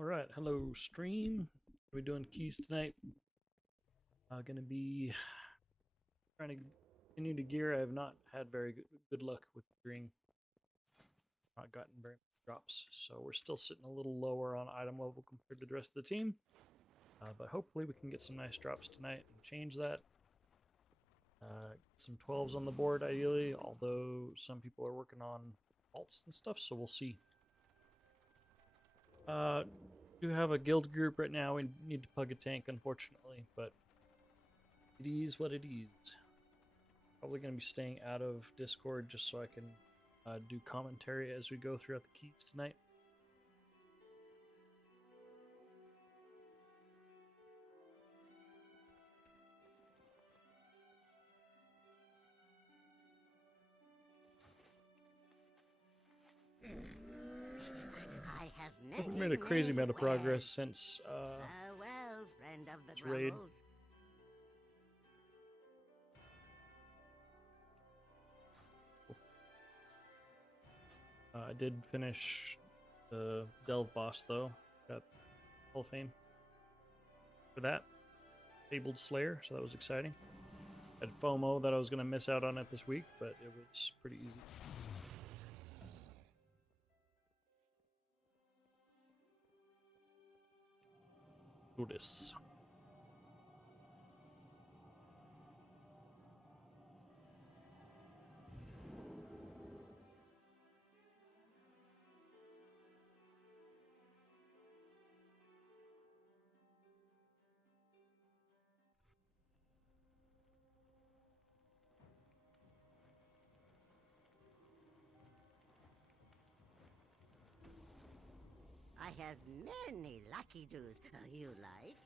All right, hello stream. What are we doing keys tonight? Gonna be trying to continue to gear. I have not had very good luck with gearing. Not gotten very many drops, so we're still sitting a little lower on item level compared to the rest of the team. But hopefully we can get some nice drops tonight and change that. Some 12s on the board ideally, although some people are working on alts and stuff, so we'll see. Do have a guild group right now. We need to plug a tank, unfortunately, but it is what it is. Probably going to be staying out of Discord just so I can do commentary as we go throughout the keys tonight. We've made a crazy amount of progress since Farewell, friend of the raid. Brummels. I did finish the Delve boss though. Got Hall of Fame for that. Fabled Slayer, so that was exciting. Had FOMO that I was going to miss out on it this week, but it was pretty easy. Do this. I have many lucky doos you like.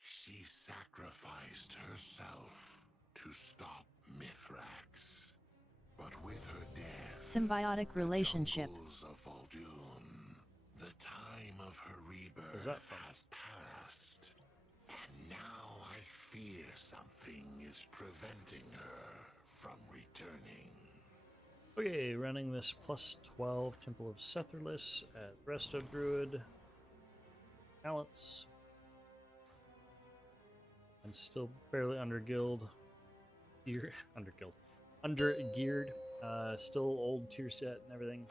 She sacrificed herself to stop Mithrax. But with her death, Symbiotic relationship. the jungles of Voldoon, the time of her rebirth that from? has passed. And now I fear something is preventing her from returning. Okay, running this plus 12 Temple of Setherless at Resto Druid. Talents. And still fairly under guild. Under geared. Still old tier set and everything.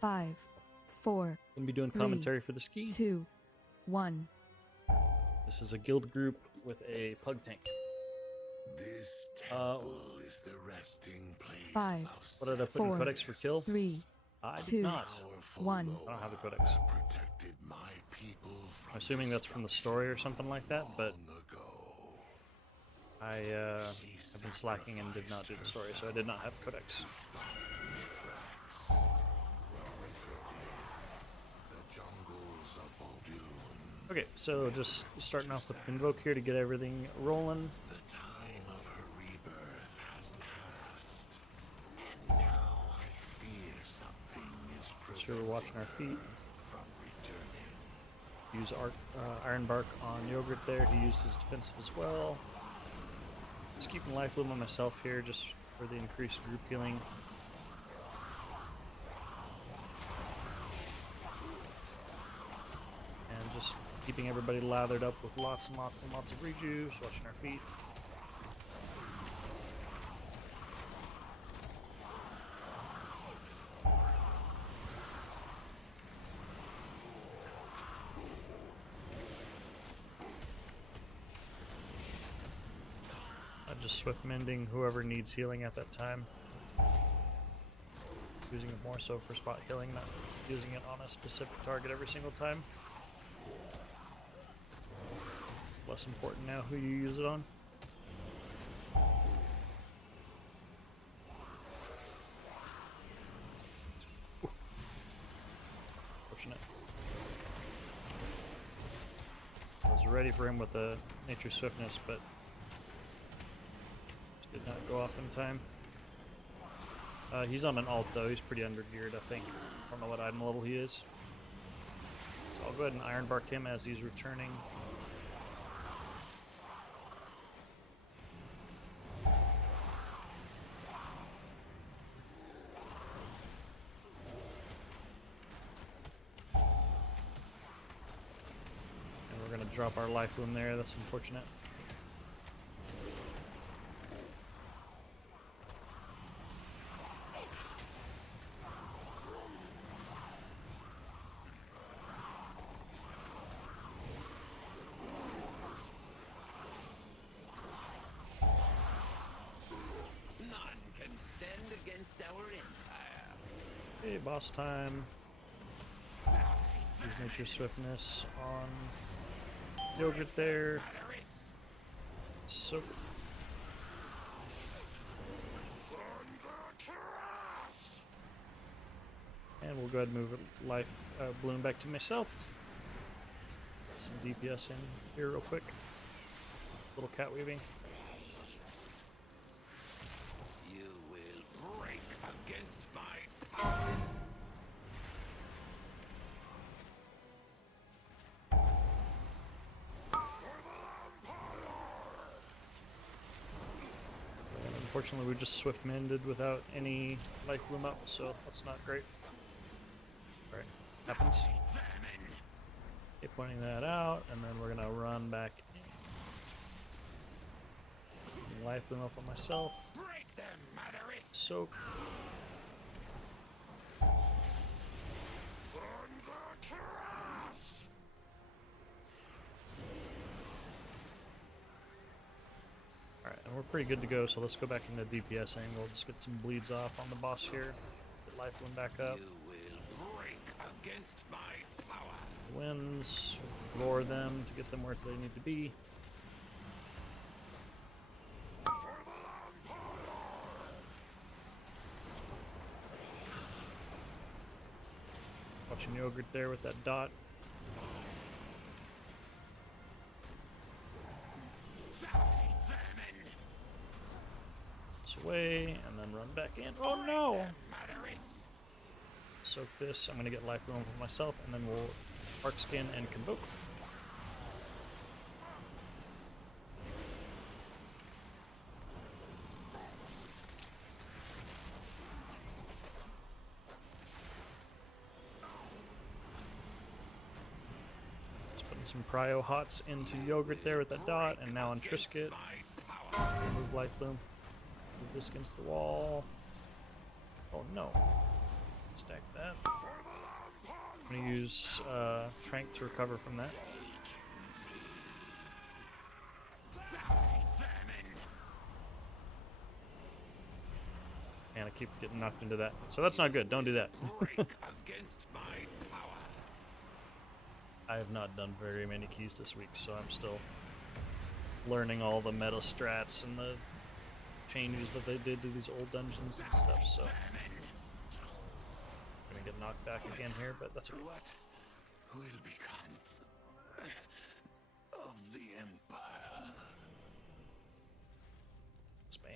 5, 4, Gonna be doing 3, commentary for the ski. 2, 1. This is a guild group with a pug tank. This temple is the resting place 5, of What did I put in 4, codex for kill? 3, I did 2, not. powerful 1. Lord I don't have the codex. that protected my people from I'm assuming that's from the story or something like that, but long ago. I have been slacking and did not do the story, so I did not have codex. Mithrax. With her death, the jungles of Voldoon, Okay, so just starting off with Invoke here to get everything rolling. the time of her rebirth has passed. And now I fear something is Make sure we're watching our feet. from returning. Use Iron Bark on Yogurt there. He used his defensive as well. Just keeping life bloom on myself here just for the increased group healing. And just keeping everybody lathered up with lots and lots and lots of rejuice, watching our feet. Just swift mending whoever needs healing at that time. Using it more so for spot healing, not using it on a specific target every single time. Less important now who you use it on. Fortunate. I was ready for him with the nature swiftness, but did not go off in time. He's on an alt though. He's pretty under geared, I think. I don't know what item level he is. I'll go ahead and Iron Bark him as he's returning. And we're going to drop our life boom there. That's unfortunate. Okay, boss time. Use nature swiftness on Yogurt there. So and we'll go ahead and move life bloom back to myself. Get some DPS in here real quick. Little cat weaving. You will break against my power. And unfortunately, we just swift mended without any life bloom up, so that's not great. Alright, happens. Okay, pointing that out, and then we're gonna run back in. Life bloom up on myself. Break them, murderous. Soak. Alright, and we're pretty good to go, so let's go back into DPS angle. Just get some bleeds off on the boss here. Get life bloom back up. You will break against my power. Winds, roar them to get them where they need to be. Watching Yogurt there with that dot. This away, and then run back in. Oh no! Soak this. I'm gonna get life room for myself, and then we'll Arc Skin and Convoke. Some Prio Hots into Yogurt there with that dot, and now on Trisket. Move Life Bloom. Move this against the wall. Oh no. Stack that. I'm going to use Trank to recover from that. And I keep getting knocked into that. So that's not good. Don't do that. I have not done very many keys this week, so I'm still learning all the meta strats and the changes that they did to these old dungeons and stuff, so I'm gonna get knocked back again here, but that's okay. What will become of the Empire? Span.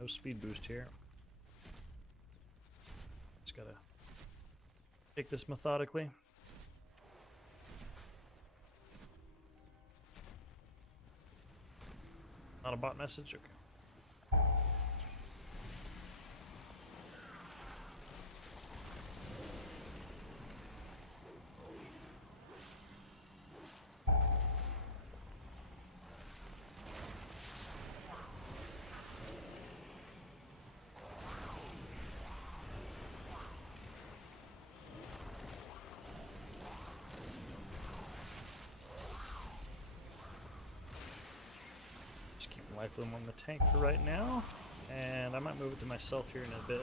No speed boost here. Just gotta take this methodically. Not a bot message? Okay. Life Bloom on the tank for right now, and I might move it to myself here in a bit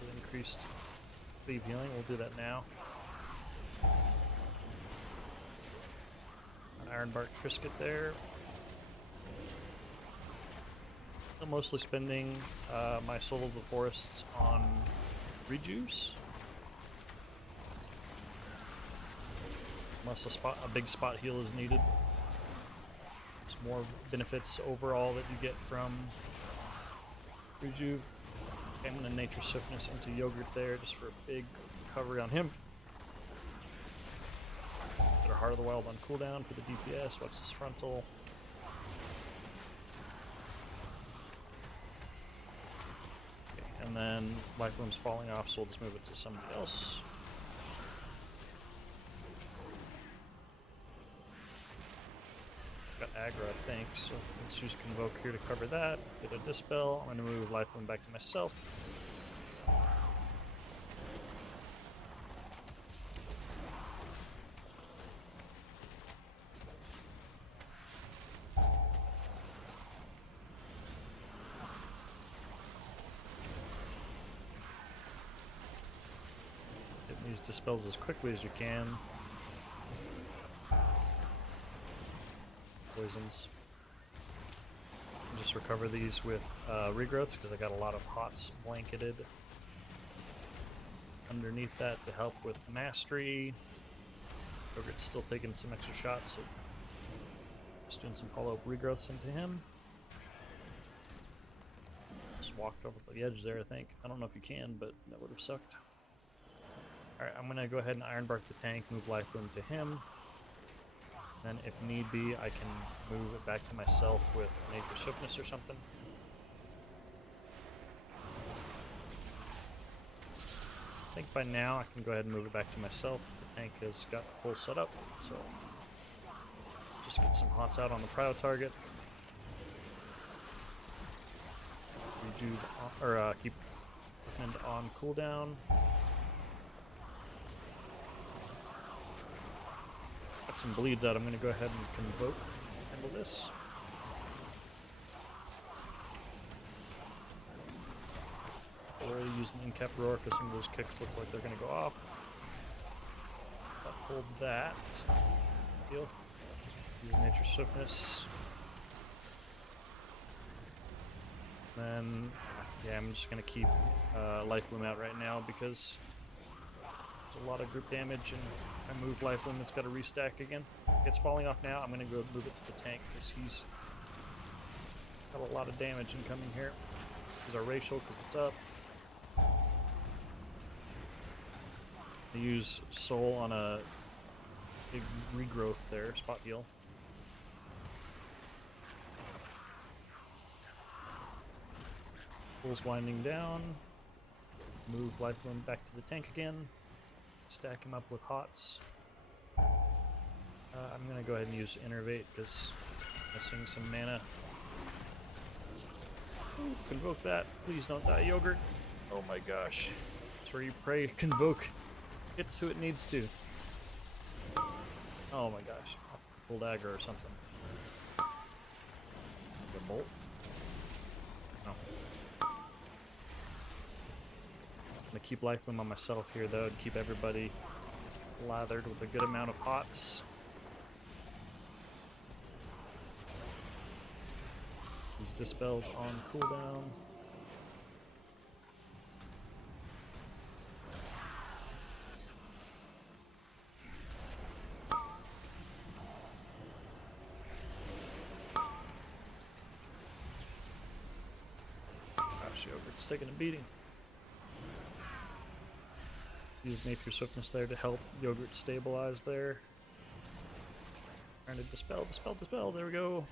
with increased cleave healing. We'll do that now. An Iron Bark Trisket there. I'm mostly spending my Soul of the Forests on rejuice, unless a big spot heal is needed. More benefits overall that you get from Rejuve. Okay, I'm gonna Nature Swiftness into Yogurt there just for a big recovery on him. Get our Heart of the Wild on cooldown for the DPS. Watch this frontal. Okay, and then Life Bloom's falling off, so we'll just move it to somebody else. Got aggro, I think, so let's use Convoke here to cover that. Get a Dispel. I'm going to move Life Bloom back to myself. Get these Dispels as quickly as you can. Poisons. Just recover these with regrowths because I got a lot of hots blanketed underneath that to help with mastery. Yogurt's still taking some extra shots, so just doing some follow-up regrowths into him. Just walked over the edge there, I think. I don't know if you can, but that would have sucked. Alright, I'm gonna go ahead and Ironbark the tank, move Life Bloom to him. Then, if need be, I can move it back to myself with Nature Swiftness or something. I think by now I can go ahead and move it back to myself. The tank has got the full setup, so just get some hots out on the prio target. Rejuve, or keep Defend on cooldown. Got some bleeds out. I'm going to go ahead and Convoke, handle this. Already using Incap Roar because some of those kicks look like they're going to go off. Hold that. Heal. Use Nature Swiftness. Then, yeah, I'm just going to keep Life Bloom out right now because there's a lot of group damage, and I move Life Bloom, it's got to restack again. It's falling off now. I'm going to go move it to the tank because he's got a lot of damage incoming here. Use our Racial because it's up. I use Soul on a big regrowth there, spot heal. Pool's winding down. Move Life Bloom back to the tank again. Stack him up with hots. I'm going to go ahead and use Innervate because I'm missing some mana. Ooh, Convoke that. Please don't die, Yogurt. Oh my gosh. That's where you pray. Convoke. Gets who it needs to. Oh my gosh. Full dagger or something. The bolt? No. I'm gonna keep Life Bloom on myself here though, and keep everybody lathered with a good amount of pots. These Dispels on cooldown. Gosh, Yogurt's taking a beating. Use Nature Swiftness there to help Yogurt stabilize there. Trying to dispel, dispel, dispel. There we go.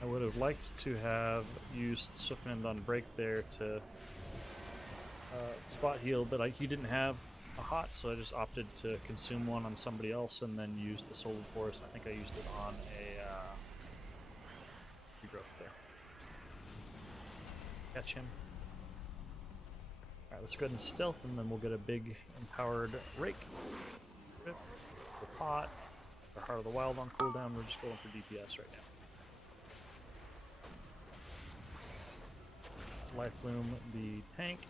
I would have liked to have used Swiftmend on break there to spot heal, but he didn't have a hot, so I just opted to consume one on somebody else and then use the Solar Force. I think I used it on a regrowth there. Catch him. Alright, let's go ahead and stealth, and then we'll get a big empowered rake. Rip. The pot. Our Heart of the Wild on cooldown. We're just going for DPS right now. Let's Life Bloom the tank.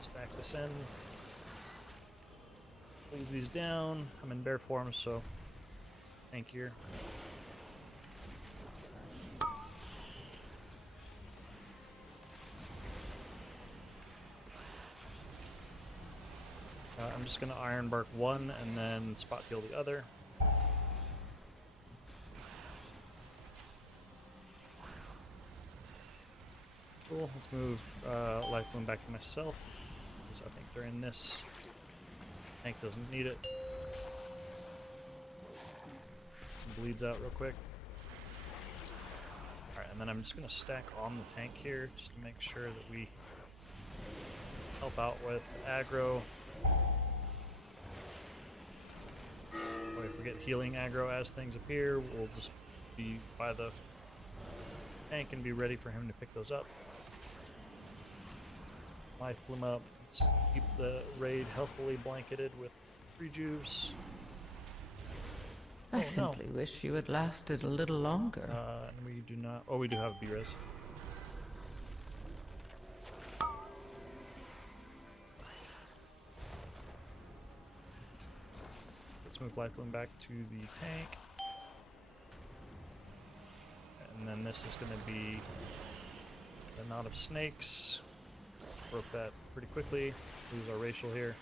Stack this in. Leave these down. I'm in bear form, so tank here. I'm just going to Ironbark one and then spot heal the other. Cool. Let's move Life Bloom back to myself, because I think during this, tank doesn't need it. Get some bleeds out real quick. Alright, and then I'm just going to stack on the tank here, just to make sure that we help out with aggro. If we get healing aggro as things appear, we'll just be by the tank and be ready for him to pick those up. Life Bloom up. Let's keep the raid healthily blanketed with rejuves. I simply wish you had lasted a little longer. And we do not. Oh, we do have B-res. Let's move Life Bloom back to the tank. And then this is going to be the knot of snakes. Broke that pretty quickly. Lose our racial here.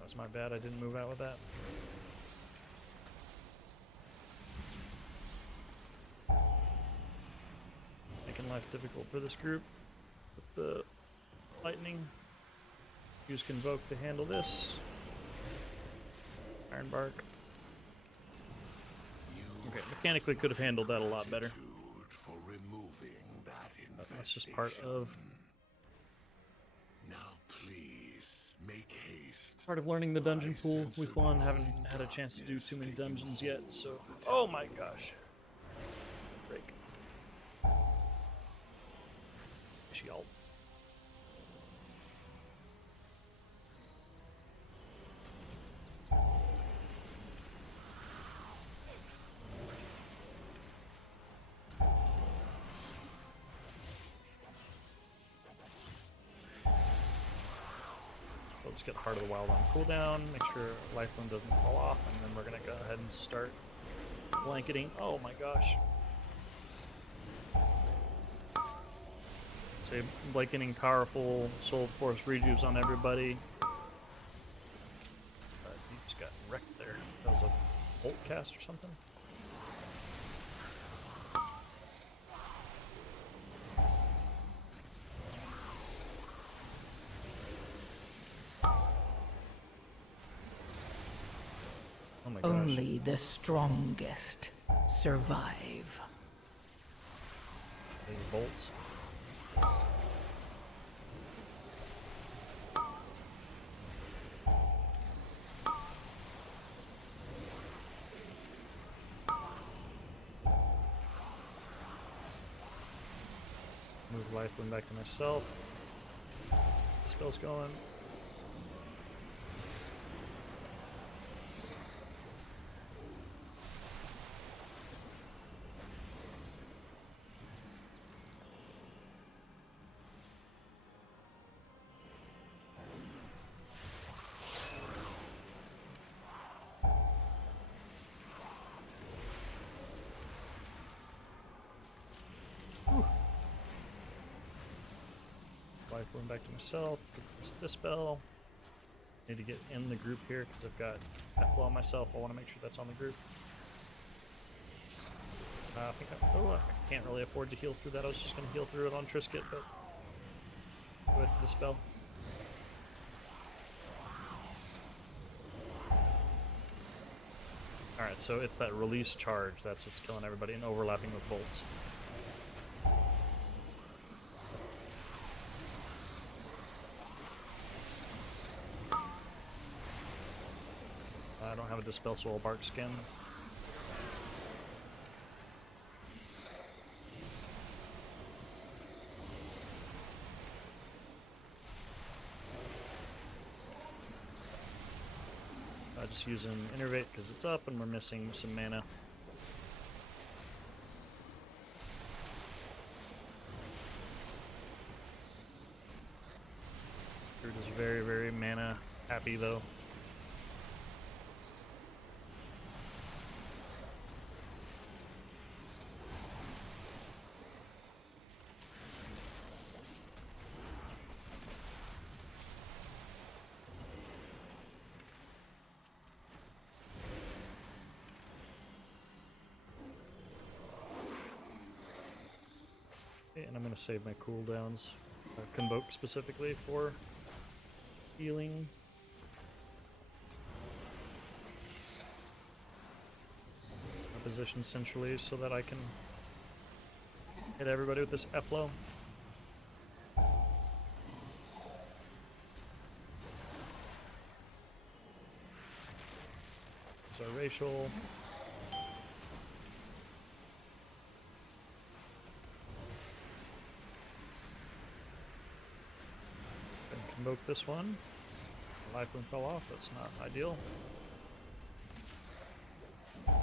That's my bad. I didn't move out with that. Making life difficult for this group with the lightning. Use Convoke to handle this. Iron Bark. Okay, mechanically could have handled that a lot better. For removing that That's just part of Now please make haste. part of learning the dungeon pool. Week 1, haven't had a chance to do too many dungeons yet, so oh my gosh. Break. Shield. Let's get Heart of the Wild on cooldown, make sure Life Bloom doesn't fall off, and then we're gonna go ahead and start blanketing. Oh my gosh. Say blanketing powerful Soul Force rejuves on everybody. He just got wrecked there. That was a bolt cast or something. Oh my gosh. Only the strongest survive. These bolts. Move Life Bloom back to myself. Spell's going. Life Bloom back to myself. Get this Dispel. Need to get in the group here because I've got F on myself. I want to make sure that's on the group. I think I can't really afford to heal through that. I was just going to heal through it on Trisket, but go ahead for Dispel. Alright, so it's that release charge. That's what's killing everybody and overlapping with bolts. I don't have a Dispel Soul Bark skin. Just using Innervate because it's up and we're missing some mana. Druid is very, very mana happy though. Okay, and I'm going to save my cooldowns. Convoke specifically for healing. My position centrally so that I can hit everybody with this F-low. There's our racial. Convoke this one. Lifeline fell off, that's not ideal. Go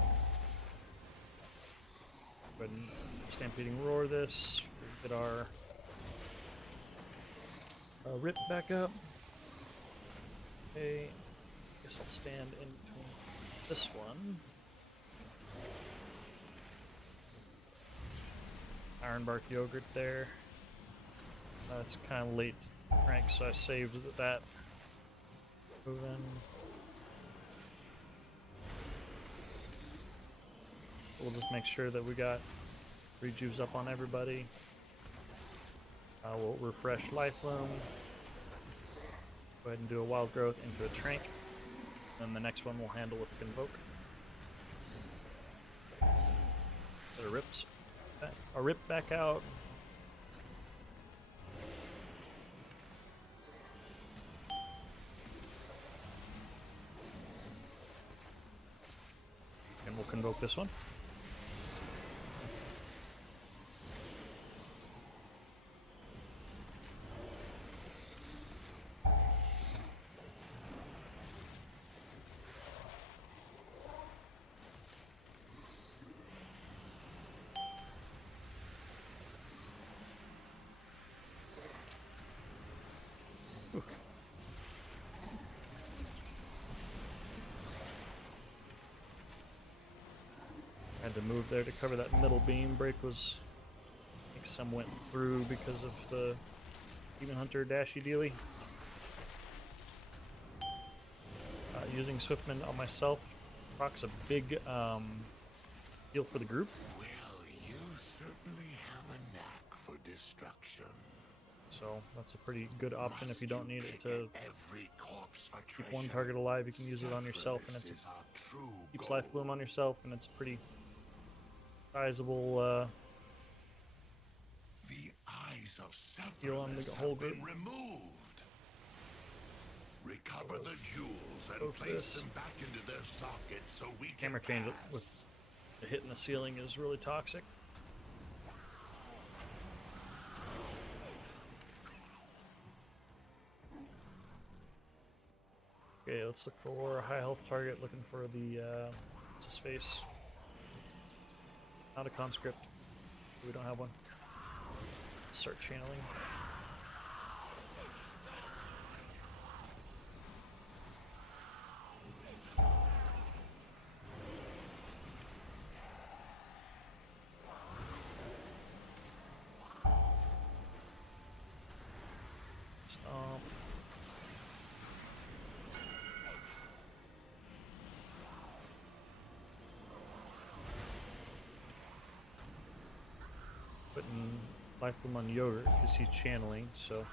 ahead and Stampeding Roar this. Get our rip back up. Okay, guess I'll stand in between this one. Ironbark Yogurt there. It's kind of late rank, so I saved that. Move in. We'll just make sure that we got rejuves up on everybody. We'll refresh Life Loom. Go ahead and do a Wild Growth into a Trank. And the next one we'll handle with Convoke. Get a rip back out. And we'll Convoke this one. Had to move there to cover that middle beam. Break was, I think some went through because of the Demon Hunter dashy dealy. Using Swiftman on myself procs a big deal for the group. Well, you certainly have a knack for destruction. So that's a pretty good option if you don't need it to Every corpse for keep one treasure. target alive. You can use it on yourself, and it's Is our true keeps goal. Life Bloom on yourself, and it's a pretty sizable The eyes of Heal on the Severus whole have been group. removed. Recover the jewels and Both place this. them back into their sockets so we can camera change pass. with the hit in the ceiling is really toxic. Okay, let's look for a high health target. Looking for the what's his face? Not a conscript. We don't have one. Start channeling. Stomp. Putting Life Bloom on Yogurt because he's channeling, so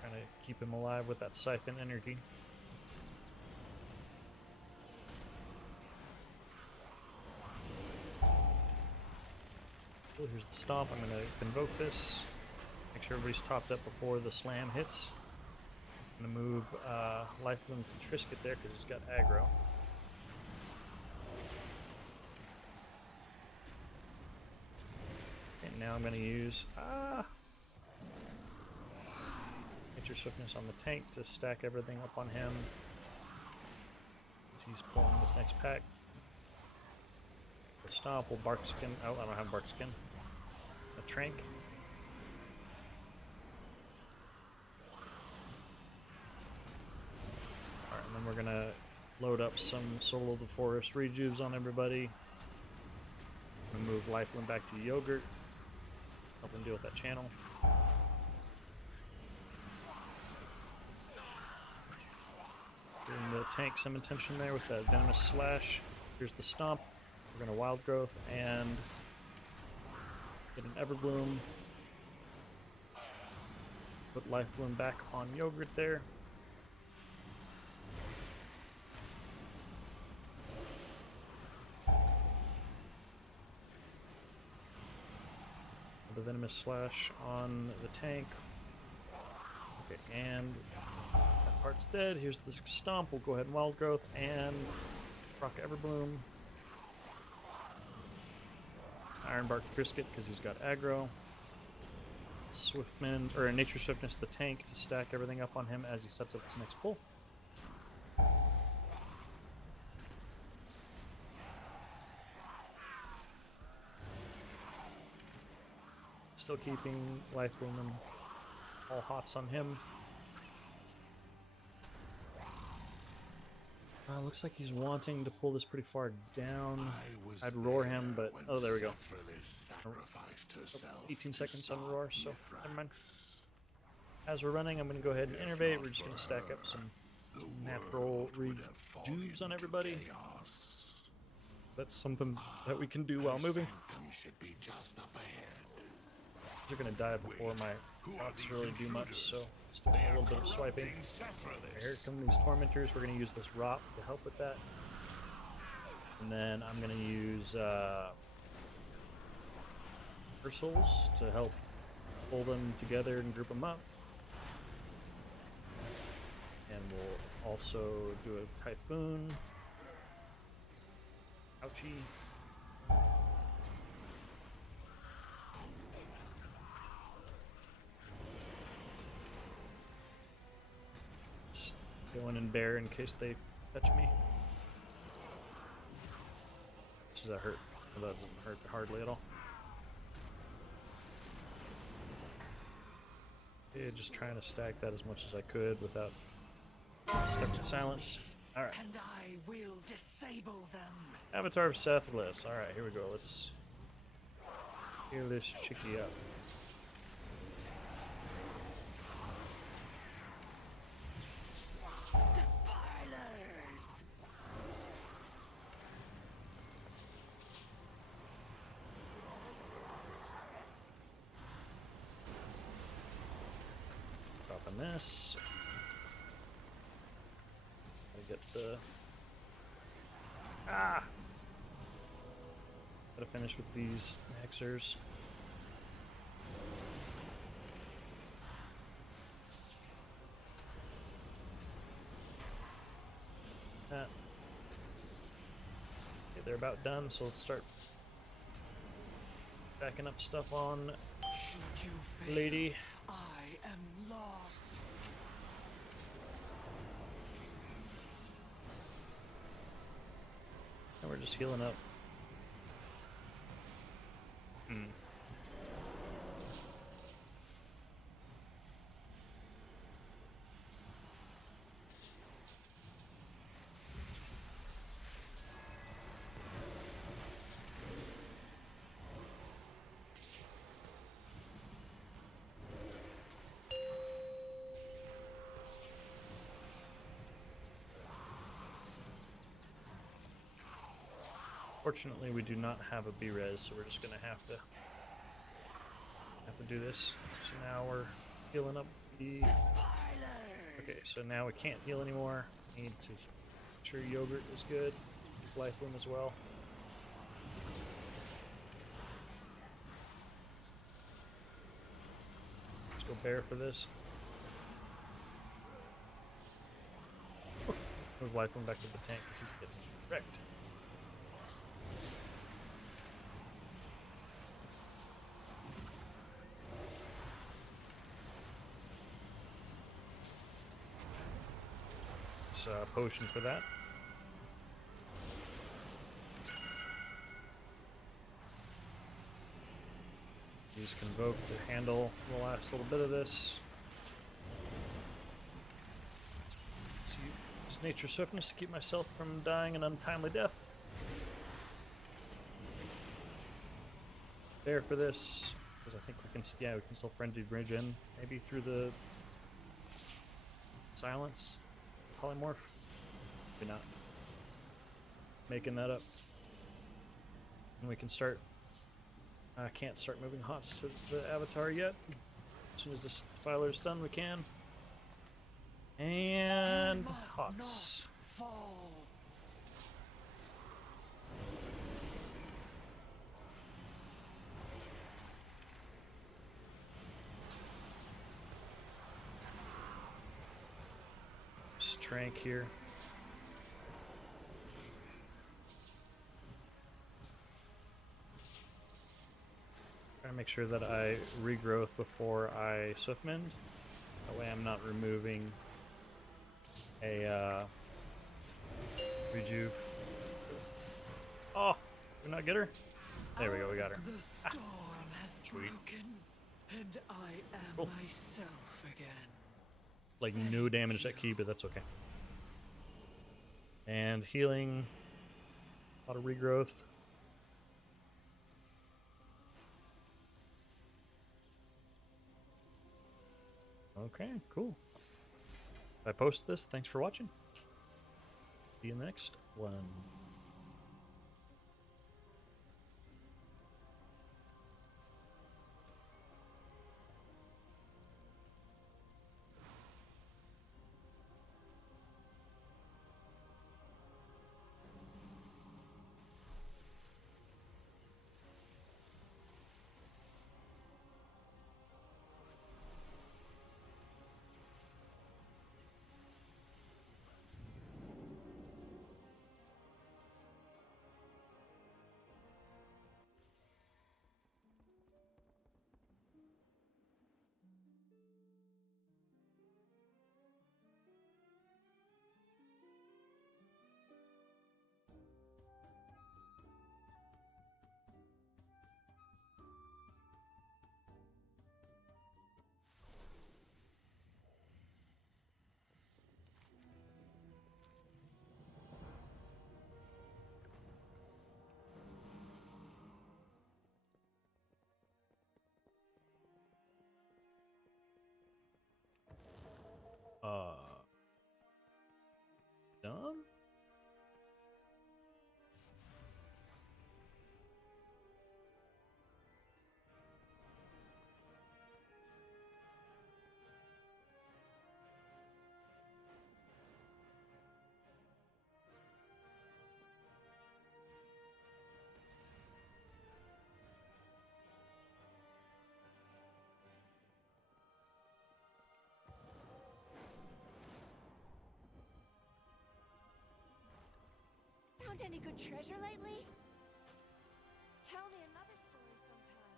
trying to keep him alive with that siphon energy. Oh, here's the stomp. I'm going to Convoke this. Make sure everybody's topped up before the slam hits. I'm going to move Life Bloom to Trisket there because he's got aggro. And now I'm going to use Nature Swiftness on the tank to stack everything up on him as he's pulling this next pack. The stomp will Bark Skin. Oh, I don't have Bark Skin. A Trank. Alright, and then we're gonna load up some Soul of the Forest rejuves on everybody. And move Lifeline back to Yogurt. Help him deal with that channel. Giving the tank some attention there with that Venomous Slash. Here's the Stomp. We're gonna Wild Growth and Get an Everbloom. Put Life Bloom back on Yogurt there. The Venomous Slash on the tank. Okay, and that part's dead. Here's the Stomp. We'll go ahead and Wild Growth and rock Everbloom. Ironbark Brisket because he's got aggro. Swiftman, or Nature Swiftness the tank to stack everything up on him as he sets up his next pull. Still keeping Life Bloom and all hots on him. Looks like he's wanting to pull this pretty far down. I'd roar him, but oh, there we go. 18 seconds on roar, so never mind. As we're running, I'm going to go ahead and innervate. We're just going to stack up some natural rejuves on everybody. That's something that we can do while moving. They're going to die before my shots really do much, so just doing a little bit of swiping. Here come these Tormentors. We're going to use this Rot to help with that. And then I'm going to use Ursals to help pull them together and group them up. And we'll also do a Typhoon. Ouchie. Just going in bear in case they touch me. Does that hurt? That doesn't hurt hardly at all. Yeah, just trying to stack that as much as I could without stuck in silence. Alright. And I will disable them. Avatar of Sethless. Alright, here we go. Let's heal this chickie up. Dropping this. Get the gotta finish with these hexers. Okay, they're about done, so let's start backing up stuff on Lady. I am lost. And we're just healing up. Fortunately, we do not have a B-res, so we're just gonna have to do this. So now we're healing up the. Okay, so now we can't heal anymore. Need to make sure Yogurt is good. Life Bloom as well. Let's go bear for this. Move Life Bloom back to the tank because he's getting wrecked. Potion for that. Use Convoke to handle the last little bit of this. Let's use Nature Swiftness to keep myself from dying an untimely death. There for this, because I think we can, yeah, we can still Frenzied Bridge in, maybe through the silence. Polymorph. Maybe not. Making that up. And we can start I can't start moving hots to the avatar yet. As soon as this filer's done, we can. And Must hots. not fall. Strank here. Trying to make sure that I regrowth before I Swiftmend. That way I'm not removing a rejuve. Oh, did we not get her? There we go, we got her. The storm has Sweet. broken, and I am Cool. myself again. Like no damage that key, but that's okay. And healing, a lot of regrowth. Okay, cool. If I post this, thanks for watching. See you next one. Done? Found any good treasure lately? Tell me another story sometime.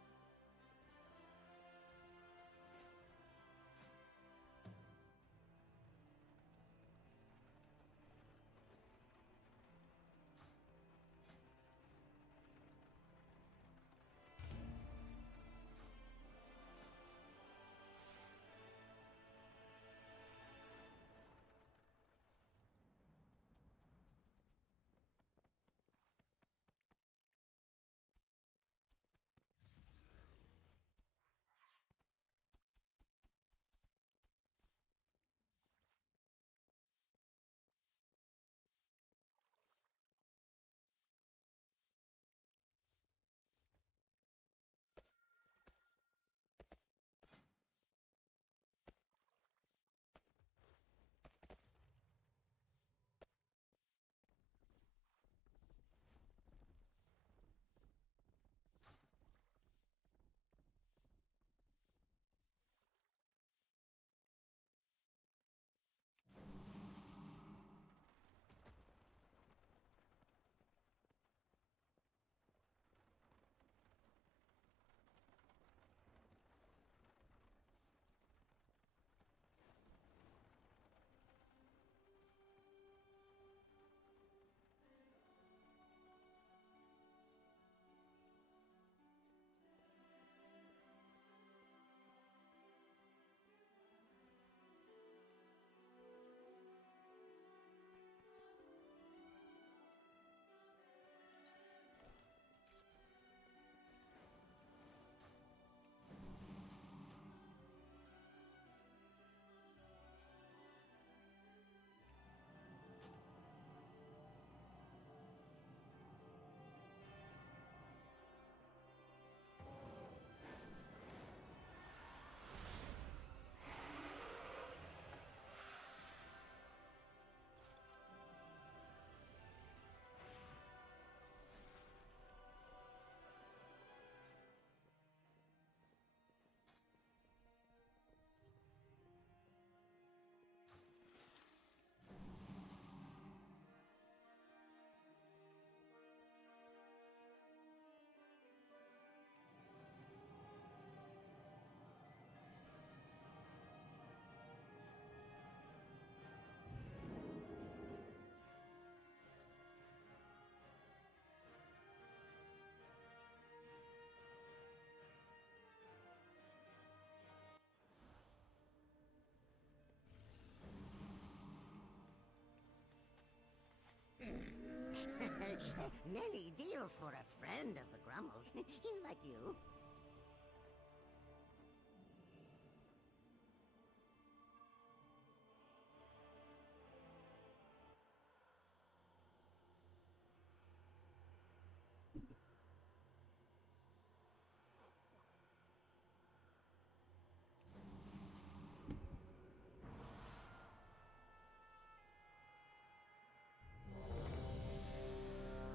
Lenny deals for a friend of the Grummles. He'll like you.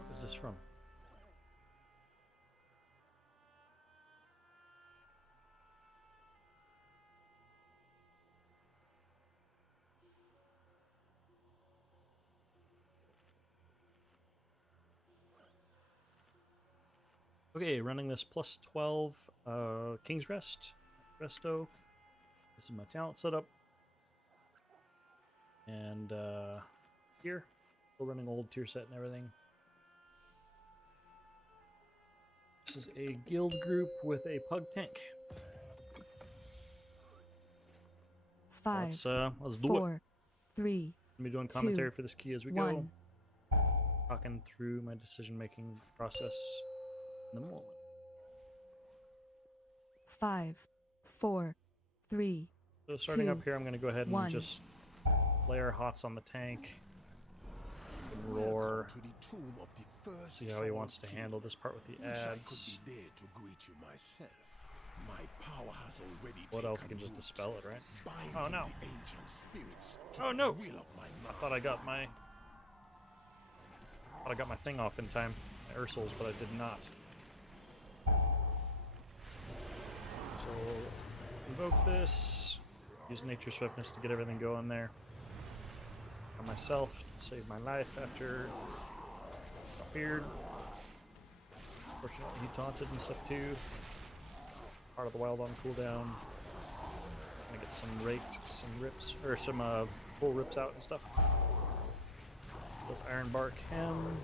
What is this from? Okay, running this plus 12 King's Rest, Resto. This is my talent setup. And here, still running old tier set and everything. This is a guild group with a pug tank. 5, Let's do it. 4, 3, I'll be doing commentary 2, for this key as we 1. go. Talking through my decision-making process in the moment. 5, 4, 3. So starting 2, up here, I'm going to go ahead and 1. just lay our hots on the tank. And roar. Welcome to the tomb of the first See how he wants to handle this part with the Wish I ads. could be there to greet you myself. My power has already What else? We taken can just root, dispel it, right? binding Oh, no. the ancient spirits to Oh, the no. will of my I thought I got master. my thing off in time, my Ursals, but I did not. So invoke this. Use Nature's Swiftness to get everything going there. On myself to save my life after appeared. Fortunately, he taunted and stuff too. Part of the wild on cooldown. Gonna get some rips, or some full rips out and stuff. Let's Iron Bark him.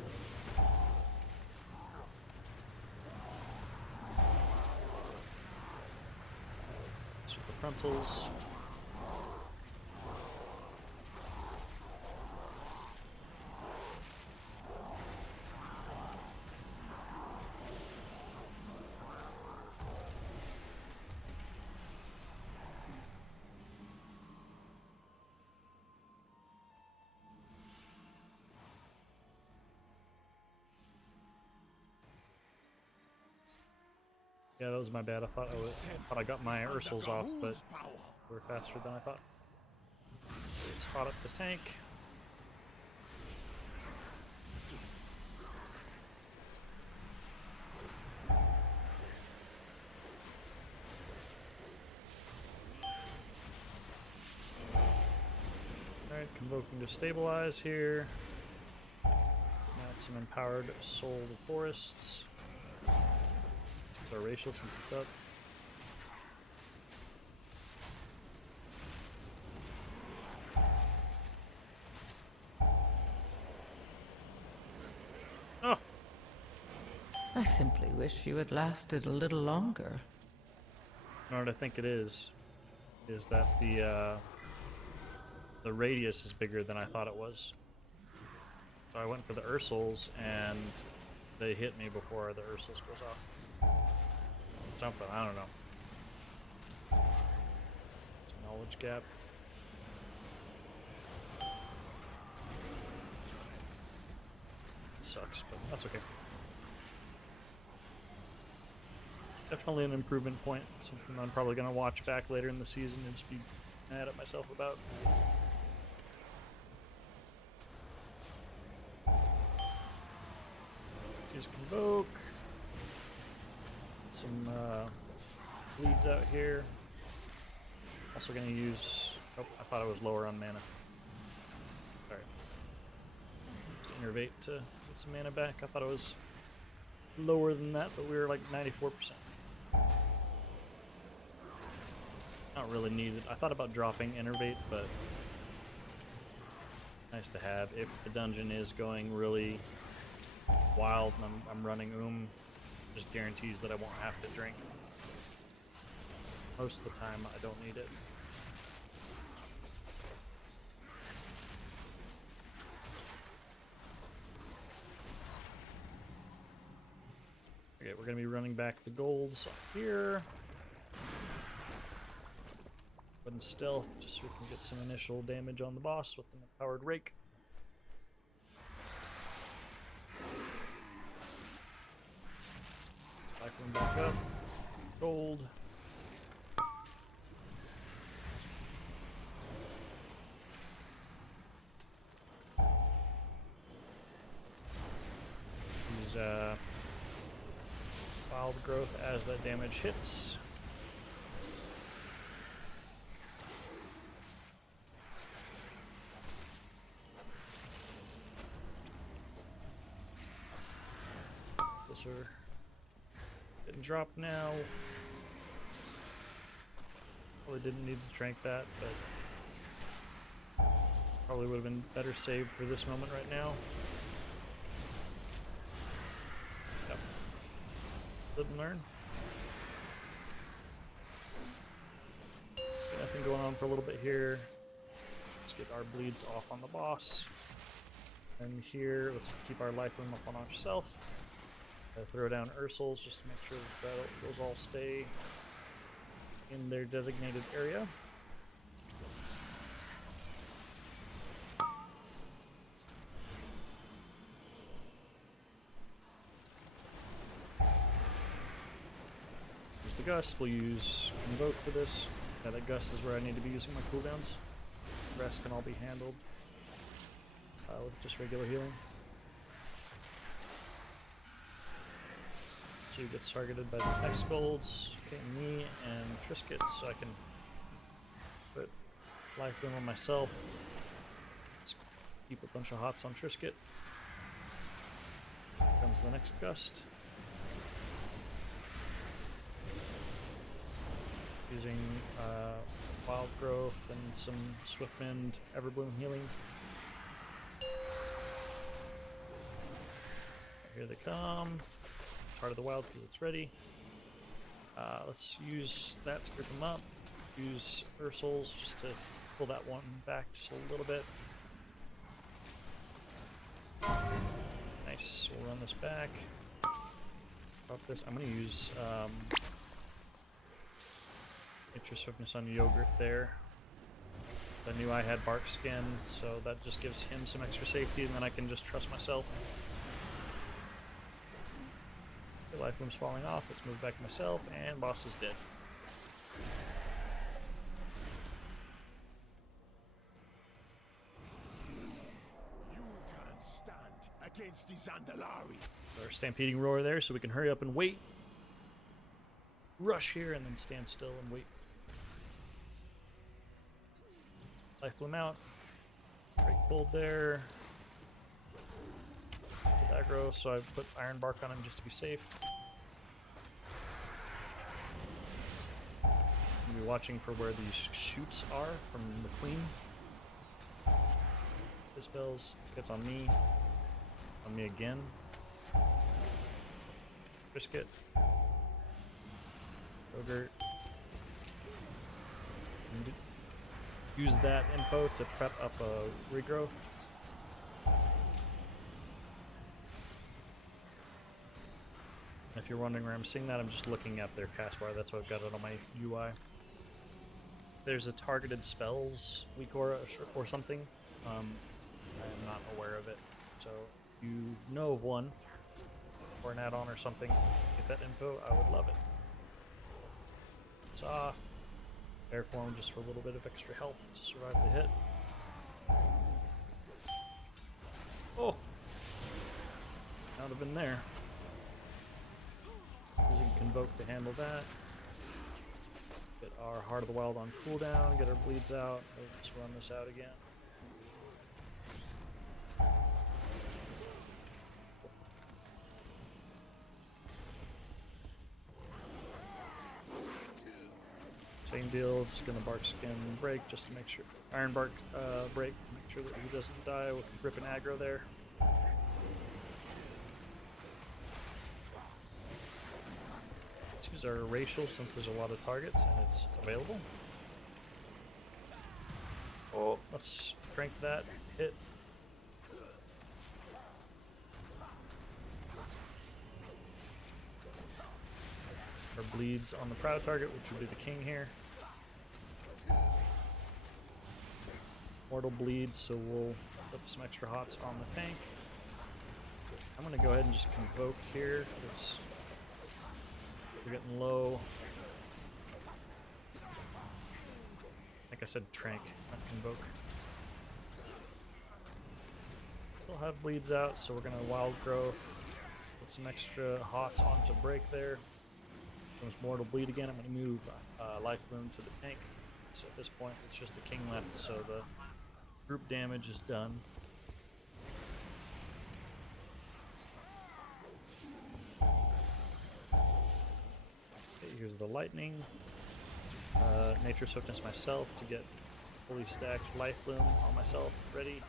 This with the frontals. Yeah, that was my bad. I thought I got my Ursals off, but we're faster than I thought. Let's hot up the tank. Alright, convoking to stabilize here. Add some empowered soul of forests. Our racial since it's up. Oh, I simply wish you had lasted a little longer. you know what I think it is that the radius is bigger than I thought it was. So I went for the Ursals and they hit me before the Ursals goes off. Something, I don't know. It's a knowledge gap. It sucks, but that's okay. Definitely an improvement point. Something I'm probably going to watch back later in the season and just be mad at myself about. Just convoke. Some leads out here. Also going to use... Oh, I thought I was lower on mana. Sorry. Just innervate to get some mana back. I thought it was lower than that, but we were like 94%. Not really needed. I thought about dropping innervate, but nice to have. If the dungeon is going really wild and I'm running just guarantees that I won't have to drink. Most of the time, I don't need it. Okay, we're gonna be running back the golds up here. But in stealth, just so we can get some initial damage on the boss with an empowered rake. Cycling back up. Gold. Use wild growth as that damage hits. Those are getting dropped now. Probably didn't need to trank that, but probably would have been better saved for this moment right now. Yep. Live and learn. Got nothing going on for a little bit here. Let's get our bleeds off on the boss. And here, let's keep our life room up on ourselves. Throw down Ursals just to make sure that those all stay in their designated area. Use the Gust. We'll use Invoke for this. Yeah, that Gust is where I need to be using my cooldowns. The rest can all be handled with just regular healing. So he gets targeted by these next golds, okay, me and Triscuit, so I can put life room on myself. Let's keep a bunch of hots on Triscuit. Here comes the next gust. Using wild growth and some Swiftwind Everbloom healing. Here they come. Heart of the Wild because it's ready. Let's use that to grip them up. Use Ursals just to pull that one back just a little bit. Nice. We'll run this back. Drop this. I'm going to use Extra Swiftness on Yogurt there. I knew I had Bark Skin, so that just gives him some extra safety, and then I can just trust myself. Life room's falling off. Let's move back to myself, and boss is dead. You can't stand against the Zandalari. Our stampeding roar there, so we can hurry up and wait. Rush here, and then stand still and wait. Life bloom out. Break bold there. Aggro, so I put Iron Bark on him just to be safe. I'll be watching for where these shoots are from the Queen. This spells gets on me again. Brisket. Yogurt. And use that info to prep up a regrowth. If you're wondering where I'm seeing that, I'm just looking at their cast bar. That's why I've got it on my UI. There's a targeted spells weak aura or something. I am not aware of it. So if you know of one, or an add-on or something, get that info, I would love it. Saw Air Form just for a little bit of extra health to survive the hit. Oh! Not have been there. Using Convoke to handle that. Get our Heart of the Wild on cooldown, get our bleeds out, let's run this out again. Same deal, just gonna Bark Skin break just to make sure, Iron Bark break, make sure that he doesn't die with grip and aggro there. Let's use our Racial since there's a lot of targets and it's available. Oh, let's crank that hit. bleeds on the proud target, which would be the king here. Mortal bleeds, so we'll put some extra hots on the tank. I'm gonna go ahead and just convoke here because we're getting low. Like I said, trank, not convoke. Still have bleeds out, so we're gonna wild growth. Put some extra hots onto break there. Comes mortal bleed again. I'm gonna move life bloom to the tank. So at this point, it's just the king left, so the group damage is done. Okay, here's the lightning. Nature Swiftness myself to get fully stacked life bloom on myself ready.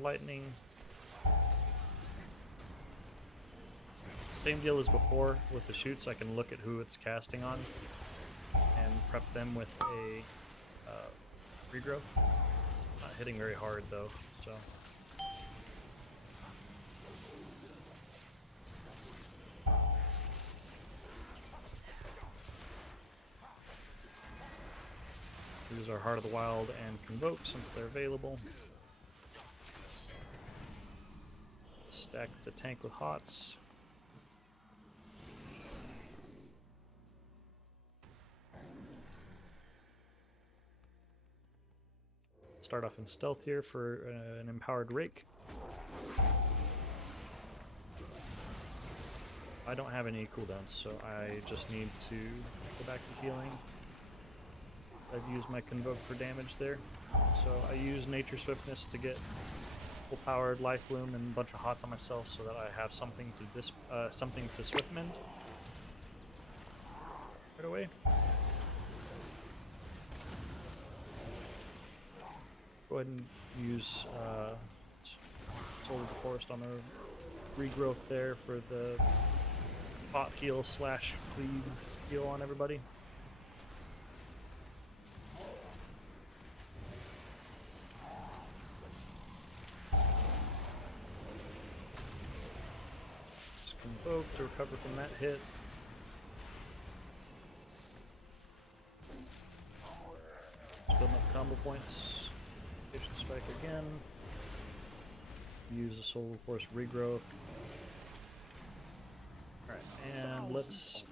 Lightning. Same deal as before with the shoots. I can look at who it's casting on and prep them with a regrowth. Not hitting very hard though, so. Use our Heart of the Wild and Convoke since they're available. Stack the tank with hots. Start off in stealth here for an empowered rake. I don't have any cooldowns, so I just need to go back to healing. I've used my Convoke for damage there. So I use Nature Swiftness to get full powered life bloom and a bunch of hots on myself so that I have something to swiftmend right away. Go ahead and use Soul of the Forest on the regrowth there for the pot heal slash cleave heal on everybody. Convoke to recover from that hit. Just building up combo points. Patient Strike again. Use the Soul of Force regrowth. Alright, and let's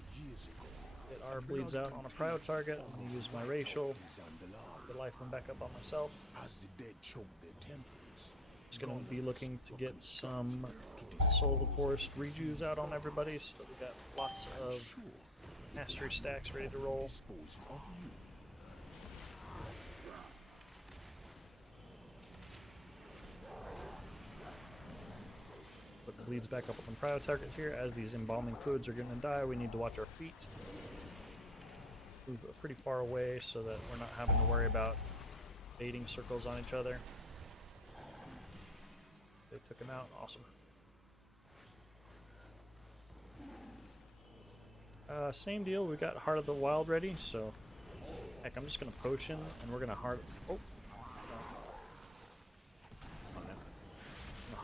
get our bleeds out on a prio target. I'm going to use my racial. Get life one back up on myself. Just going to be looking to get some Soul of the Forest rejues out on everybody so that we got lots of mastery stacks ready to roll. Put the bleeds back up on the prio target here. As these embalming fluids are going to die, we need to watch our feet. Move pretty far away so that we're not having to worry about baiting circles on each other. They took him out. Awesome. Same deal. We got Heart of the Wild ready, so heck, I'm just gonna potion and we're gonna Heart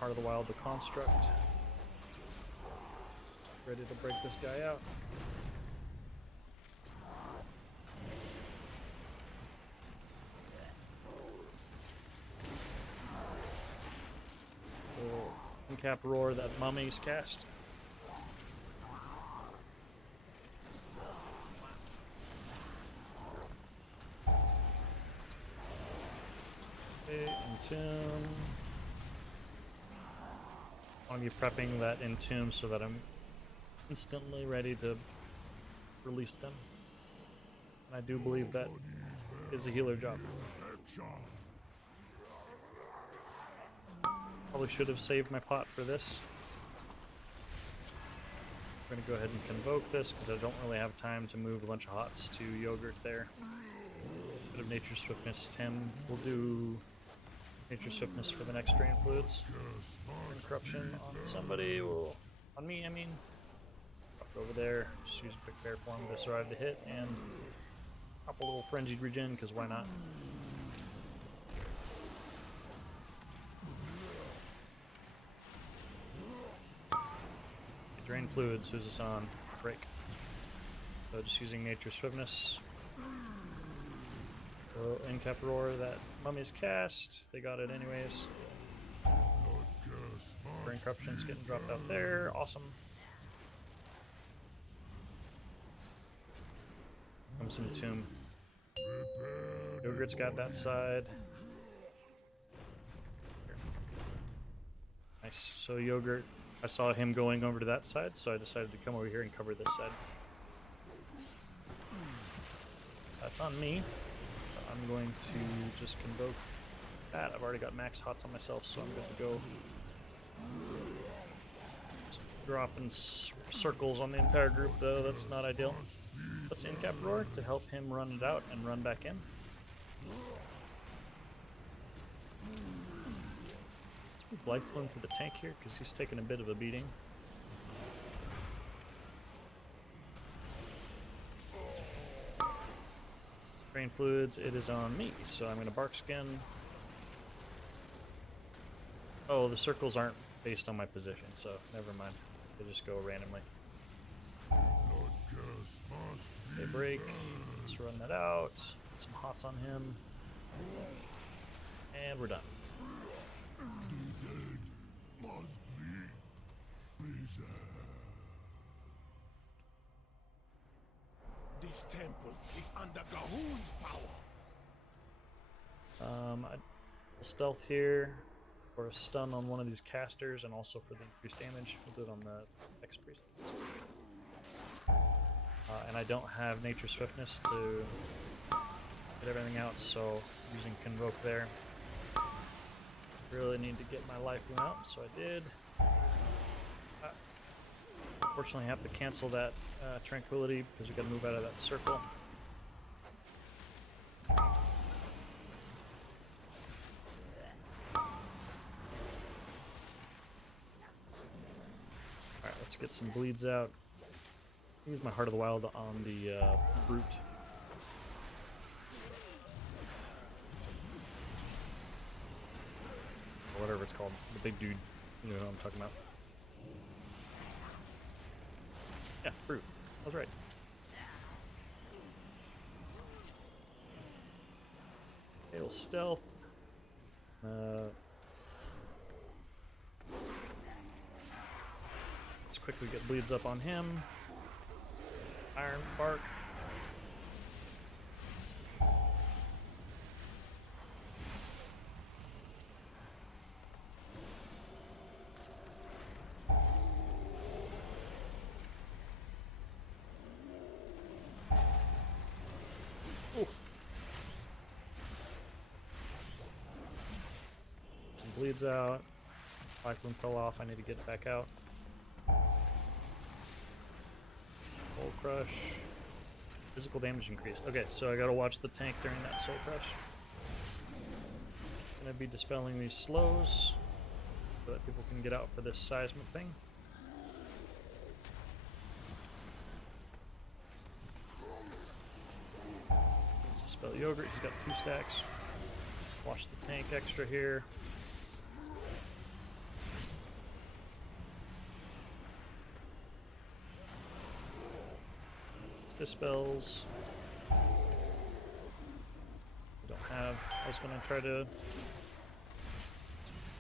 of the Wild the construct. Ready to break this guy out. Cap roar that mummy's cast. Okay, Entomb. I'm going to be prepping that Entomb so that I'm instantly ready to release them. And I do believe that is a healer job. Probably should have saved my pot for this. I'm going to go ahead and convoke this because I don't really have time to move a bunch of hots to Yogurt there. Bit of Nature Swiftness. Tim will do Nature Swiftness for the next Drain Fluids. Corruption on somebody. Well, on me, I mean. over there. Just use a quick bear form to survive the hit and pop a little frenzied regen, because why not? Drain fluids. Who's this on? Break. So just using nature's swiftness. So Incap Roar, that mummy's cast. They got it anyways. Brain Corruption's getting dropped out there. Awesome. Comes in Tomb. Yogurt's got that side. Nice. So Yogurt, I saw him going over to that side, so I decided to come over here and cover this side. That's on me. I'm going to just convoke that. I've already got max hots on myself, so I'm good to go. Just dropping circles on the entire group, though. That's not ideal. Let's Incap Roar to help him run it out and run back in. Let's move Life Plume to the tank here, because he's taking a bit of a beating. Drain Fluids, it is on me, so I'm going to Bark Skin. Oh, the circles aren't based on my position, so never mind. They just go randomly. They break. Let's run that out. Put some hots on him. And we're done. This temple is under Gahun's power. I stealth here for a stun on one of these casters, and also for the increased damage. We'll do it on the X-Priest. And I don't have Nature Swiftness to get everything out, so using Convoke there. Really need to get my life room out, so I did. Unfortunately, I have to cancel that Tranquility because we got to move out of that circle. Alright, let's get some bleeds out. Use my Heart of the Wild on the Brute. Or whatever it's called. The big dude. You know what I'm talking about. Yeah, Brute. I was right. Fatal Stealth. Let's quickly get bleeds up on him. Iron Bark. Oof. Some bleeds out. Life Bloom fell off. I need to get it back out. Soul Crush. Physical damage increased. Okay, so I gotta watch the tank during that Soul Crush. Gonna be dispelling these slows so that people can get out for this seismic thing. Let's dispel Yogurt. He's got 2 stacks. Watch the tank extra here. Dispels. I don't have. I was going to try to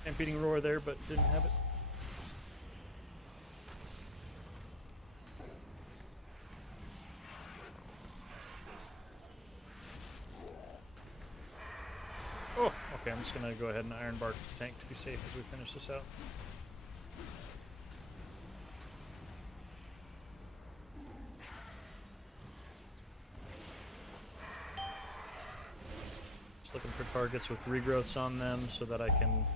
Stampeding Roar there, but didn't have it. Oh, okay. I'm just going to go ahead and Iron Bark the tank to be safe as we finish this out. Looking for targets with regrowths on them so that I can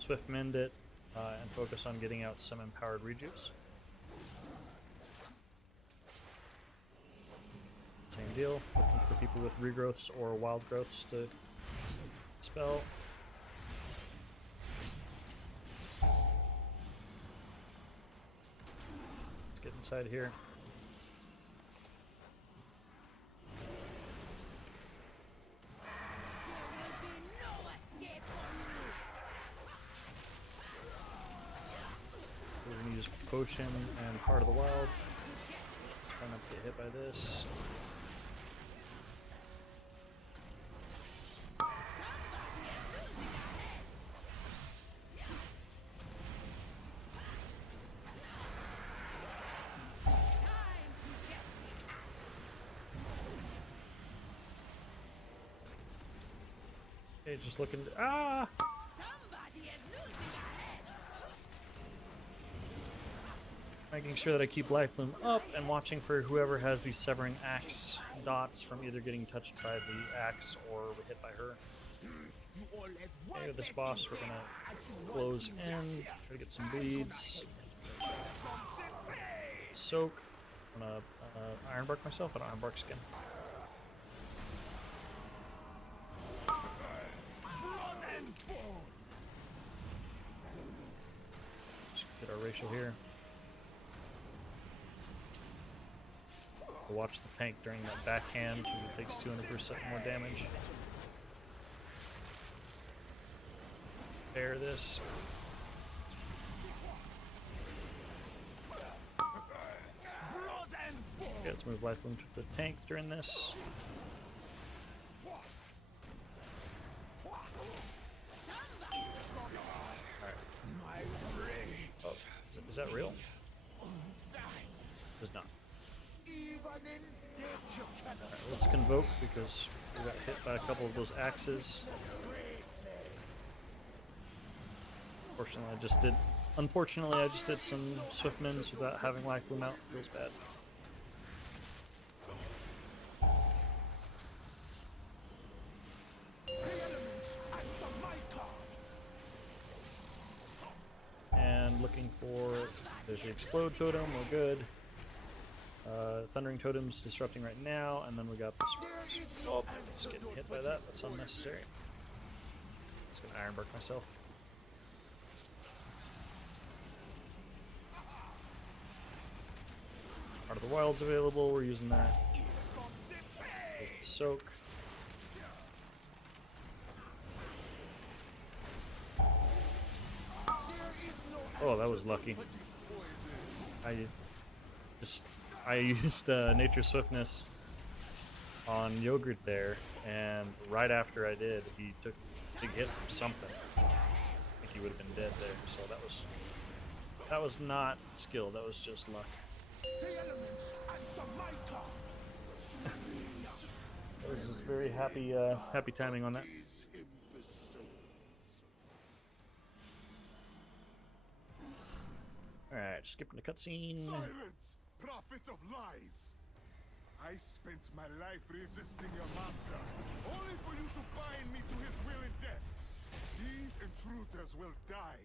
swift mend it and focus on getting out some empowered rejuves. Same deal, looking for people with regrowths or wild growths to spell. Let's get inside here. potion and Heart of the Wild. Try not to get hit by this. Okay, just looking. Ah! Making sure that I keep Life Loom up and watching for whoever has these Severing Axe dots from either getting touched by the axe or hit by her. Okay, with this boss, we're gonna close in, try to get some beads. Soak. I'm gonna Ironbark myself. I don't have Bark Skin. Let's get our ratio here. Watch the tank during that backhand because it takes 200% more damage. Bear this. Okay, let's move Life Loom to the tank during this. Alright. Oh, is that real? It's not. Alright, let's Convoke because we got hit by a couple of those axes. Unfortunately, I just did some Swiftmans without having Life Loom out. Feels bad. And looking for, there's the Explode Totem, we're good. Thundering Totem's disrupting right now, and then we got this. Oh, just getting hit by that. That's unnecessary. Just gonna Ironbark myself. Heart of the Wild's available. We're using that. There's the Soak. Oh, that was lucky. I used Nature Swiftness on Yogurt there, and right after I did, he took a big hit from something. I think he would have been dead there. So that was not skill. That was just luck. That was just very happy timing on that. All right, skipping the cutscene. Silence, prophet of lies! I spent my life resisting your master, only for you to bind me to his will and death. These intruders will die,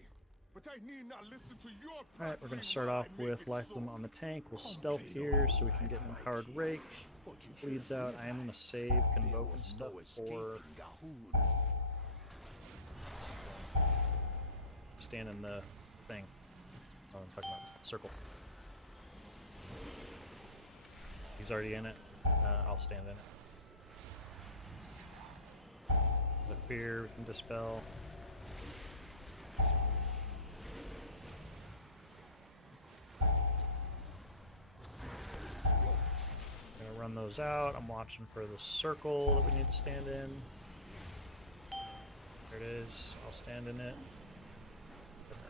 but I need not listen to your. All right, we're gonna start off with Life Loom on the tank. We'll stealth here so we can get an Empowered Rake. Bleeds out. I am gonna save Convoke and stuff for stand in the thing. Oh, I'm talking about circle. He's already in it. I'll stand in it. The fear we can dispel. Gonna run those out. I'm watching for the circle that we need to stand in. There it is. I'll stand in it.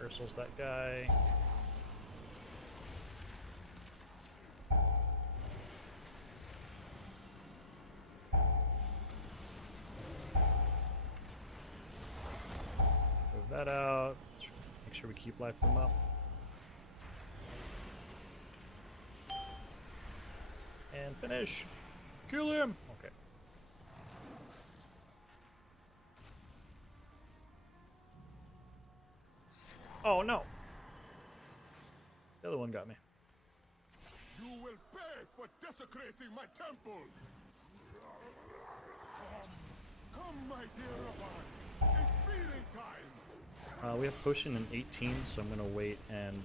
Ursul's that guy. Move that out. Let's make sure we keep Life Loom up. And finish. Kill him. Okay. Oh no. The other one got me. You will pay for desecrating my temple. Come, my dear Rabban. It's feeding time. We have potion in 18, so I'm gonna wait and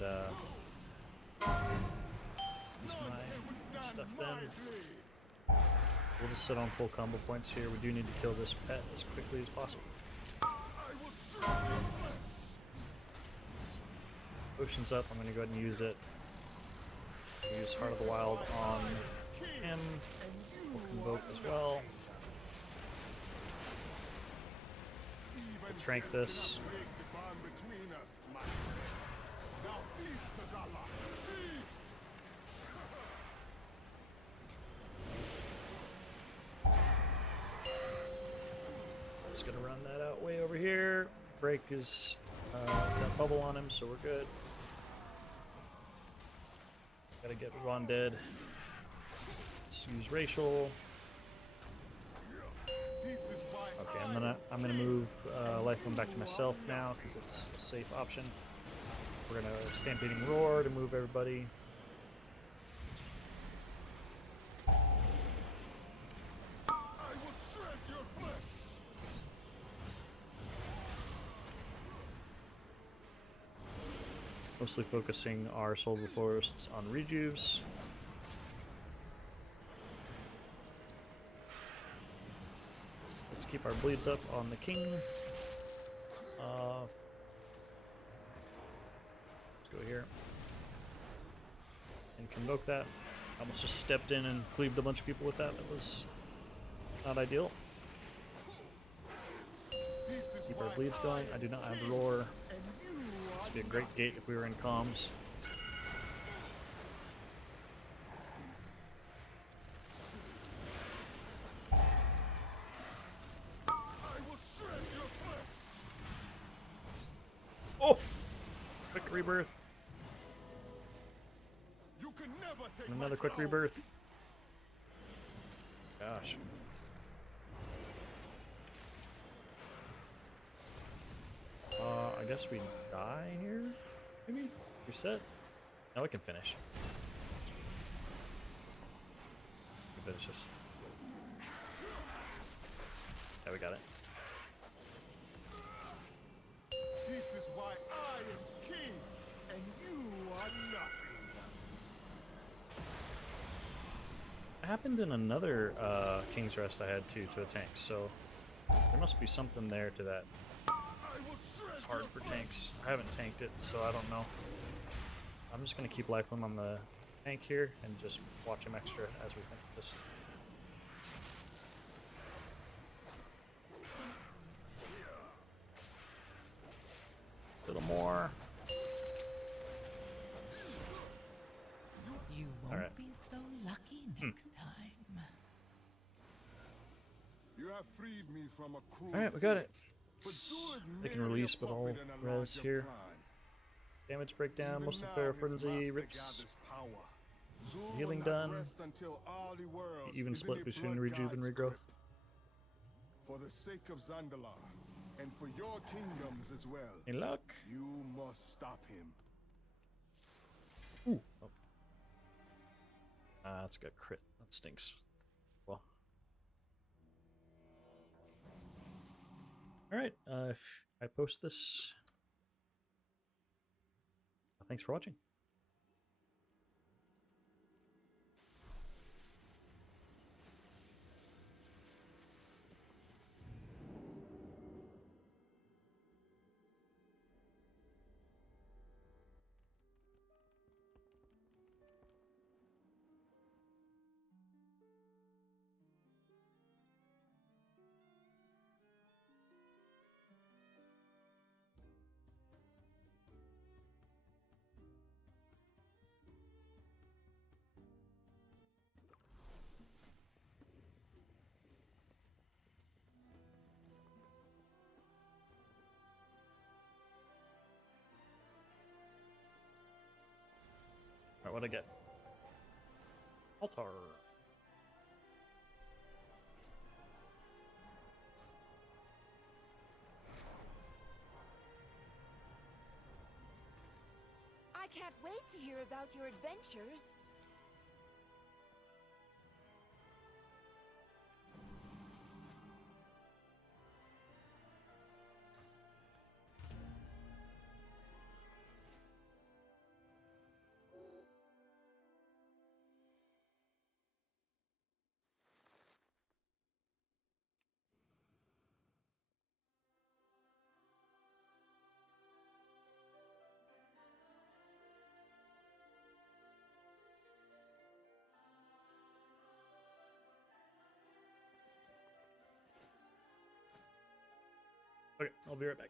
use my stuff then. We'll just sit on full combo points here. We do need to kill this pet as quickly as possible. I will shoot your flesh. Potion's up. I'm gonna go ahead and use it. Use Heart of the Wild on him. We'll Convoke as well. We'll Trank this. Just gonna run that out way over here. Break is got bubble on him, so we're good. Gotta get Ron dead. Let's use racial. Okay, I'm gonna move Lifeline back to myself now because it's a safe option. We're gonna Stampeding Roar to move everybody. Mostly focusing our Soulful Forests on rejuves. Let's keep our bleeds up on the king. Let's go here and Convoke that. I almost just stepped in and cleaved a bunch of people with that. That was not ideal. Keep our bleeds going. I do not have Roar. This would be a great gate if we were in comms. Oh! Quick rebirth. And another quick rebirth. Gosh. I guess we die here? Maybe? Reset? Now we can finish. We can finish this. Yeah, we got it. This is why I am king, and you are nothing. It happened in another King's Rest I had too, to a tank, so there must be something there to that. It's hard for tanks. I haven't tanked it, so I don't know. I'm just going to keep Lifeline on the tank here and just watch him extra as we finish this. A little more. You won't Alright. be so lucky next time. You have freed me from a cruel Alright, we got it. But Zul is They can merely a release, but I'll puppet in a res larger here. plan. Damage breakdown, Even most of now, their his frenzy master rips. gathers power. Zul Healing will not done. rest until all the world Even is in split the between blood rejuve and god's regrowth. grip. For the sake of Zandalar, and for your kingdoms as well, Any luck? you must stop him. Ooh. Oh. That's a good crit. That stinks. Well. Alright, if I post this, thanks for watching. Alright, what'd I get? Altar. I can't wait to hear about your adventures. Okay, I'll be right back.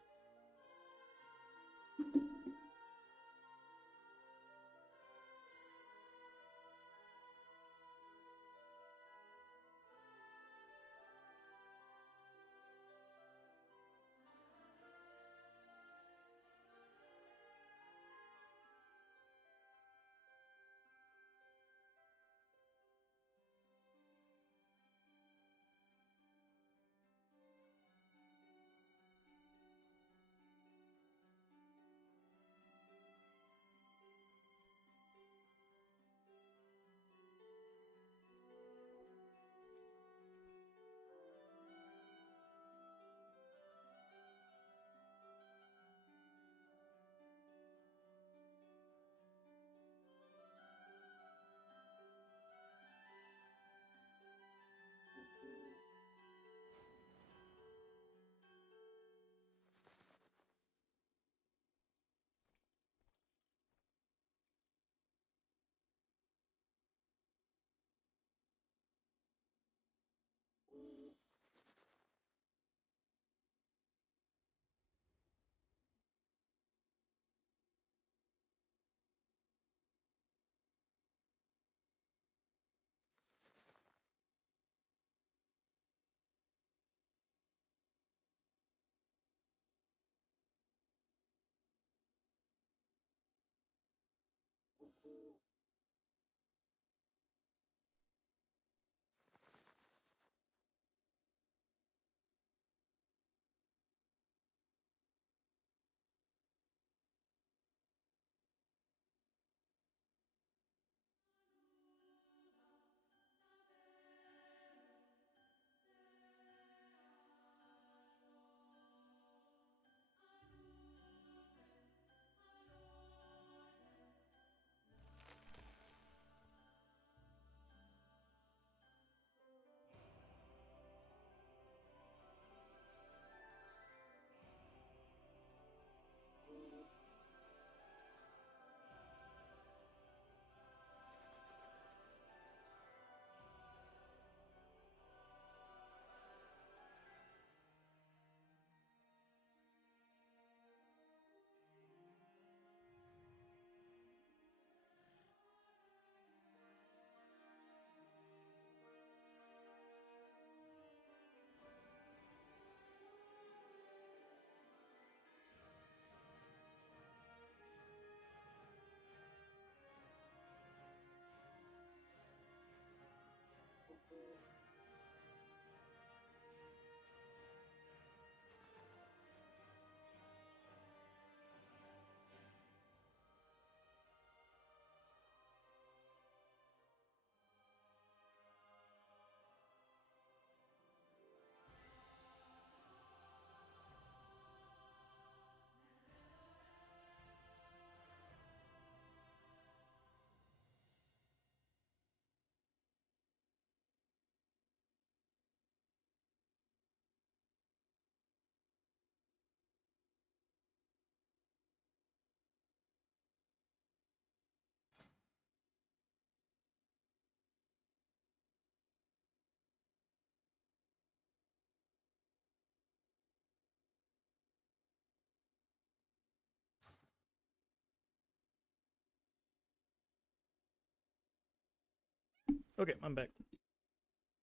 Okay, I'm back.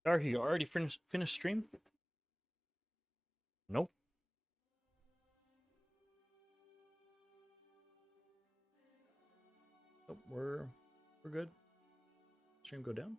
Darky, you already finished stream? Nope. Oh, we're good. Stream go down.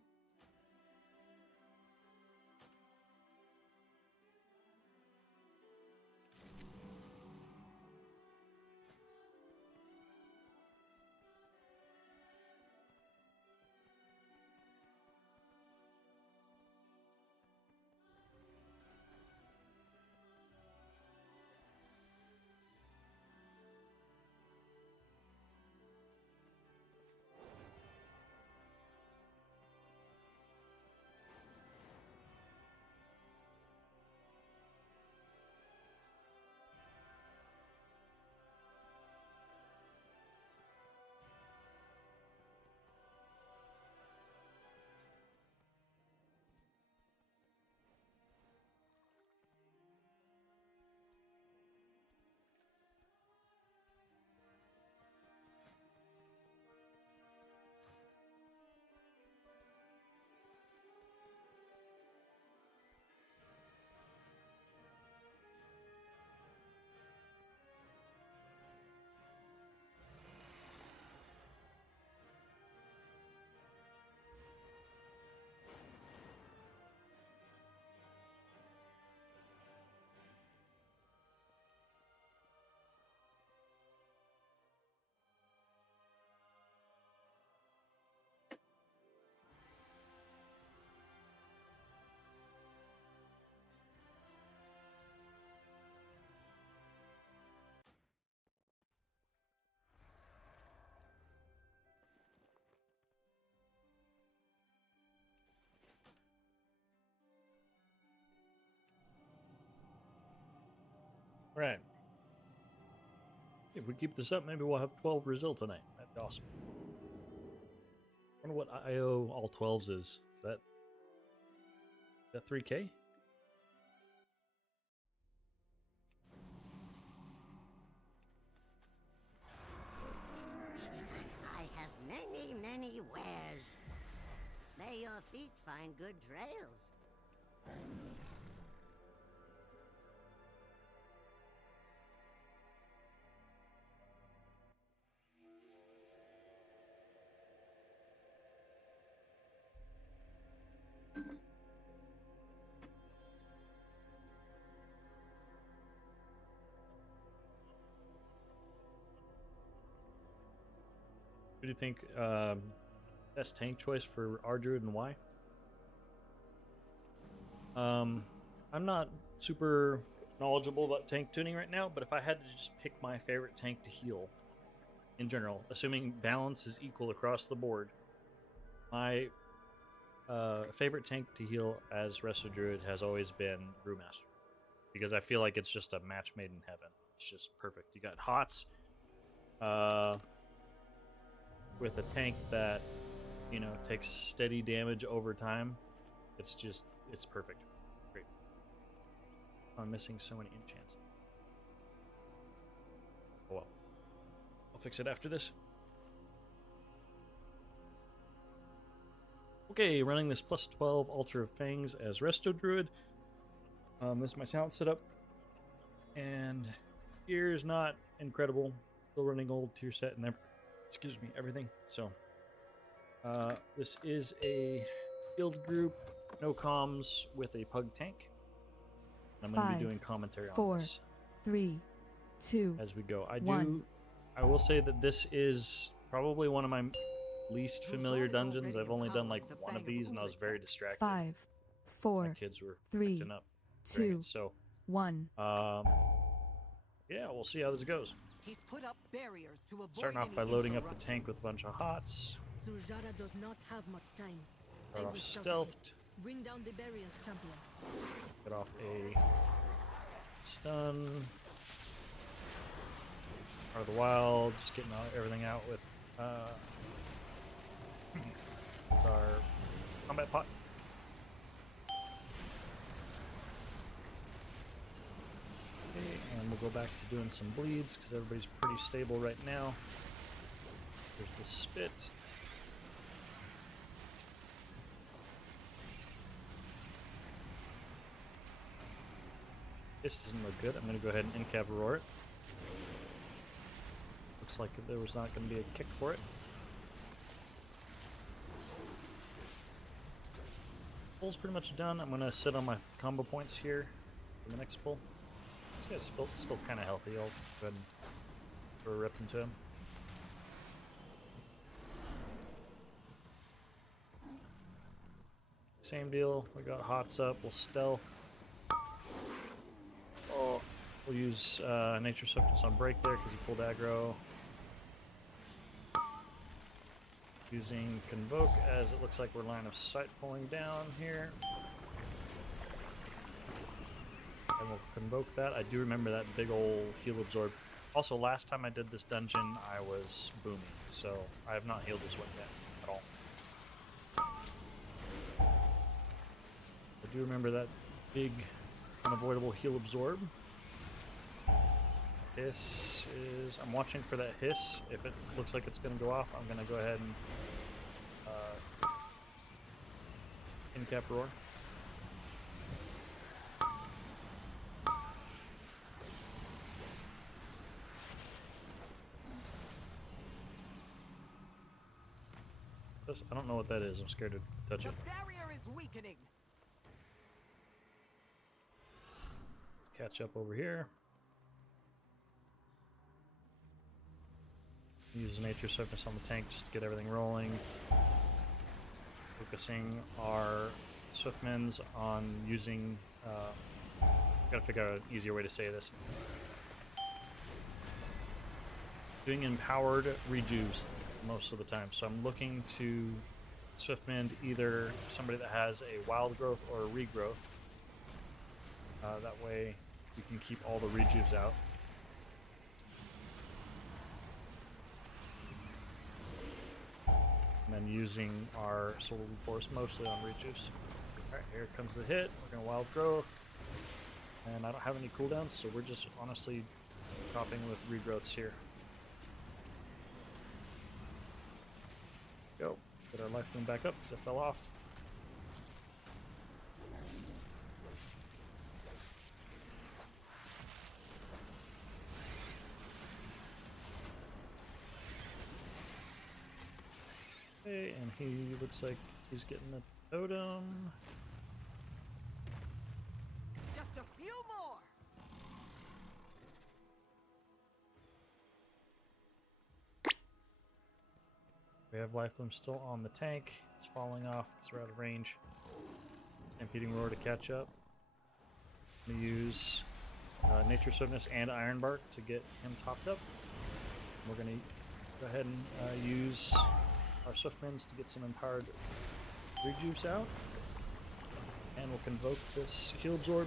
Right. If we keep this up, maybe we'll have 12 results tonight. That'd be awesome. I wonder what IO all 12s is. Is that 3K? I have many, many wares. May your feet find good trails. Who do you think best tank choice for our Druid and why? I'm not super knowledgeable about tank tuning right now, but if I had to just pick my favorite tank to heal in general, assuming balance is equal across the board, my favorite tank to heal as Resto Druid has always been Brewmaster, because I feel like it's just a match made in heaven. It's just perfect. You got Hots with a tank that, you know, takes steady damage over time. It's perfect. Great. I'm missing so many enchants. Oh well. I'll fix it after this. Okay, running this plus 12 Altar of Fangs as Resto Druid. This is my talent setup. And gear is not incredible. Still running old tier set and everything. So, this is a guild group, no comms, with a pug tank. I'm going to be doing commentary on this 3, 2, as we go. one. I will say that this is probably one of my least familiar dungeons. I've only done like one of these, and I was very distracted. 5, 4, My kids were 3, acting up during 2, it. So, 1. yeah, we'll see how this goes. He's put up barriers to avoid Starting off any by loading up the interruptions. tank with a bunch of hots. Zujara does not have much time. Start I off will stop stealthed. it. Bring down the barriers, champion. Get off a stun. Or the wild, just getting everything out with our combat pot. Okay, and we'll go back to doing some bleeds because everybody's pretty stable right now. There's the spit. This doesn't look good. I'm going to go ahead and in-cab roar it. Looks like there was not going to be a kick for it. Pull's pretty much done. I'm going to sit on my combo points here for the next pull. This guy's still kind of healthy. I'll go ahead and throw a rip into him. Same deal. We got hots up. We'll stealth. Oh, we'll use Nature Substance on break there because he pulled aggro. Using Convoke as it looks like we're line of sight pulling down here. And we'll Convoke that. I do remember that big old heal absorb. Also, last time I did this dungeon, I was booming, so I have not healed this one yet at all. I do remember that big unavoidable heal absorb. Hiss is... I'm watching for that hiss. If it looks like it's going to go off, I'm going to go ahead and in-cap roar. I don't know what that is. I'm scared to touch it. The barrier is weakening. Catch up over here. Use Nature Swiftness on the tank just to get everything rolling. Focusing our Swiftmans on using... gotta figure out an easier way to say this. Doing empowered rejuves most of the time, so I'm looking to Swiftmend either somebody that has a wild growth or a regrowth. That way we can keep all the rejuves out. And then using our Soul of the Forest mostly on rejuves. Alright, here comes the hit. We're gonna Wild Growth. And I don't have any cooldowns, so we're just honestly topping with regrowths here. Go. Let's get our life bloom back up because it fell off. Okay, and he looks like he's getting a totem. Just a few more. We have Life Bloom still on the tank. It's falling off because we're out of range. Stampeding Roar to catch up. We use Nature Swiftness and Iron Bark to get him topped up. We're going to go ahead and use our Swiftmans to get some empowered rejuves out. And we'll convoke this Heal Absorb.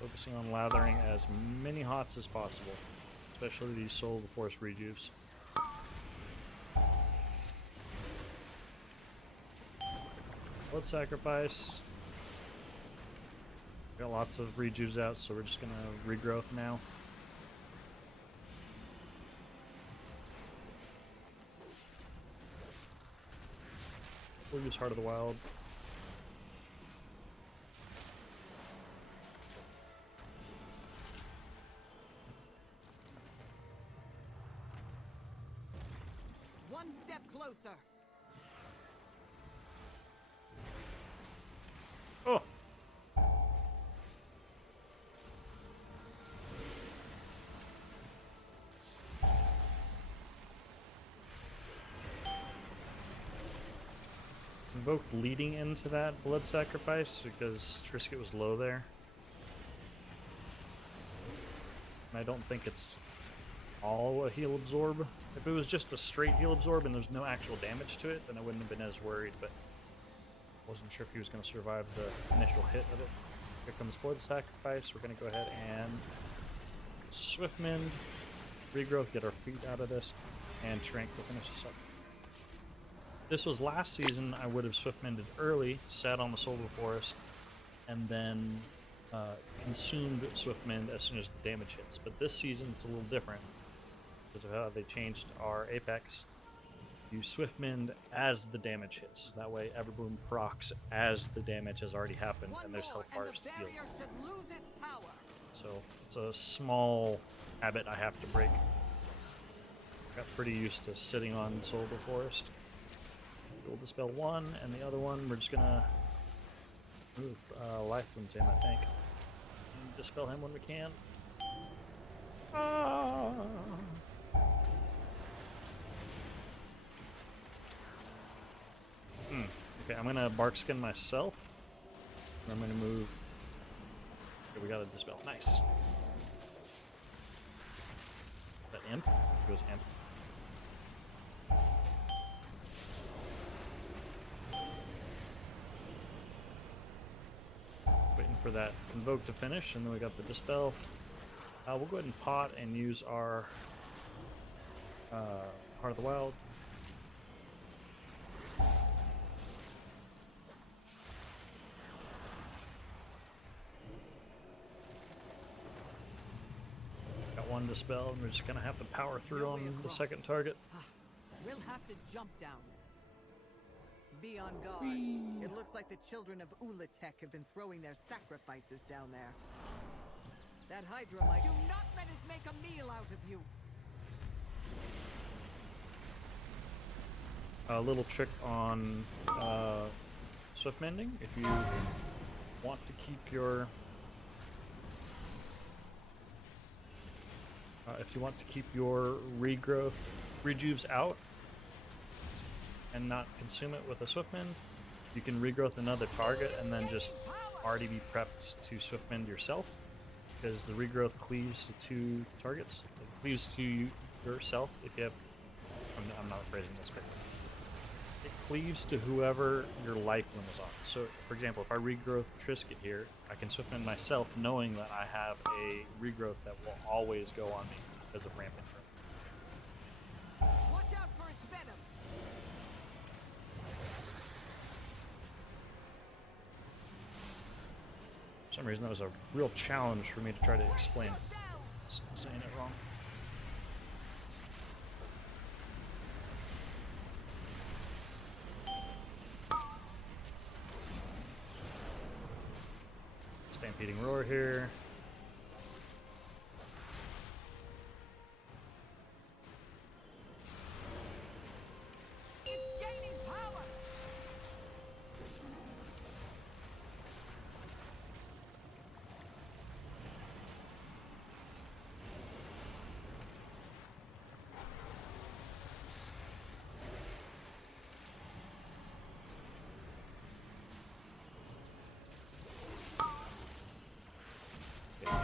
Focusing on lathering as many hots as possible, especially these Soul of the Forest rejuves. Blood Sacrifice. Got lots of rejuves out, so we're just gonna regrowth now. We'll use Heart of the Wild. One step closer. Oh! Invoked leading into that Blood Sacrifice because Trisket was low there. And I don't think it's all a Heal Absorb. If it was just a straight Heal Absorb and there's no actual damage to it, then I wouldn't have been as worried, but I wasn't sure if he was going to survive the initial hit of it. Here comes Blood Sacrifice. We're going to go ahead and Swiftmend, regrowth, get our feet out of this, and Shrink to finish this up. This was last season, I would have Swiftmended early, sat on the Soul of the Forest, and then consumed Swiftmend as soon as the damage hits. But this season it's a little different because of how they changed our Apex. You Swiftmend as the damage hits. That way Everbloom procs as the damage has already happened and there's health bars to heal. So it's a small habit I have to break. I got pretty used to sitting on Soul of the Forest. We'll dispel one, and the other one we're just gonna move Life Bloom's in, I think. And dispel him when we can. Ah. Okay, I'm gonna Bark Skin myself. And I'm gonna move. Okay, we got a dispel. Nice. That imp? It was imp. Waiting for that Invoke to finish, and then we got the Dispel. We'll go ahead and pot and use our Heart of the Wild. Got one Dispel, and we're just gonna have to power through on the second target. We'll have to jump down. Be on guard. It looks like the children of Ulatek have been throwing their sacrifices down there. That Hydra might... Do not let it make a meal out of you! A little trick on Swift Mending. If you want to keep your... regrowth rejuves out and not consume it with a Swiftmend, you can regrowth another target and then just already be prepped to Swiftmend yourself, because the regrowth cleaves to two targets. It cleaves to yourself if you have I'm not phrasing this correctly. It cleaves to whoever your life limit is on. So, for example, if I regrowth Trisket here, I can Swiftman myself knowing that I have a regrowth that will always go on me because of rampant growth. Watch out for its venom. For some reason, that was a real challenge for me to try to explain. Saying it wrong. Stampeding roar here. It's gaining power.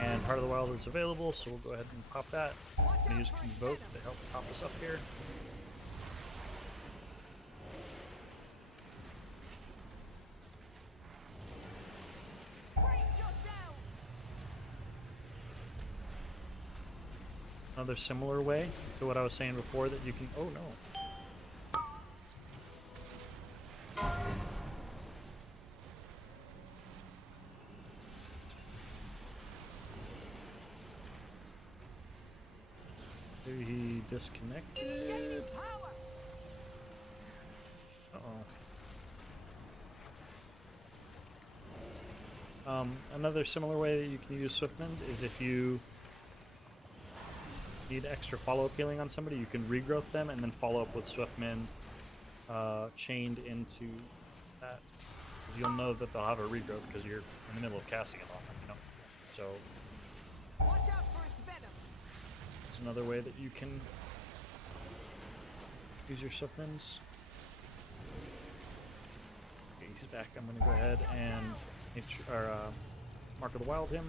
And Heart of the Wild is available, so we'll go ahead and pop that. I'm gonna use Convoke to help top us up here. Brace yourself. Another similar way to what I was saying before that you can. Oh no. Maybe he disconnected. Gaining power. Uh-oh. Another similar way that you can use Swiftmend is if you need extra follow-up healing on somebody, you can regrowth them and then follow up with Swiftmend chained into that. Because you'll know that they'll have a regrowth because you're in the middle of casting it on them, you know? So Watch out for its venom. it's another way that you can use your Swiftmends. Okay, he's back. I'm going to go ahead and Mark of the Wild him.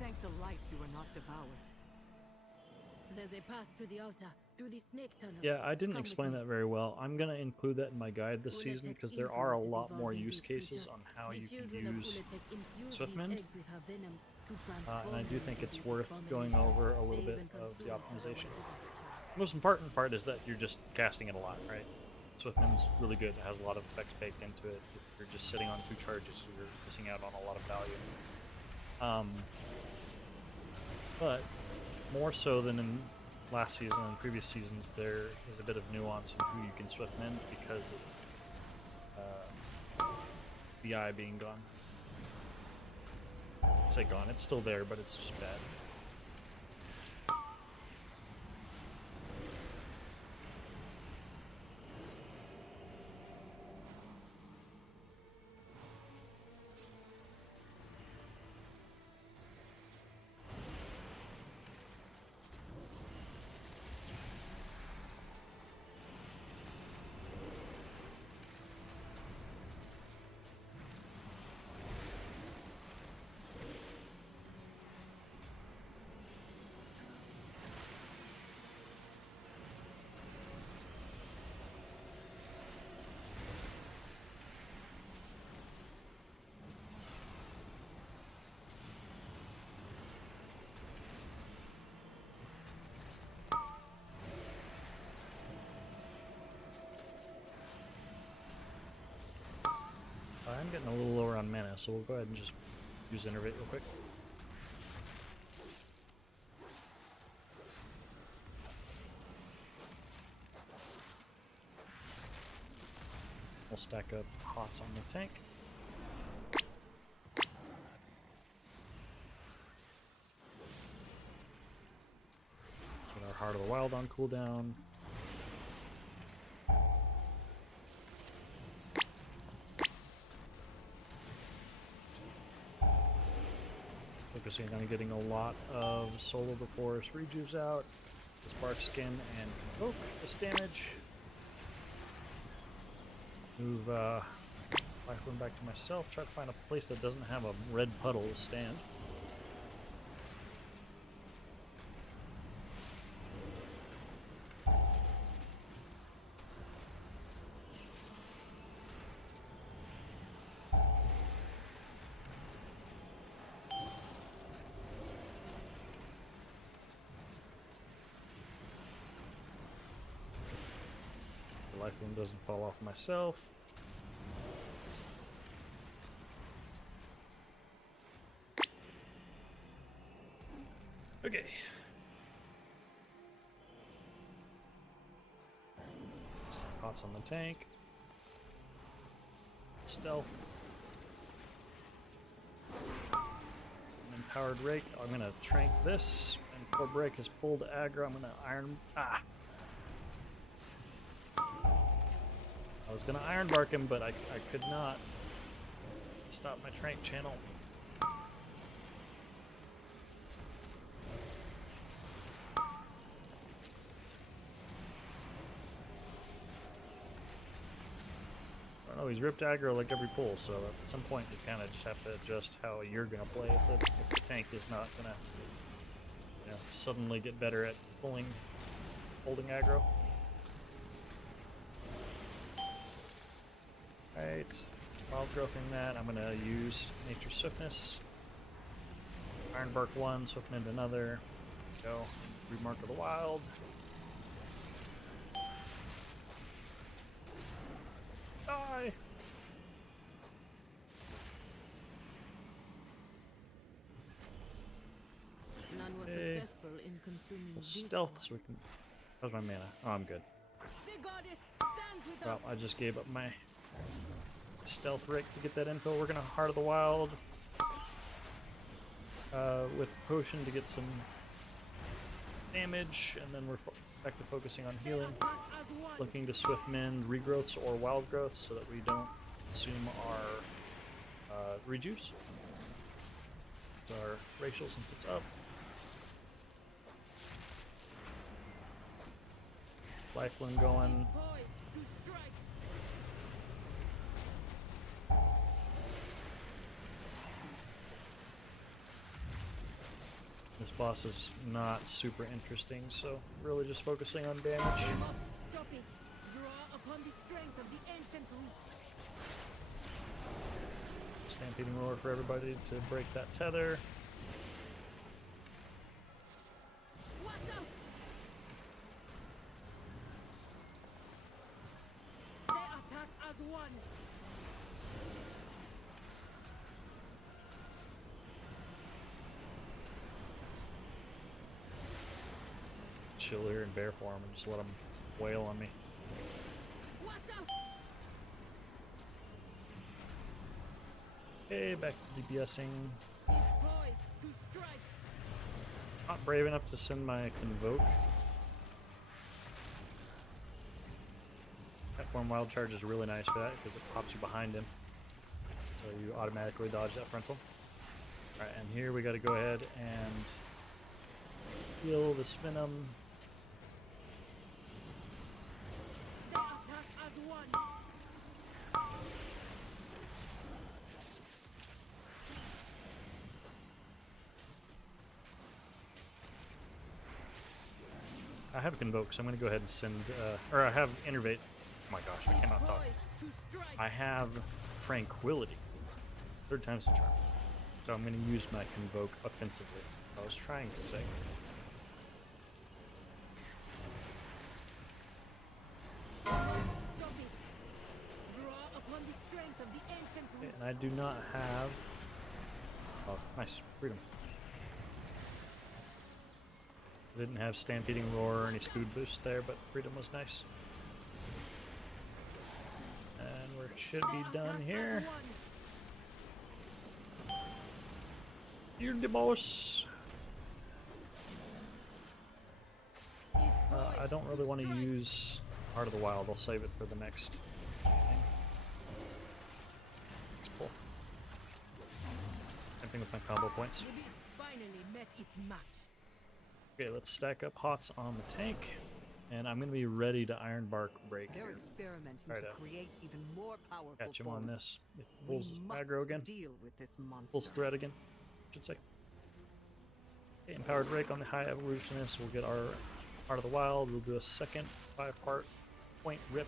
Thank the light you were not devoured. There's a path to the altar, through the snake tunnel. Yeah, I didn't Come with explain me. that very well. I'm going to include that in my guide this Uletek's season because there are a influence is lot more evolving use these cases creatures. on how The you can children of use Uletek infuse Swiftmend. these eggs with her venom to And I do transform think them it's into worth going abominations. over a They little bit even of the consume optimization. our child. The most important part is that you're just casting it a lot, right? Swiftman's really good. It has a lot of effects baked into it. If you're just sitting on 2 charges, you're missing out on a lot of value. But more so than in last season and previous seasons, there is a bit of nuance in who you can Swiftmend because of the eye being gone. I say gone, it's still there, but it's just bad. I'm getting a little lower on mana, so we'll go ahead and just use Innervate real quick. We'll stack up Hots on the tank. Get our Heart of the Wild on cooldown. Focusing on getting a lot of Soul of the Forest rejuves out, the Spark Skin, and Convoke this damage. Move Lifeline back to myself. Try to find a place that doesn't have a red puddle to stand. The lifeline doesn't fall off myself. Okay. Pots on the tank. Stealth. An empowered rake. I'm gonna trank this. And before break is pulled aggro. I'm gonna iron. Ah! I was gonna iron bark him, but I could not stop my trank channel. Oh, he's ripped aggro like every pull, so at some point you kind of just have to adjust how you're going to play if the tank is not going to, you know, suddenly get better at holding aggro. Alright, wild growthing that, I'm going to use Nature's Swiftness. Ironbark 1, Swiftness another. Go, Remark of the Wild. Die! None was successful in consuming Stealth so we can... How's my mana? Oh, I'm good. The goddess stands with Well, us. I just gave up my stealth rake to get that info. We're gonna Heart of the Wild with potion to get some damage, and then we're back to focusing on healing. Looking to swift mend regrowths or wild growths so that we don't consume our rejuice. Our racial since it's up. Lifeline going. Poised to strike. This boss is not super interesting, so really just focusing on damage. We must stop it. Draw upon the strength of the ancient roots. Stampeding roar for everybody to break that tether. Watch out! They attack as one. Chill here in bear form and just let them wail on me. Watch out! Okay, back to DPSing. It's poised to strike. Not brave enough to send my Convoke. That form wild charge is really nice for that because it pops you behind him. So you automatically dodge that frontal. Alright, and here we gotta go ahead and heal this Venom. They attack as one. I have Convoke, so I'm gonna go ahead and send, or I have Innervate. Oh my gosh, I cannot talk. Poised to strike. I have Tranquility. Third time's the charm. So I'm going to use my Convoke offensively. I was trying to say. Stop it. Draw upon the strength of the ancient Okay, roots. and I do not have... Oh, nice. Freedom. I didn't have Stampeding Roar or any speed boost there, but Freedom was nice. And we should be done here. Here, the boss. I don't really want to use Heart of the Wild. I'll save it for the next thing. Let's pull. Same thing with my combo points. The beast finally met its match. Okay, let's stack up Hots on the tank And I'm going to be ready to Iron Bark break They're here. experimenting Try to to create even more powerful catch him on foes. this. It We pulls must aggro again. deal with this monster. Pulls thread again, I should say. Okay, empowered break on the High Evolutionist. We'll get our Heart of the Wild. We'll do a second 5-part point rip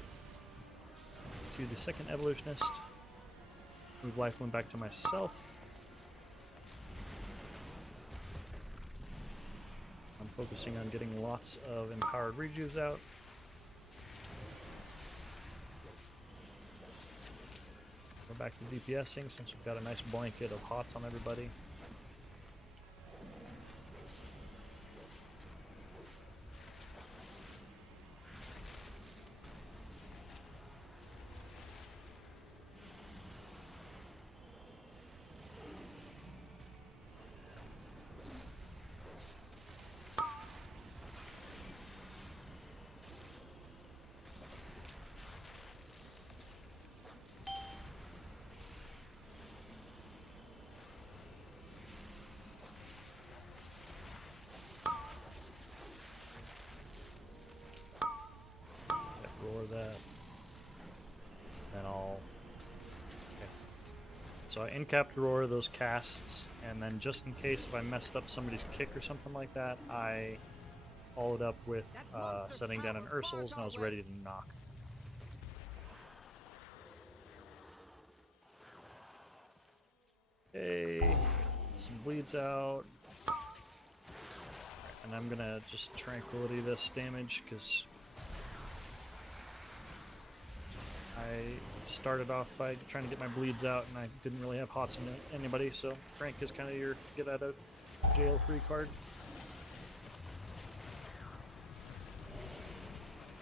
to the second Evolutionist. Move Life Wound back to myself. I'm focusing on getting lots of empowered rejuves out. Go back to DPSing since we've got a nice blanket of hots on everybody. Roar that. Then I'll... Okay. So I in-capped Roar those casts, and then just in case if I messed up somebody's kick or something like that, I followed up with setting down an Ursul's, and I was ready to knock. Okay, some bleeds out. And I'm gonna just Tranquility this damage, because I started off by trying to get my bleeds out, and I didn't really have hots on anybody, so Frank is kind of your get out of jail free card.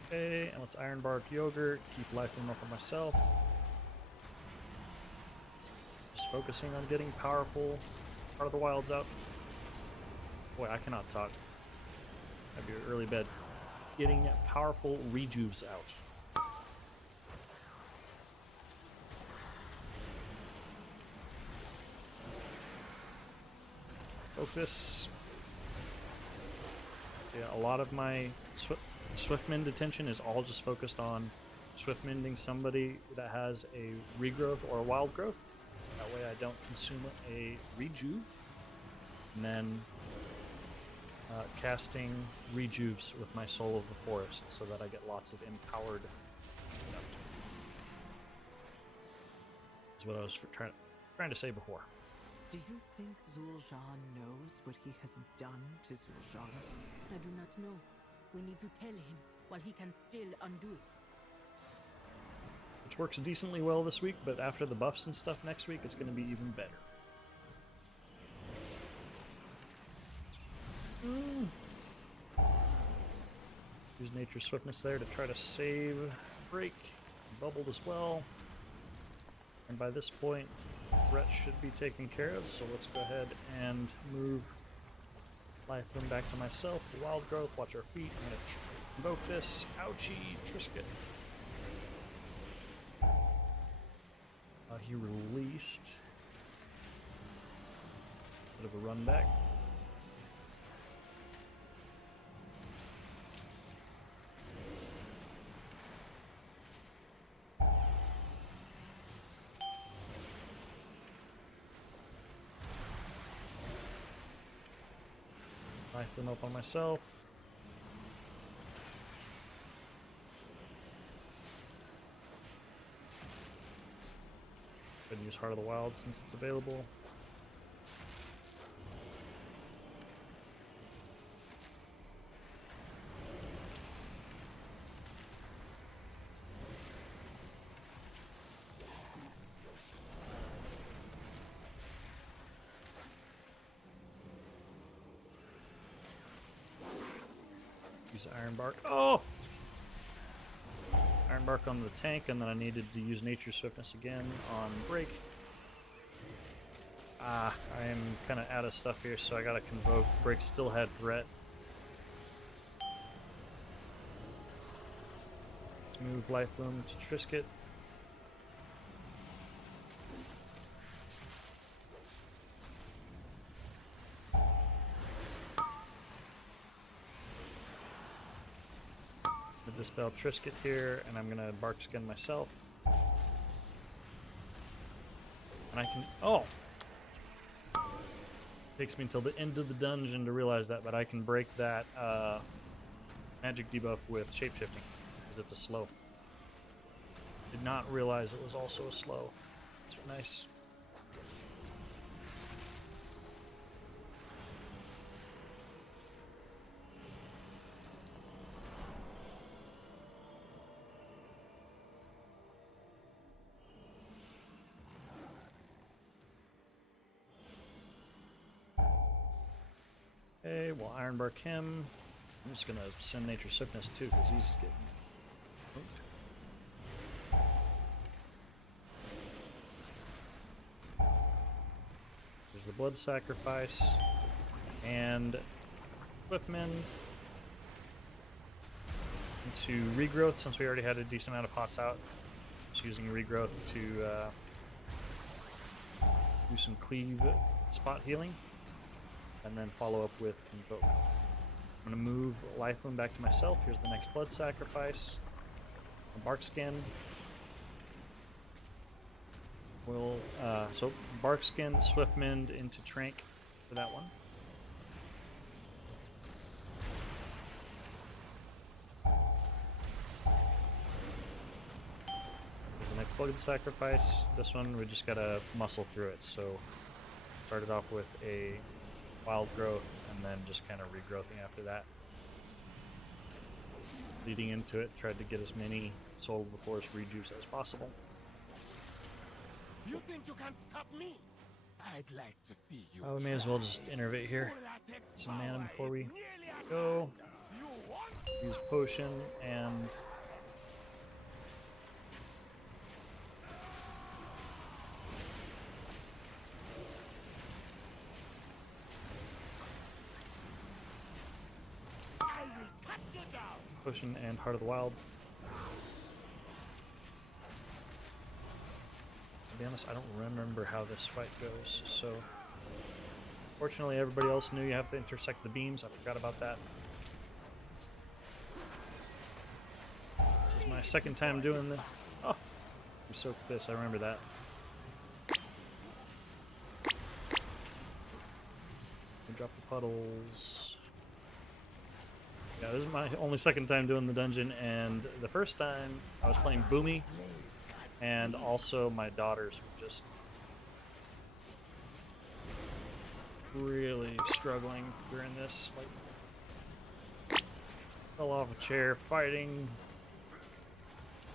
Okay, and let's Iron Bark Yogurt, keep life room up for myself. Just focusing on getting powerful Heart of the Wilds out. Boy, I cannot talk. That'd be an early bed. Getting powerful rejuves out. Focus. So yeah, a lot of my Swiftmend attention is all just focused on Swiftmending somebody that has a regrowth or a wild growth. That way I don't consume a rejuve. And then casting rejuves with my Soul of the Forest so that I get lots of empowered. That's what I was trying to say before. Do you think Zul'Jin knows what he has done to Zul'Jin? I do not know. We need to tell him while he can still undo it. Which works decently well this week, but after the buffs and stuff next week, it's going to be even better. Use Nature's Swiftness there to try to save break. Bubbled as well. And by this point, Brett should be taken care of, so let's go ahead and move Life Room back to myself. Wild Growth, watch our feet. I'm going to invoke this. Ouchie, Trisket. He released. Bit of a run back. Life them up on myself. Could use Heart of the Wild since it's available. Use Iron Bark. Oh! Iron Bark on the tank, and then I needed to use Nature's Swiftness again on break. I am kind of out of stuff here, so I gotta convoke. Break still had threat. Let's move Life Bloom to Trisket. Dispel Trisket here, and I'm gonna bark skin myself. And I can. Oh! Takes me until the end of the dungeon to realize that, but I can break that magic debuff with shapeshifting, because it's a slow. Did not realize it was also a slow. It's nice. Okay, we'll Ironbark him. I'm just gonna send Nature Swiftness too, because he's getting hooked. There's the Blood Sacrifice and Swiftmend into Regrowth, since we already had a decent amount of pots out. Just using Regrowth to do some cleave spot healing, and then follow up with Convoke. I'm going to move Life Wound back to myself. Here's the next Blood Sacrifice. A Bark Skin. We'll, so Bark Skin, Swiftmend into Trank for that one. Here's the next Blood Sacrifice. This one we just got to muscle through it. So started off with a Wild Growth, and then just kind of regrowthing after that. Leading into it, tried to get as many Soul of the Forest rejuice as possible. You think you can stop me? I'd like to see you. We may as well just innervate here. Get some mana before we go. Use potion and Potion and Heart of the Wild. To be honest, I don't remember how this fight goes, so fortunately everybody else knew you have to intersect the beams. I forgot about that. This is my second time doing the... Oh! We soaked this, I remember that. We drop the puddles. Yeah, this is my only second time doing the dungeon, and the first time I was playing Boomy, and also my daughters were just really struggling during this. Like, fell off a chair, fighting,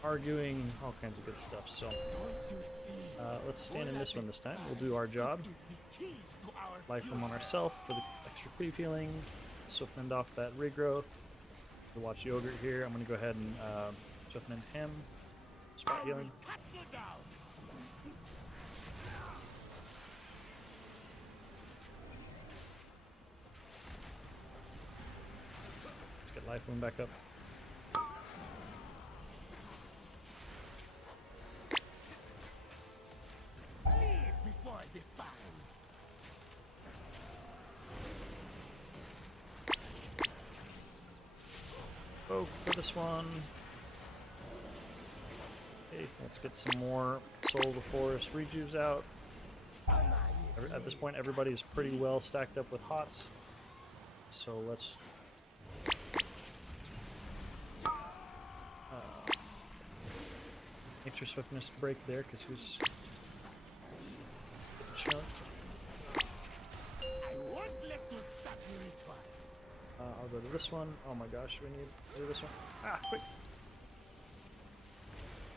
arguing, all kinds of good stuff. So let's stand in this one this time. We'll do our job. Life from on ourselves for the extra cleave healing. Swiftmend off that regrowth. To watch Yogurt here, I'm going to go ahead and Swiftmend him. Spot healing. Let's get Life Wound back up. Oh, for this one. Okay, let's get some more Soul of the Forest rejuves out. At this point, everybody's pretty well stacked up with hots. So let's... Nature Swiftness break there, because he was chunked. I'll go to this one. Oh my gosh, we need to do this one. Ah, quick!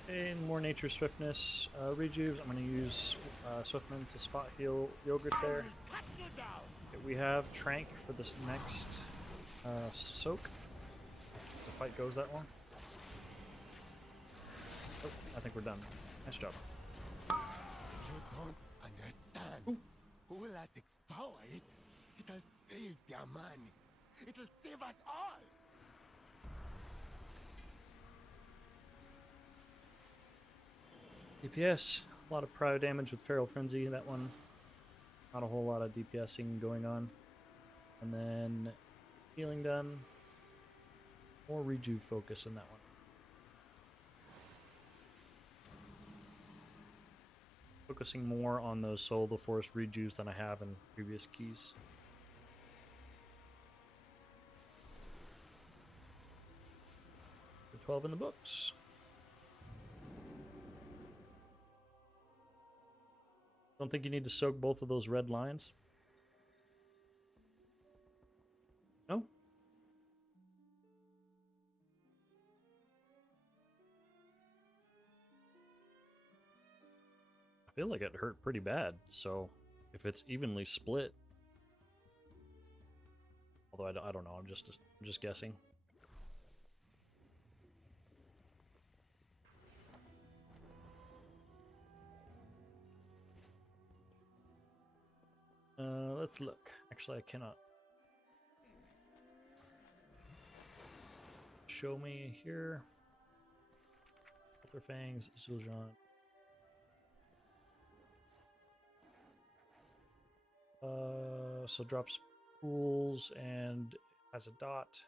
And more Nature Swiftness rejuves. I'm going to use Swiftmend to spot heal Yogurt there. Okay, we have Trank for this next soak. If the fight goes that long. Oh, I think we're done. Nice job. You don't understand. Who will let explore it? It'll save their money. It'll save us all. DPS. A lot of prio damage with Feral Frenzy. That one. Not a whole lot of DPSing going on. And then healing done. More rejuve focus in that one. focusing more on those Soul of the Forest rejuice than I have in previous keys. The 12 in the books. Don't think you need to soak both of those red lines? No? I feel like it hurt pretty bad, so if it's evenly split, although I don't know, I'm just guessing. Let's look. Actually, I cannot. Show me here. Ultra Fangs, Zul'Jan. So drops pools and has a dot.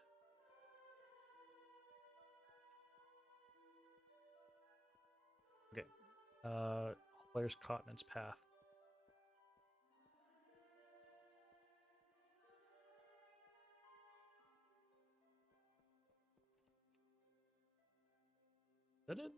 Okay. Player's caught in its path. Is that it?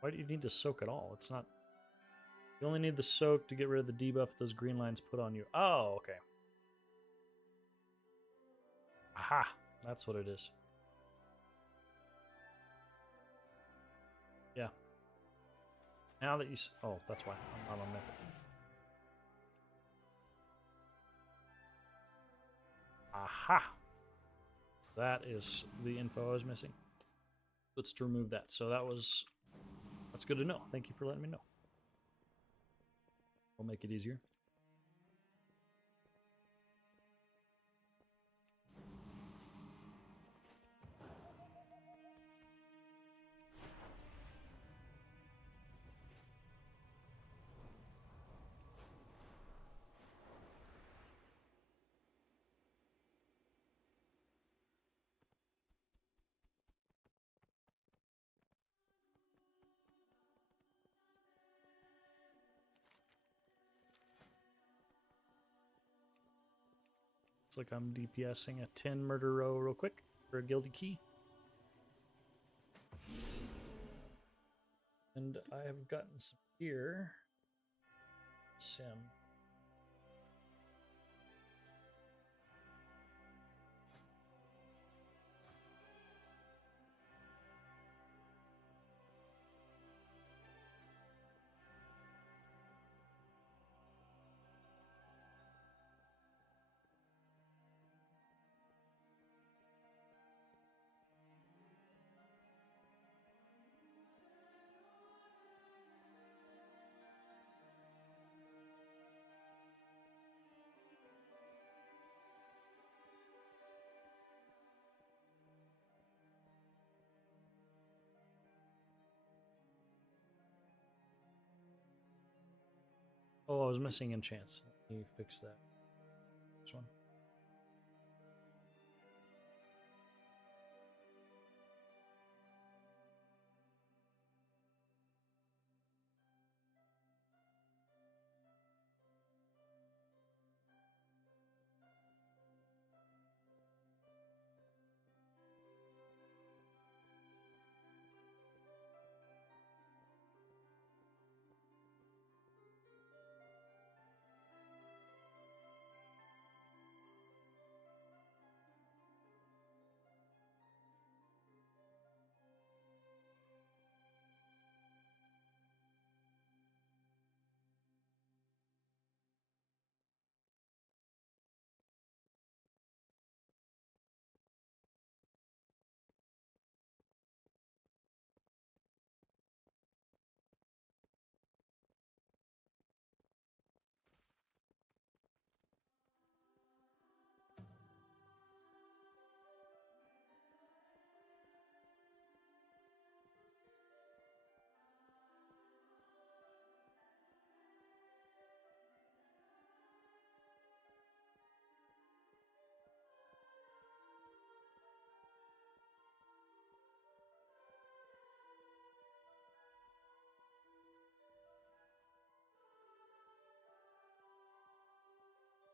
Why do you need to soak at all? It's not... You only need the soak to get rid of the debuff those green lines put on you. Oh, okay. Aha! That's what it is. Yeah. Now that you... Oh, that's why. I'm not on Mythic. Aha! That is the info I was missing. Let's remove that. So that was... That's good to know. Thank you for letting me know. We'll make it easier. Looks like I'm DPSing a 10 murder row real quick for a guilty key. And I have gotten some gear. Sim. Oh, I was missing enchants. Let me fix that. This one.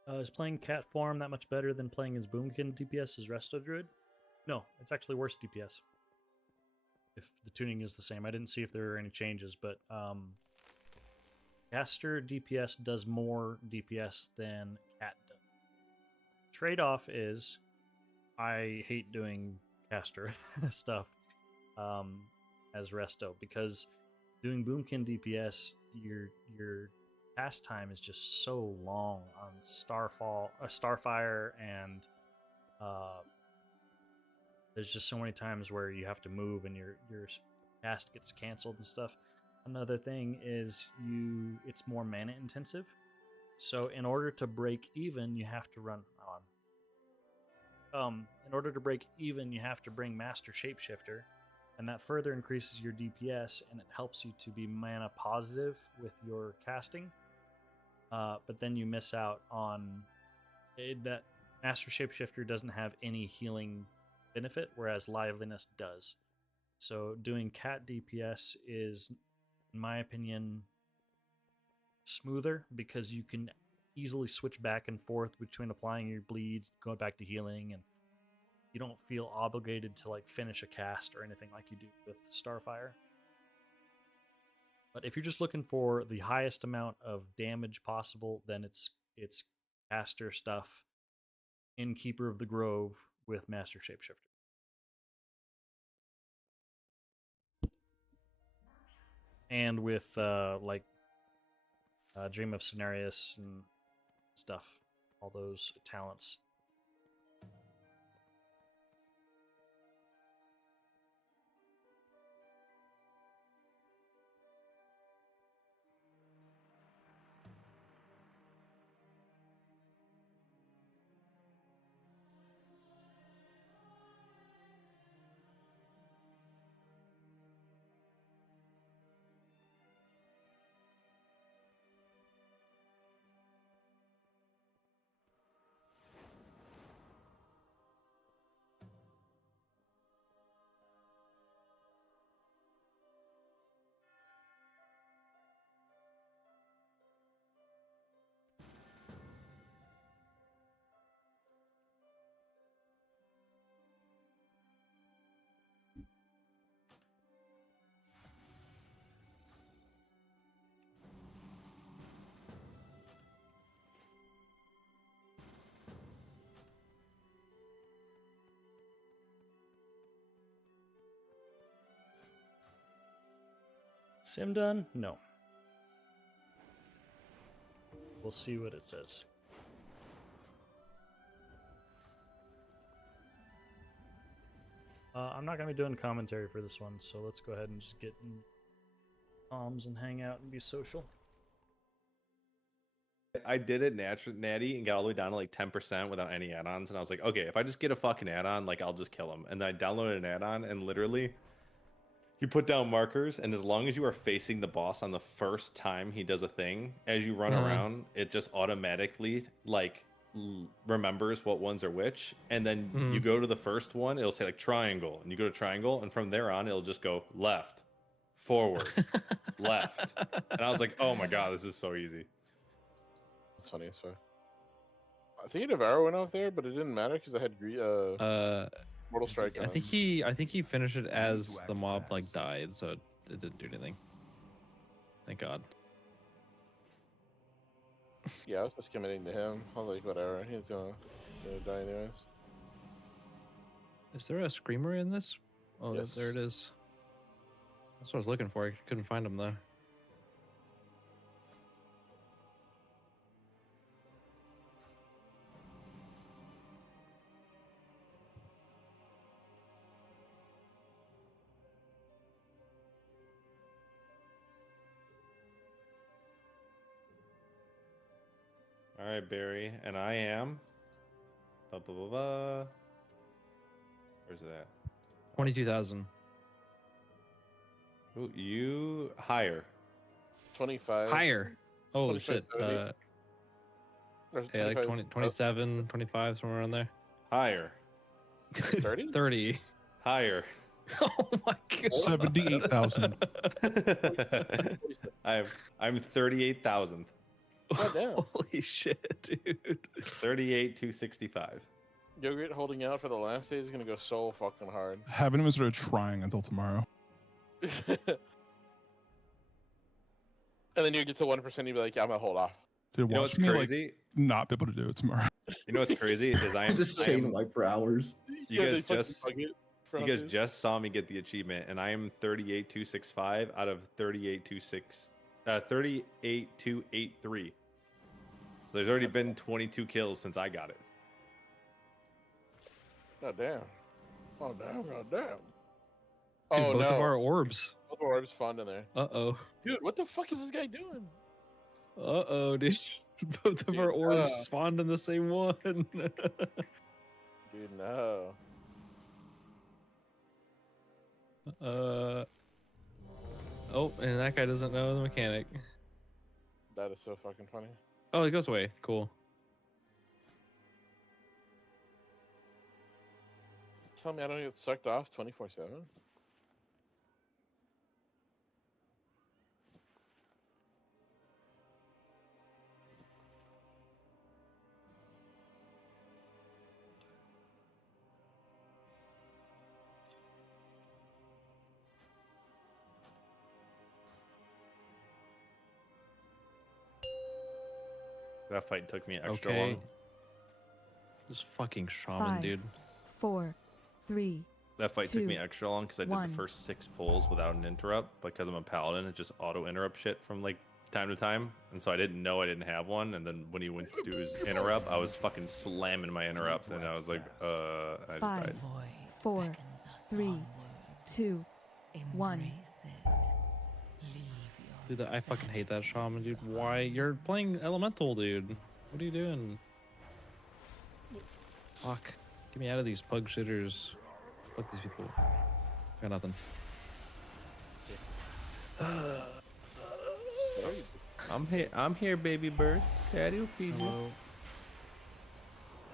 Is playing cat form that much better than playing as Boomkin DPS as Resto Druid? No, it's actually worse DPS. If the tuning is the same. I didn't see if there were any changes, but Caster DPS does more DPS than Cat does. Trade-off is I hate doing caster stuff as Resto because doing Boomkin DPS, your cast time is just so long on Starfire, and there's just so many times where you have to move and your cast gets canceled and stuff. Another thing is it's more mana intensive. So in order to break even, you have to run on. In order to break even, you have to bring Master Shapeshifter, and that further increases your DPS, and it helps you to be mana positive with your casting. But then you miss out on that Master Shapeshifter doesn't have any healing benefit, whereas Liveliness does. So doing Cat DPS is, in my opinion, smoother because you can easily switch back and forth between applying your bleeds, going back to healing, and you don't feel obligated to like finish a cast or anything like you do with Starfire. But if you're just looking for the highest amount of damage possible, then it's caster stuff in Keeper of the Grove with Master Shapeshifter. And with Dream of Cenarius and stuff, all those talents. Sim done? No. We'll see what it says. I'm not going to be doing commentary for this one, so let's go ahead and just get in comms and hang out and be social. I did it natty and got all the way down to like 10% without any add-ons, and I was like, okay, if I just get a fucking add-on, like I'll just kill him. And then I downloaded an add-on, and literally you put down markers, and as long as you are facing the boss on the first time he does a thing, as you run around, it just automatically like remembers what ones are which, and then you go to the first one, it'll say like triangle, and you go to triangle, and from there on it'll just go left, forward, left. And I was like, oh my god, this is so easy. That's funny as fuck. I think Navarro went off there, but it didn't matter because I had Mortal Strike. I think he finished it as the mob like died, so it didn't do anything. Thank God. Yeah, I was just committing to him. I was like, whatever, he's gonna die anyways. Is there a screamer in this? Oh, yes. There it is. That's what I was looking for. I couldn't find him though. All right, Barry, and I am. Blah, blah, blah, blah. Where's it at? 22,000. Ooh, you higher. 25. Higher. Holy 25, shit. Yeah, like 20, 27, 25, somewhere around there. Higher. 30? 30. Higher. Oh my god. 78,000. I'm 38,000. God damn. Holy shit, dude. 38,265. Yogurt holding out for the last day is gonna go so fucking hard. Haven't even started trying until tomorrow. And then you get to 1%, you'd be like, yeah, I'm gonna hold off. Dude, You know watch what's me crazy? like not be able to do it tomorrow. You know what's crazy is I am just I chain am- wipe for hours. You Yeah, guys they fucking just bug it for you guys updates. just saw me get the achievement, and I am 38,265 out of 38,283. So there's already been 22 kills since I got it. God damn. Oh damn, god damn. Dude, Oh both no. of our orbs. Both of our orbs spawned in there. Uh-oh. Dude, what the fuck is this guy doing? Uh-oh, dude. Both of our Dude, orbs spawned in the same one. Dude, no. Oh, and that guy doesn't know the mechanic. That is so fucking funny. Oh, it goes away. Cool. Tell me I don't get sucked off 24/7? That fight took me extra Okay. long. This fucking shaman, 5, dude. 4, 3, That fight took me 2, extra long because I did 1. the first 6 pulls without an interrupt. Because I'm a paladin, it just auto interrupt shit from like time to time, and so I didn't know I didn't have one. And then when he went to do his interrupt, I was fucking slamming my interrupt, and I was like, I just 5, died. 4, 3, 2, 1. Dude, I fucking hate that shaman, dude. Why? You're playing elemental, dude. What are you doing? Fuck. Get me out of these pug shitters. Fuck these people. Got nothing. I'm here, baby bird. Daddy will feed you. Hello.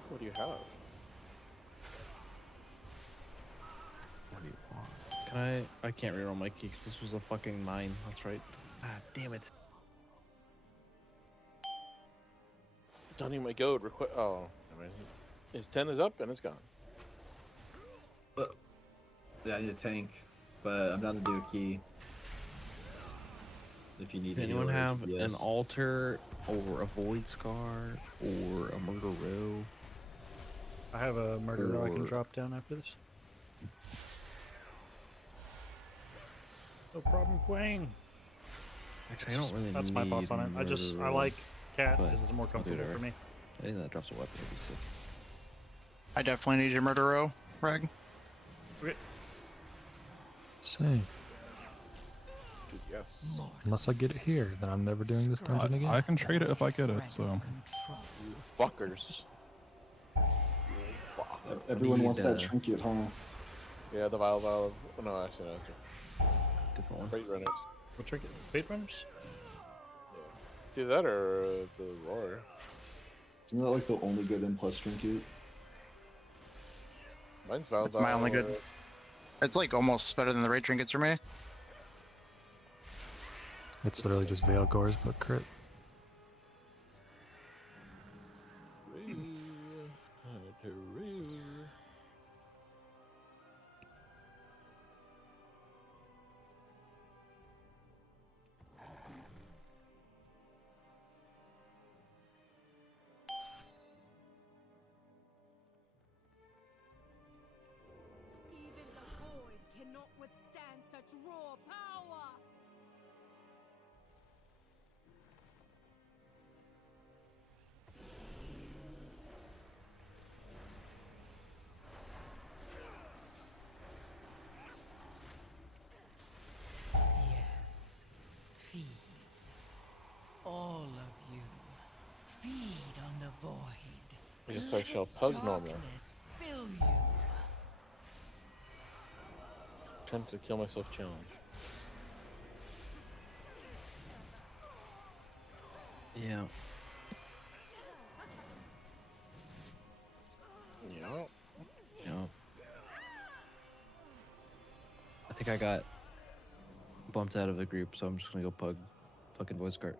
What do you have? What do you want? Can I can't reroll my key because this was a fucking 9. That's right. Ah, damn it. Donnie my goat oh, I mean, his 10 is up and it's gone. Yeah, I need a tank, but I'm down to do a key. If you need Does a anyone healer, have yes. an altar or a void scar or a murder row? I have a murder row I can Or- drop down after this. No problem, Wayne. Actually, I don't really That's need my thoughts on it. I murder like cat but because it's more I'll do it comfortable for anyway. me. Anything that drops a weapon would be sick. I definitely need your murder row, Reg. Okay. Same. Dude, yes. Unless I get it here, then I'm never doing this dungeon again. I can trade it if I get it, so. You fuckers. Fuck. Everyone Need, wants that trinket, huh? Yeah, the vial of... Oh, no, actually, no. Different one. Freight runners. What trick? Fate runners? It's either that or the roar. Isn't that like the only good N+ trinket? Mine's vial. That's my only good. It's like almost better than the raid trinkets for me. It's literally just Veil Gores, but crit. Even the void cannot withstand such raw power. Feed. All of you. Feed on the void. Yes, I shall pug normal. Fill you. Attempt to kill myself challenge. Yeah. Yeah. Yeah. I think I got bumped out of the group, so I'm just gonna go pug fucking voice cart.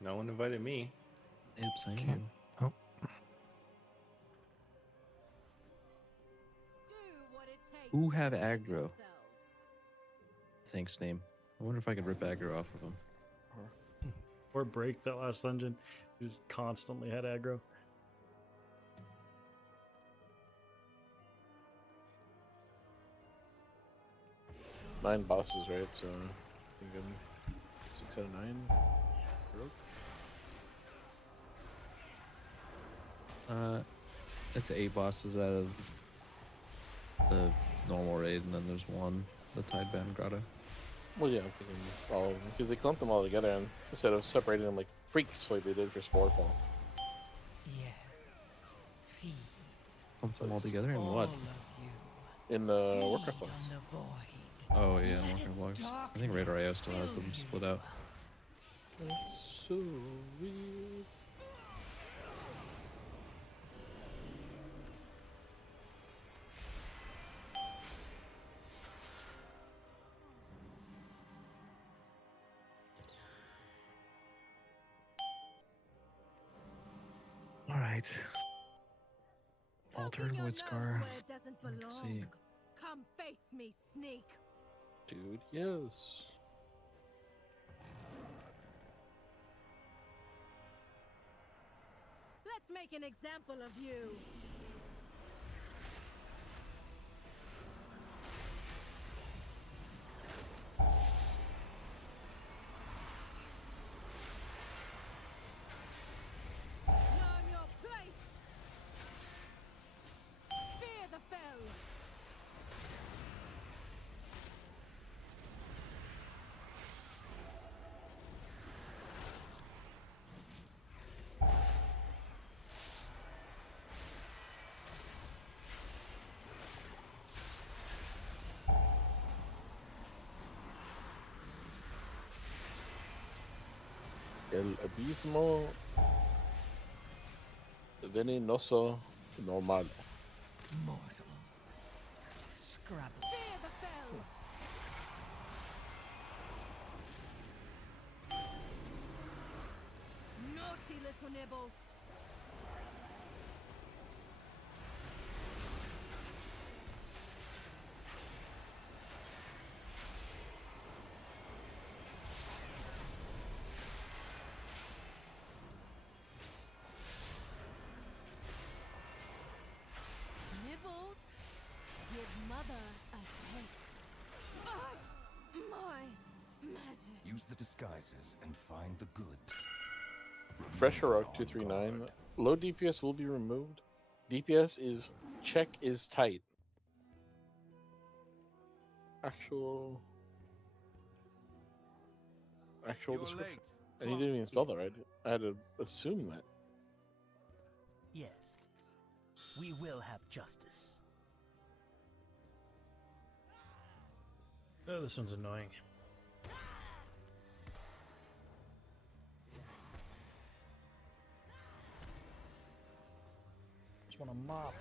No one invited me. Oops, I Can't. am. Oh, Who have aggro? Thanks, name. I wonder if I could rip aggro off of him. Or break that last dungeon. He just constantly had aggro. Nine bosses, right? So I think I'm 6 out of 9. Broke. It's 8 bosses out of the normal raid, and then there's one, the Tidebound Grotto. Well, yeah, I'm thinking all of them because they clumped them all together and instead of separating them like freaks like they did for Sporefall. Clump them all together in what? In the Warcraft ones. Oh yeah, Warcraft logs. I think Radar.io still has them split out. That's so weird. All right. Alter Poking your Void nose Scar. where it doesn't Let's belong. see. Come face me, sneak. Dude, yes. Let's make an example of you. Learn your place. Fear the fell. El abismo venenoso normal. Mortals. Scrabble. Fear the fell. Naughty little nibbles. Nibbles, give mother a taste. But my magic. Use the disguises and find the goods. Fresher Rock 239. Low DPS will be removed. DPS is check is tight. Actual description. And he didn't even spell that right. I had to assume that. Yes. We will have justice. Oh, this one's annoying. Just want to mop.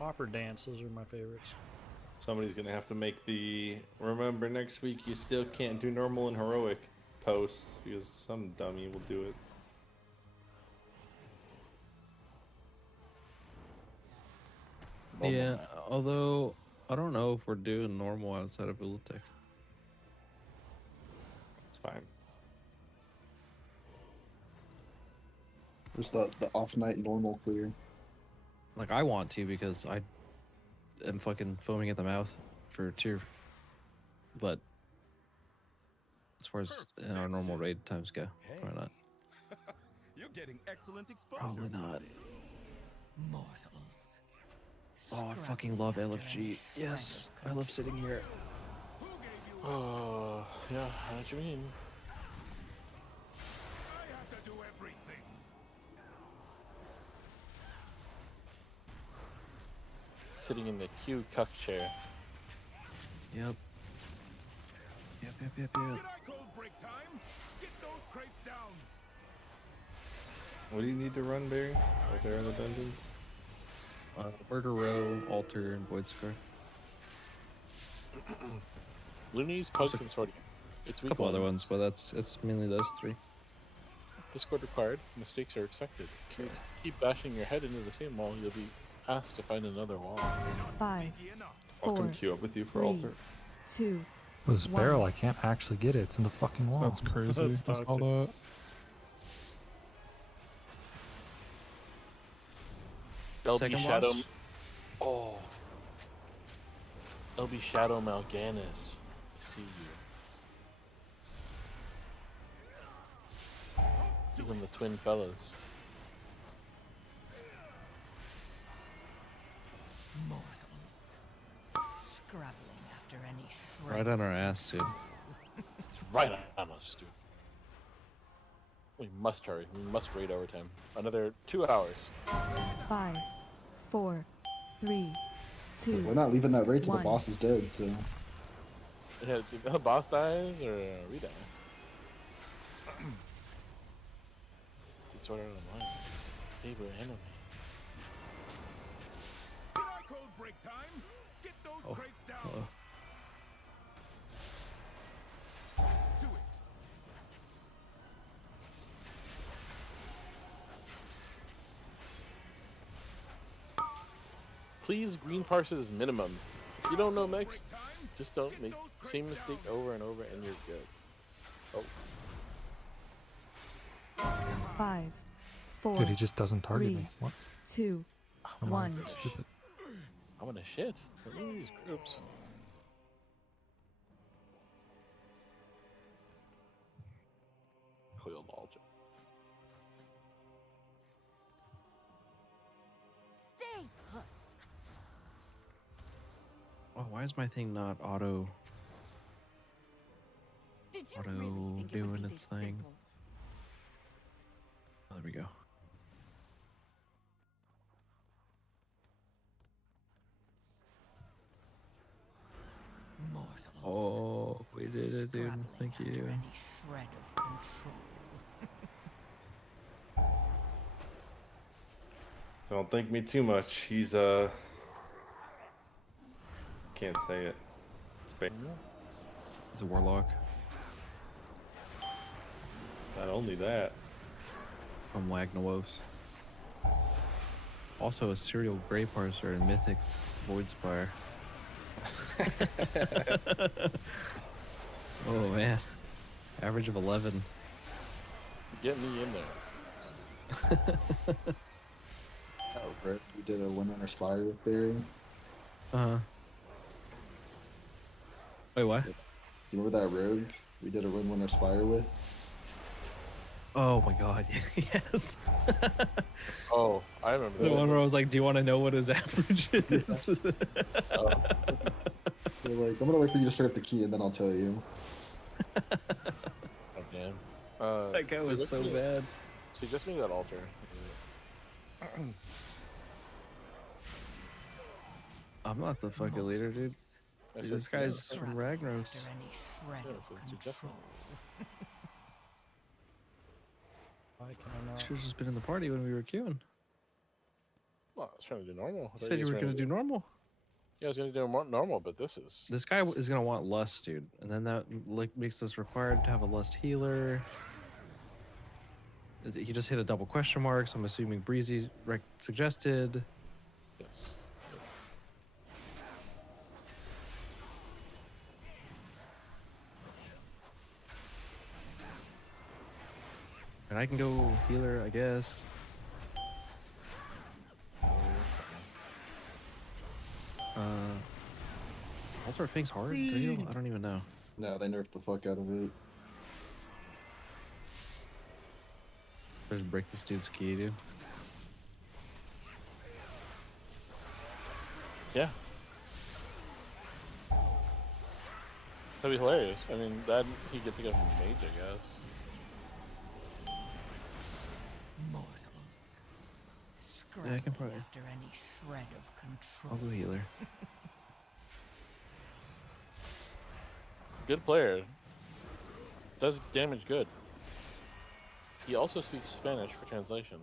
Mopper dance, those are my favorites. Somebody's gonna have to make the remember next week you still can't do normal and heroic posts because some dummy will do it. Yeah, although I don't know if we're doing normal outside of Ulatech. It's fine. Just the off night normal clear. Like I want to because I am fucking foaming at the mouth for tier. But as far as in our normal raid times go, probably not. You're getting excellent exposure. Probably not. Mortals. Oh, I fucking love LFG. Yes, I love sitting here. Yeah, I know what you mean. I have to do everything. Sitting in the Q cuck chair. Yep. Yep. Did I call break time? Get those crates down. What do you need to run, Barry? Out there in the dungeons? Murder Row, Altar, and Void Scar. Looney's, Pug, Consortium. It's A weak couple one. other ones, but it's mainly those three. Discord required. Mistakes are expected. If you keep bashing your head into the same wall, you'll be asked to find another wall. 5, I'll 4, come queue up with you for 3, altar. 2, With this barrel, 1. I can't actually get it. It's in the fucking wall. That's crazy. That's That's all toxic. that. LB Second Shadow. boss? Oh. LB Shadow Mal'Ganis. I see you. Even the twin fellas. Scrabbling after any shred. Right on our ass, dude. It's right on us, dude. We must hurry. We must raid overtime. Another 2 hours. 5, 4, 3, 2. We're not leaving that raid till the 1. boss is dead, so. Yeah, it's either the boss dies or we die. It's sort of online. Favorite enemy. Did I call break time? Get those Oh. crates down. Uh-oh. Do it. Please, green parses minimum. If you don't know mechs, just don't make the same mistake over and over and you're good. Oh. 5, 4. Dude, he just doesn't target 3, me. What? 2, Am I 1. stupid? I'm gonna shit. Look at these groups. Coiled altar. Stay put. Oh, why is my thing not auto Did you really think it would doing be its this thing? simple? Oh, there we go. Oh, we did it, dude. Thank you. Any shred of control. Don't thank me too much. He's can't say it. It's big. He's a warlock. Not only that. From Lagnawos. Also a serial grey parser in Mythic Voidspire. Oh man. Average of 11. Get me in there. Oh, right. We did a Windrunner Spire with Barry. Uh-huh. Wait, what? You remember that rogue we did a Windrunner Spire with? Oh my god, yes. Oh, I remember The that. one where I was like, do you want to know what his average is? Oh. They're like, I'm gonna wait for you to start up the key and then I'll tell you. Oh, damn. That guy was so bad. Suggest me that altar. I'm not the fucking leader, dude. I said This guy's yeah. from Ragnaros. Any shred Yeah, of so suggest me. control. Why can I not? Should have just been in the party when we were queuing. Well, I was trying to do normal. I You thought said you were guys gonna do normal. Yeah, I was gonna do normal, but this is. This guy is gonna want lust, dude, and then that like makes us required to have a lust healer. He just hit a double question mark, so I'm assuming Breezy suggested. Yes. And I can go healer, I guess. Altar of Fang's hard to heal? I don't even know. No, they nerfed the fuck out of it. Just break this dude's key, dude. Yeah. That'd be hilarious. I mean, that he get to go from mage, I guess. Mortals. Yeah, I can Scrabbling probably. after any shred of control. I'll go healer. Good player. Does damage good. He also speaks Spanish for translation.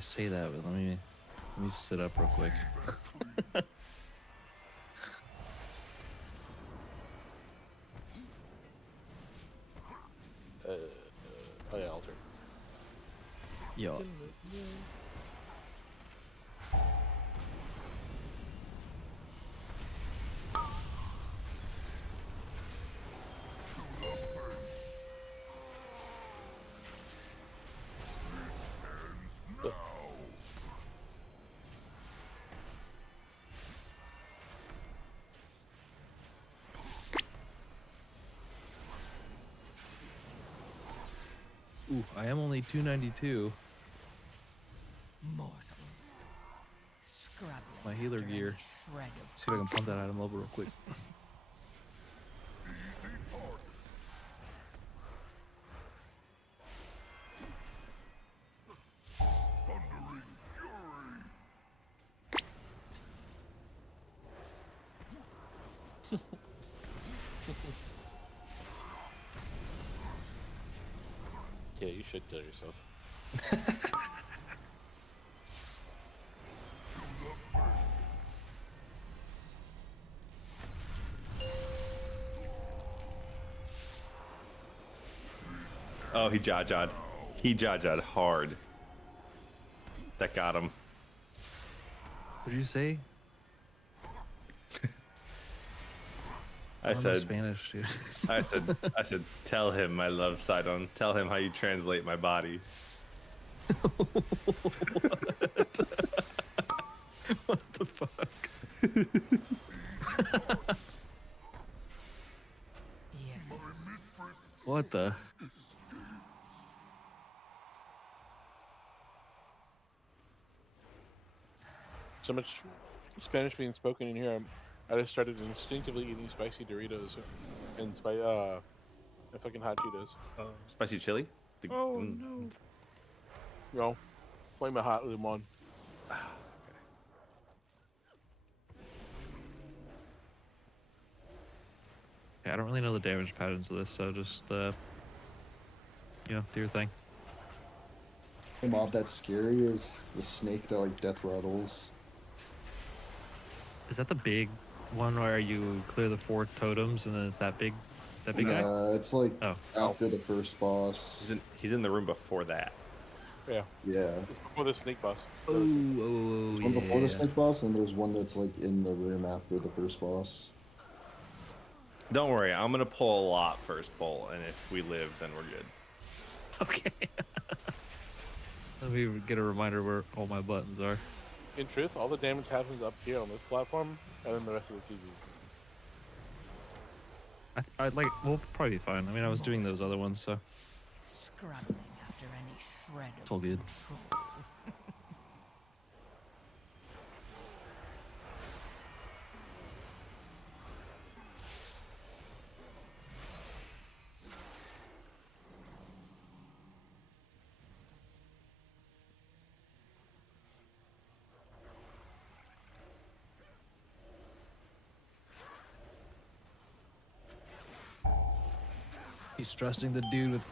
I say that, but let me sit up real quick. Oh yeah, altar. Yo. Ooh, I am only 292. Mortals. Scrabbling My healer after any gear. shred of See if I can pump that item level real quick. Yeah, you should kill yourself. Oh, he jajad. He jajad hard. That got him. What did you say? I don't know said Spanish, dude. I said, tell him my love, Sidon. Tell him how you translate my body. What the fuck? What the? So much Spanish being spoken in here. I just started instinctively eating spicy Doritos and fucking hot Cheetos. Spicy chili? Oh no. No, flame of hot limon. Yeah, I don't really know the damage patterns of this, so just do your thing. The mob that's scary is the snake that like death rattles. Is that the big one where you clear the 4 totems and then it's that big guy? It's like Oh. after the first boss. He's in the room before that. Yeah. Yeah. It's before the snake boss. Oh, There's one before the snake boss, and there's one that's like in the room after the first boss. Don't worry, I'm gonna pull a lot first pull, and if we live, then we're good. Okay. Let me get a reminder where all my buttons are. In truth, all the damage happens up here on this platform, and then the rest of it's easy. I'd like. We'll probably be fine. I mean, I was doing those other ones, so. Scrabbling after any shred of It's all good. control. He's trusting the dude with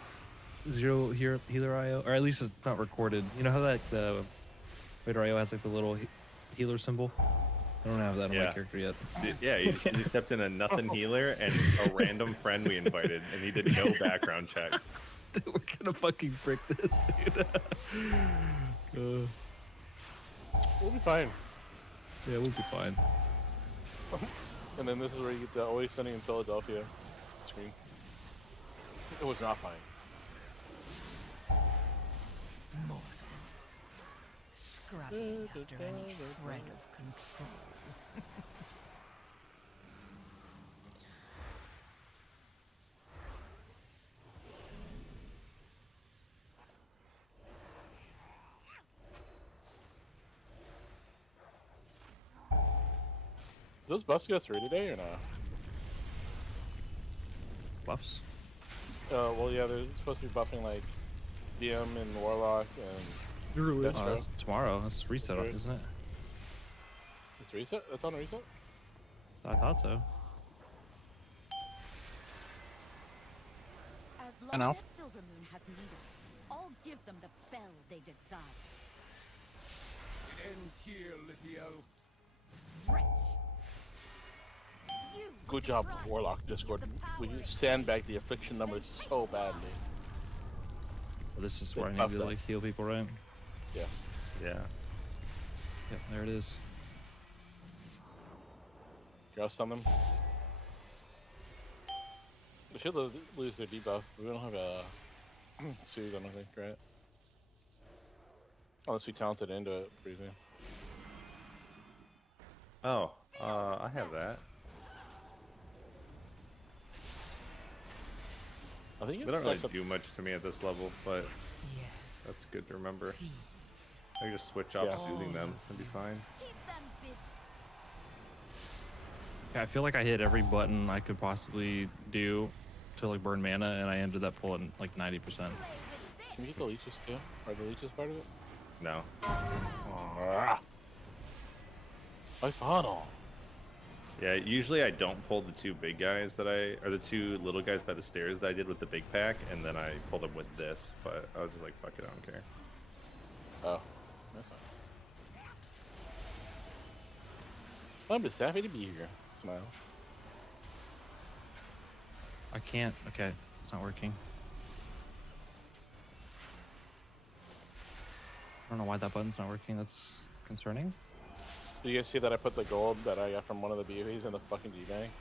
0 healer IO, or at least it's not recorded. You know how that the Raider IO has like the little healer symbol? I don't have that on my character yet. Yeah, he's accepting a nothing healer and a random friend we invited, and he did no background check. Dude, we're gonna fucking break this, dude. We'll be fine. Yeah, we'll be fine. And then this is where you get the Always Sunny in Philadelphia screen. It was not fine. Mortals. Scrabbling after any shred of control. Those buffs go through today or not? Buffs? Well, yeah, they're supposed to be buffing like DM and Warlock and Druid. Resto. That's tomorrow. That's reset, Druid. isn't it? It's reset? That's on a reset? I thought so. As I long know. as Silvermoon has need of it, I'll give them the fell they desire. ends here, Lithiel. Good job, Warlock Discord. We sandbagged the affliction numbers so badly. Well, this is They where I need buffed to us. like heal people, right? Yeah. Yeah. Yep, there it is. Joust on them. They should lose their debuff. We don't have a soothe, I don't think, right? Unless we talented into it, pretty soon. Oh, I have that. I think They it's don't really like do much to me at this level, but that's good to remember. I can just switch off soothing them and be fine. Yeah, I feel like I hit every button I could possibly do to like burn mana, and I ended up pulling like 90%. Can we get the leeches too? Are the leeches part of it? No. My funnel. Yeah, usually I don't pull the two big guys or the two little guys by the stairs that I did with the big pack, and then I pulled them with this, but I was just like, fuck it, I don't care. Oh, that's fine. I'm just happy to be here. Smile. I can't. Okay, it's not working. I don't know why that button's not working. That's concerning. Do you guys see that I put the gold that I got from one of the BOEs in the fucking G-Bank?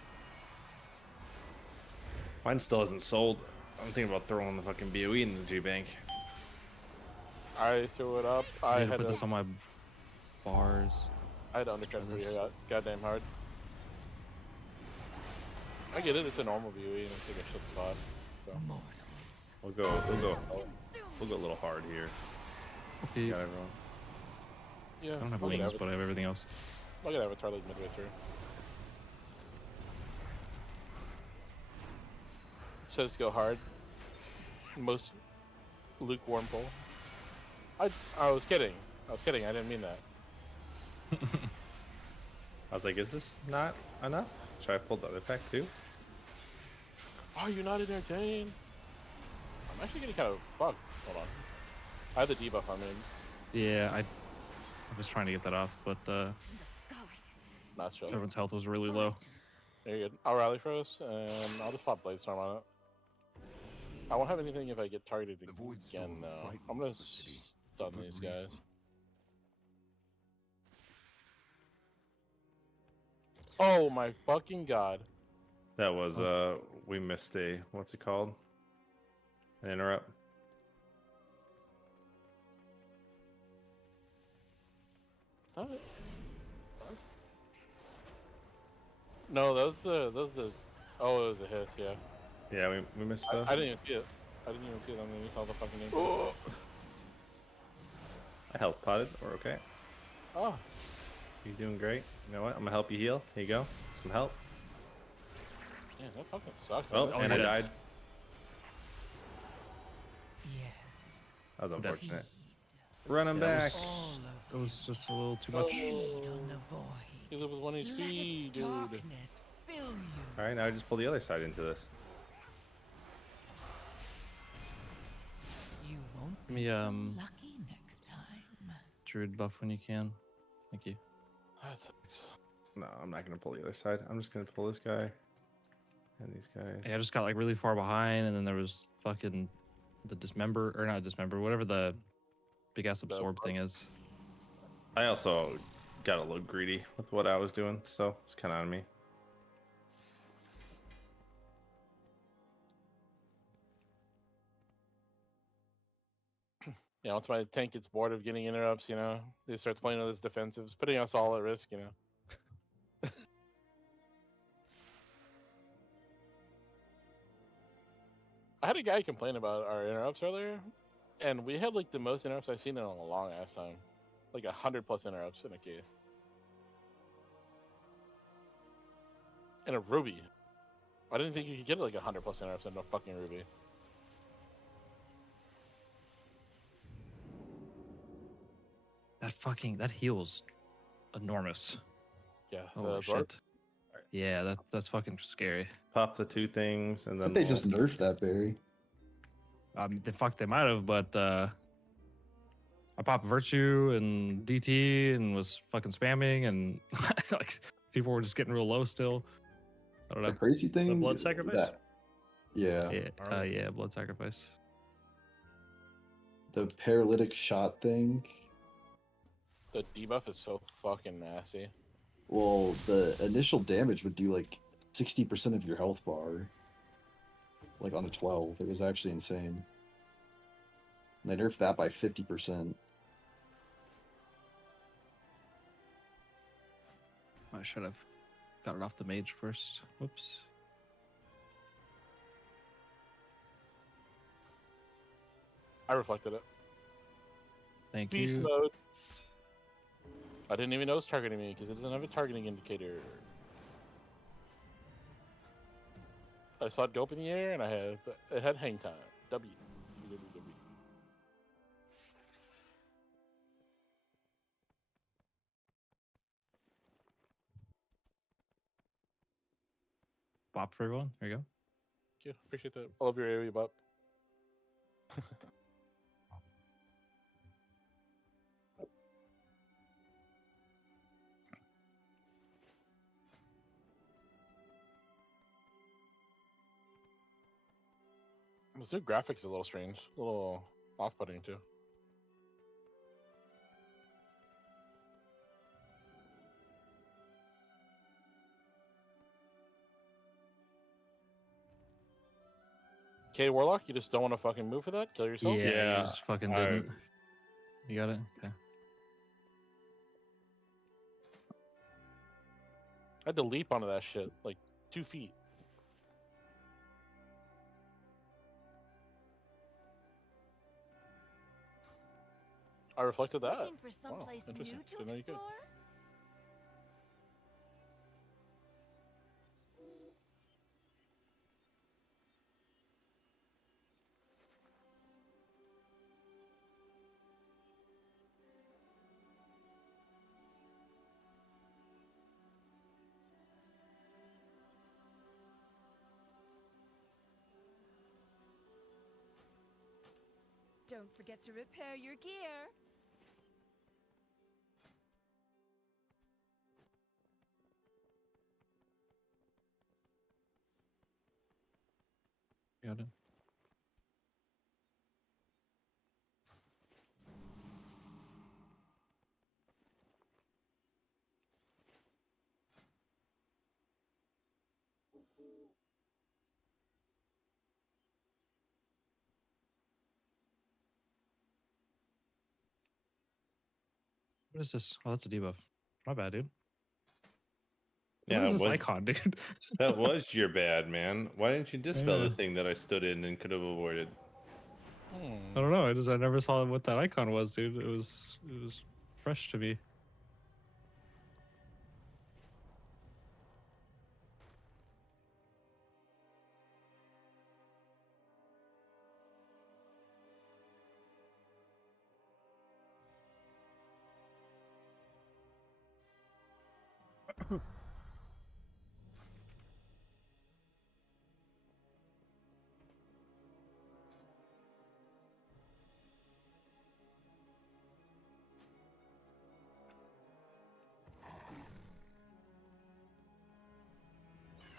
Mine still hasn't sold. I'm thinking about throwing the fucking BOE in the G-Bank. I threw it up. I I had had to put this on my bars. I had to undercut pretty goddamn hard. I get it. It's a normal BOE and it's like a shit spot. So We'll go a little hard here. Okay. Got everyone. yeah, I don't have I'll get wings, but I have everything else. I'll get Avatar like midway through. It says go hard. Most lukewarm pull. I was kidding. I didn't mean that. I was like, is this not enough? Should I pull the other pack too? Are you not entertained? I'm actually getting kind of fucked. Hold on. I have the debuff on me. Yeah, I was trying to get that off, but Not sure. everyone's health was really low. Very good. I'll rally for us, and I'll just pop Blade Storm on it. I won't have anything if I get targeted again, though. I'm gonna stun these guys. Oh my fucking god. That was, we missed a, what's it called? An interrupt. No, that was the, oh, it was a hiss, yeah. Yeah, we missed I didn't even see it. I didn't even see it underneath all the fucking names. I health potted, or okay. Oh. You're doing great. You know what? I'm gonna help you heal. Here you go. Some help. Yeah, that fucking sucks. Oh, man. and I died. Yes. That was unfortunate. Run him back. That was just a little too much. Because it was 1 HP, dude. Alright, now I just pull the other side into this. You won't Let me lucky next time. Druid buff when you can. Thank you. That sucks. No, I'm not gonna pull the other side. I'm just gonna pull this guy and these guys. Yeah, I just got like really far behind, and then there was fucking the dismember, or not dismember, whatever the big ass absorb thing is. I also got a little greedy with what I was doing, so it's kind of on me. Yeah, once my tank gets bored of getting interrupts, you know, he starts playing with his defensives, putting us all at risk, you know. I had a guy complain about our interrupts earlier, and we had like the most interrupts I've seen in a long ass time. Like 100+ interrupts in a queue. And a ruby. I didn't think you could get like 100+ interrupts in a fucking ruby. That heal's enormous. Yeah. Holy shit. Yeah, that's fucking scary. Pop the two things and then They just nerfed that berry. They might have, but I popped Virtue and DT and was fucking spamming, and like people were just getting real low still. I don't know. The crazy thing, The blood sacrifice? that yeah, Yeah, blood sacrifice. the paralytic shot thing. The debuff is so fucking nasty. Well, the initial damage would do like 60% of your health bar. Like on a 12. It was actually insane. And they nerfed that by 50%. I should have got it off the mage first. Whoops. I reflected it. Thank Beast you. mode. I didn't even know it was targeting me because it doesn't have a targeting indicator. I saw it go up in the air and it had hang time. W. Bop for everyone. There you go. Thank you. Appreciate that. I love your AoE bop. This new graphics is a little strange. A little off-putting too. Okay, Warlock, you just don't want to fucking move for that? Kill yourself? Yeah, you just fucking didn't. You got it? Okay. I had to leap onto that shit, like 2 feet. I reflected that. Looking for Wow, someplace new interesting. to Didn't know you could. explore? Don't forget to repair your gear. Got it. What is this? Oh, that's a debuff. My bad, dude. Yeah, What is that this was icon, dude? that was your bad, man. Why didn't you dispel Yeah. the thing that I stood in and could have avoided? I don't know. I never saw what that icon was, dude. It was fresh to me.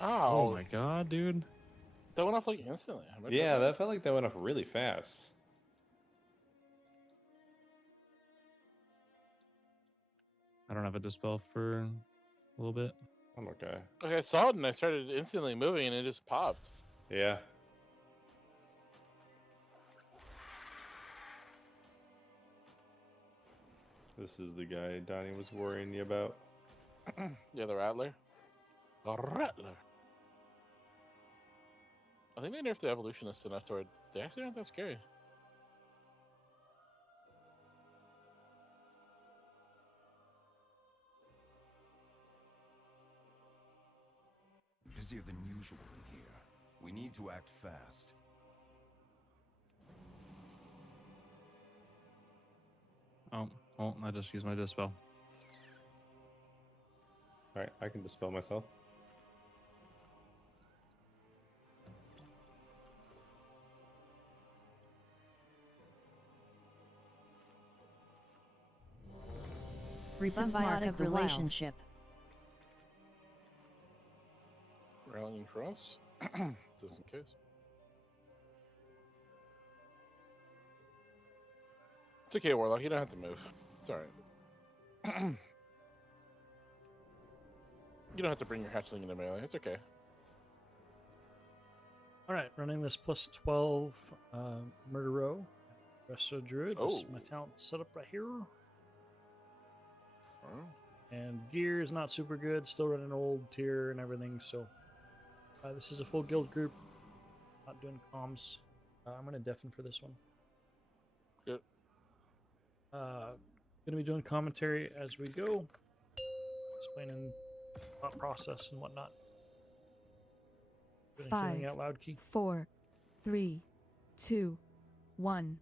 Ow. Oh my god, dude. That went off like instantly. Yeah, that felt like that went off really fast. I don't have a dispel for a little bit. I'm okay. Like I saw it and I started instantly moving and it just popped. Yeah. This is the guy Donnie was worrying you about. Yeah, the Rattler. A Rattler. I think they nerfed the Evolutionists enough to where they actually aren't that scary. Busier than usual in here. We need to act fast. Oh, well, I just used my dispel. Alright, I can dispel myself. symbiotic relationship. Rallying for us, just in case. It's okay, Warlock. You don't have to move. It's alright. You don't have to bring your hatchling into melee. It's okay. Alright, running this plus 12 murder row. Resto Druid. This is my talent set up right here. And gear is not super good. Still running old tier and everything. So this is a full guild group. Not doing comms. I'm going to deafen for this one. Good. Going to be doing commentary as we go. Explaining thought process and whatnot. Doing a healing out loud key. 4, 3, 2, 1.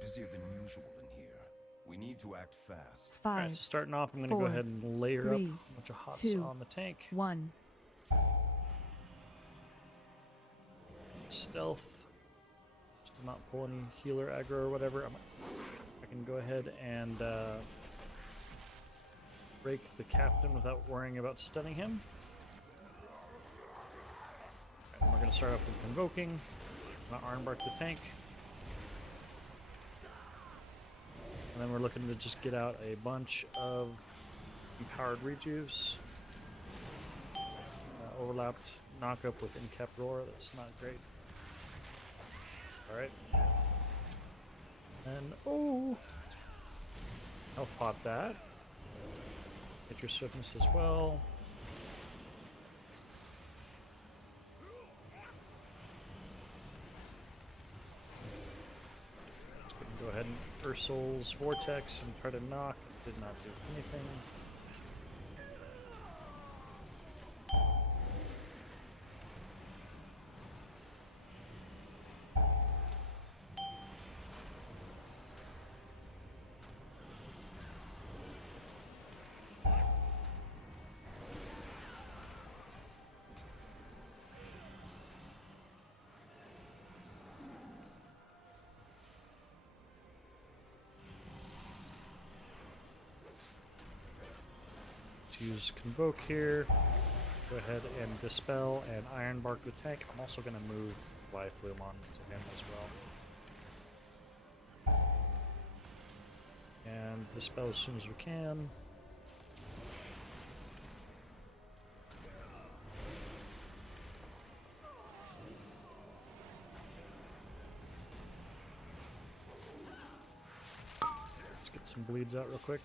Busier than usual in here. We need to act fast. 5. Alright, so starting off, I'm going to go ahead and layer up a bunch of hots 2, on the tank. 1. Stealth. Just to not pull any healer aggro or whatever. I can go ahead and break the captain without worrying about stunning him. And we're going to start off with Convoking. I'm going to Ironbark the tank. And then we're looking to just get out a bunch of empowered rejuves. Overlapped knockup with Incap Roar. That's not great. Alright. And, oh! Health pot that. Get your swiftness as well. Go ahead and Ursul's Vortex and try to knock. Did not do anything. Use Convoke here. Go ahead and Dispel and Ironbark the tank. I'm also going to move Life Bloom on to him as well. And Dispel as soon as we can. Let's get some bleeds out real quick.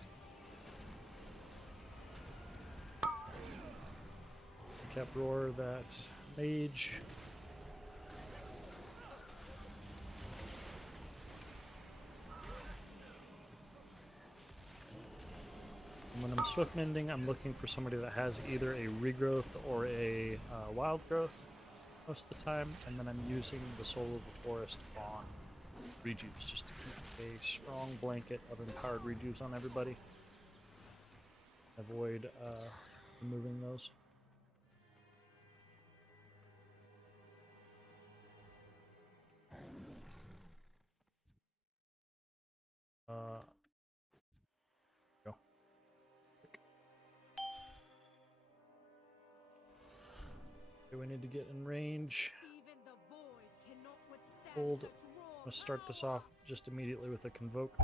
Cap Roar that mage. And when I'm swift mending, I'm looking for somebody that has either a regrowth or a wild growth most of the time, and then I'm using the Soul of the Forest on rejuves just to keep a strong blanket of empowered rejuves on everybody. Avoid removing those. Go. Okay, we need to get in range. Hold. I'm going to start this off just immediately with a Convoke.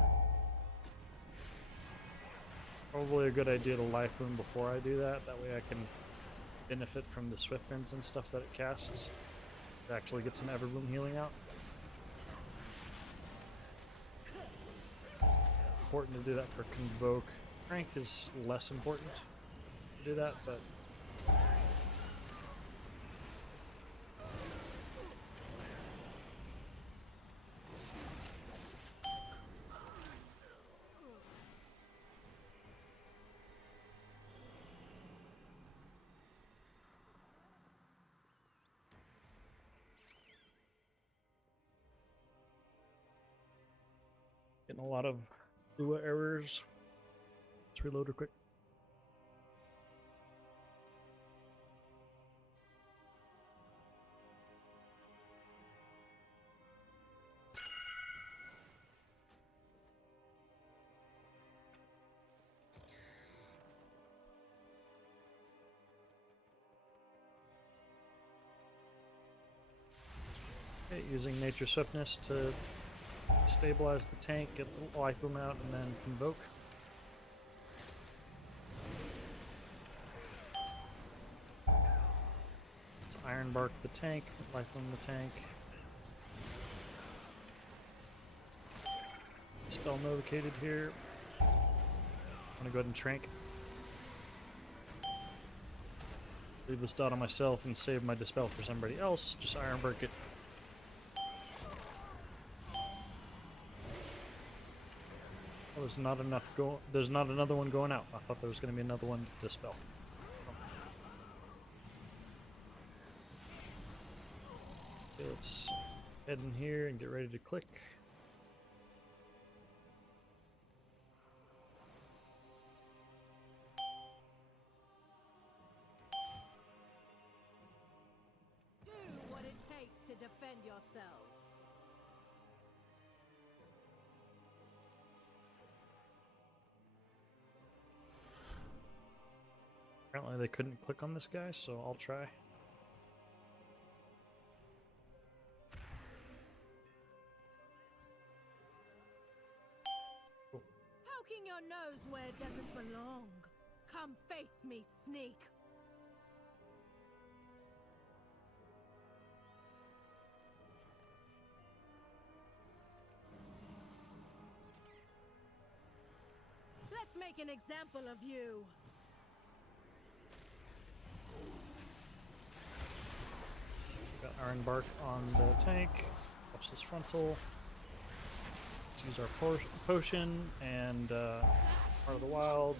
Probably a good idea to Life Boom before I do that. That way I can benefit from the Swift Bends and stuff that it casts. To actually get some Everbloom healing out. Important to do that for Convoke. Crank is less important to do that, but getting a lot of Lua errors. Let's reload real quick. using Nature Swiftness to stabilize the tank, get the life boom out, and then convoke. Let's Iron Bark the tank, life boom the tank. Spell notificated here. I'm gonna go ahead and trank. Leave this dot on myself and save my dispel for somebody else. Just Iron Bark it. Oh, there's not enough go. There's not another one going out. I thought there was going to be another one to dispel. Okay, let's head in here and get ready to click. Do what it takes to defend yourselves. Apparently they couldn't click on this guy, so I'll try. Poking your nose where it doesn't belong. Come face me, sneak. Let's make an example of you. Got Iron Bark on the tank. Helps this frontal. Let's use our potion and Part of the Wild.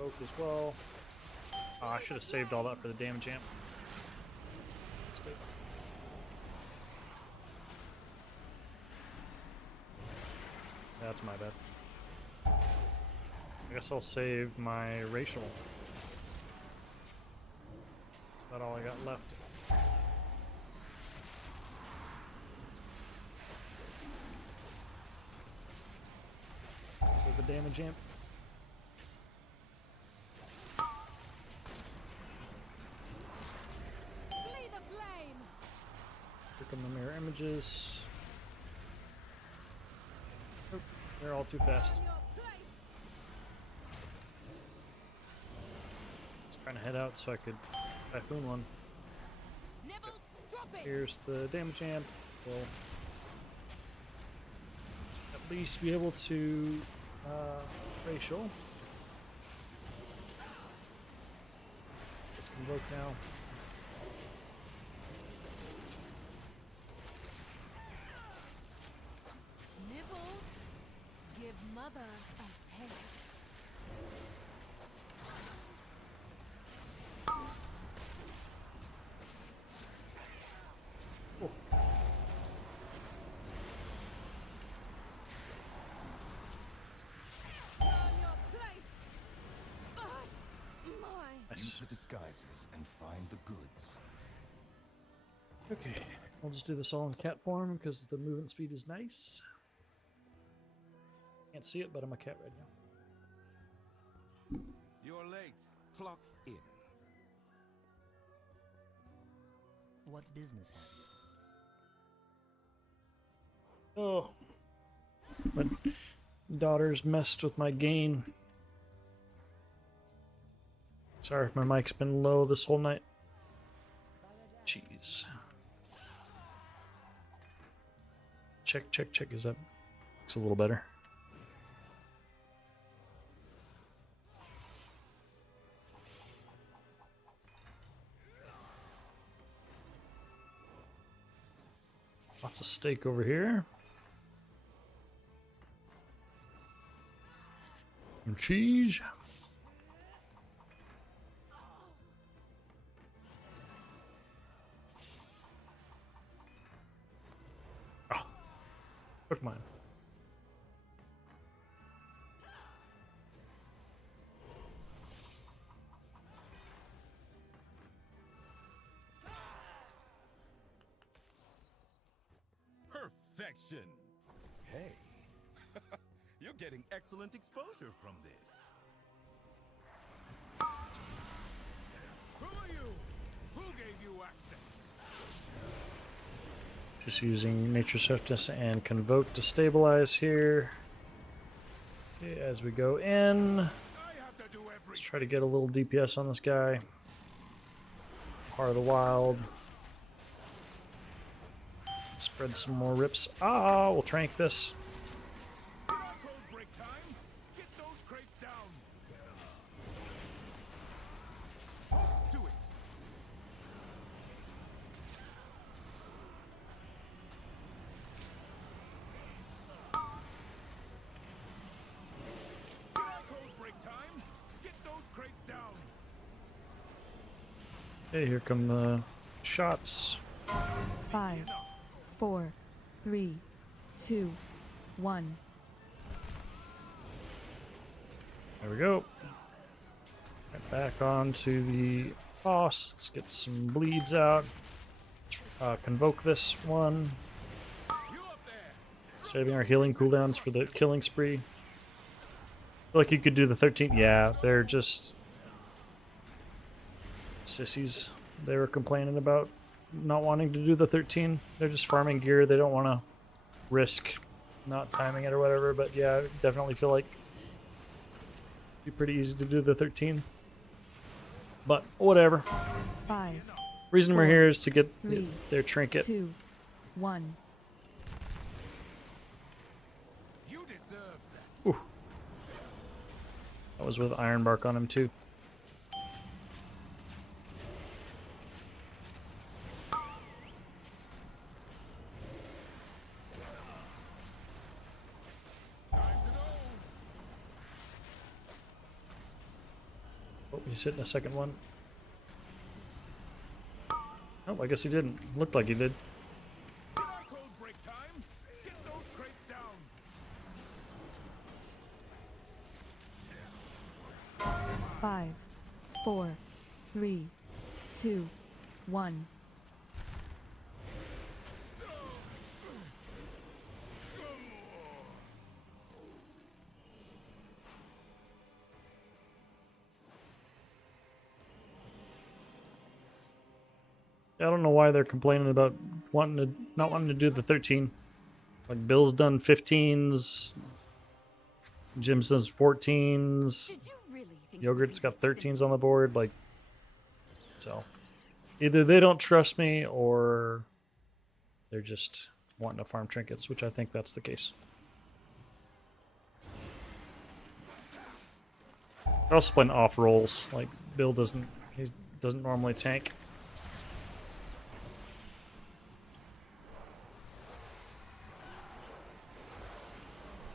Oak as well. Oh, I should have saved all that for the damage amp. Let's do it. That's my bad. I guess I'll save my racial. That's about all I got left. With the damage amp. Flee the flame. Click on the mirror images. Oh, they're all too fast. Trying to head out so I could typhoon one. Nibbles, drop it. Here's the damage amp. We'll at least be able to racial. Let's convoke now. Nibbles, give mother a taste. Use the disguises and find the goods. Okay, I'll just do this all in cat form because the movement speed is nice. Can't see it, but I'm a cat right now. You're late. Clock in. What business have you? Oh, my daughter's messed with my gain. Sorry if my mic's been low this whole night. Jeez. Check, check, check. Is that... Looks a little better. Lots of steak over here. Some cheese. Took mine. Perfection. Hey, you're getting excellent exposure from this. Who are you? Who gave you access? Just using Nature Swiftness and Convoke to stabilize here. Okay, as we go in, let's try to get a little DPS on this guy. Heart of the Wild. Spread some more rips. Ah, we'll trank this. Okay, here come the shots. 5, 4, 3, 2, 1. There we go. Right back onto the boss. Let's get some bleeds out. Convoke this one. Saving our healing cooldowns for the killing spree. Feel like you could do the 13. Yeah, they're just sissies. They were complaining about not wanting to do the 13. They're just farming gear. They don't want to risk not timing it or whatever. But yeah, I definitely feel like it'd be pretty easy to do the 13. But whatever. 5. Reason we're here is to get 3, their trinket. 2, 1. Ooh. That was with Ironbark on him too. Oh, he's hitting a second one. Oh, I guess he didn't. Looked like he did. 5, 4, 3, 2, 1. I don't know why they're complaining about not wanting to do the 13. Like Bill's done 15s, Jim's does 14s, Yogurt's got 13s on the board. Like, so either they don't trust me or they're just wanting to farm trinkets, which I think that's the case. They're also playing off rolls. Like Bill doesn't normally tank.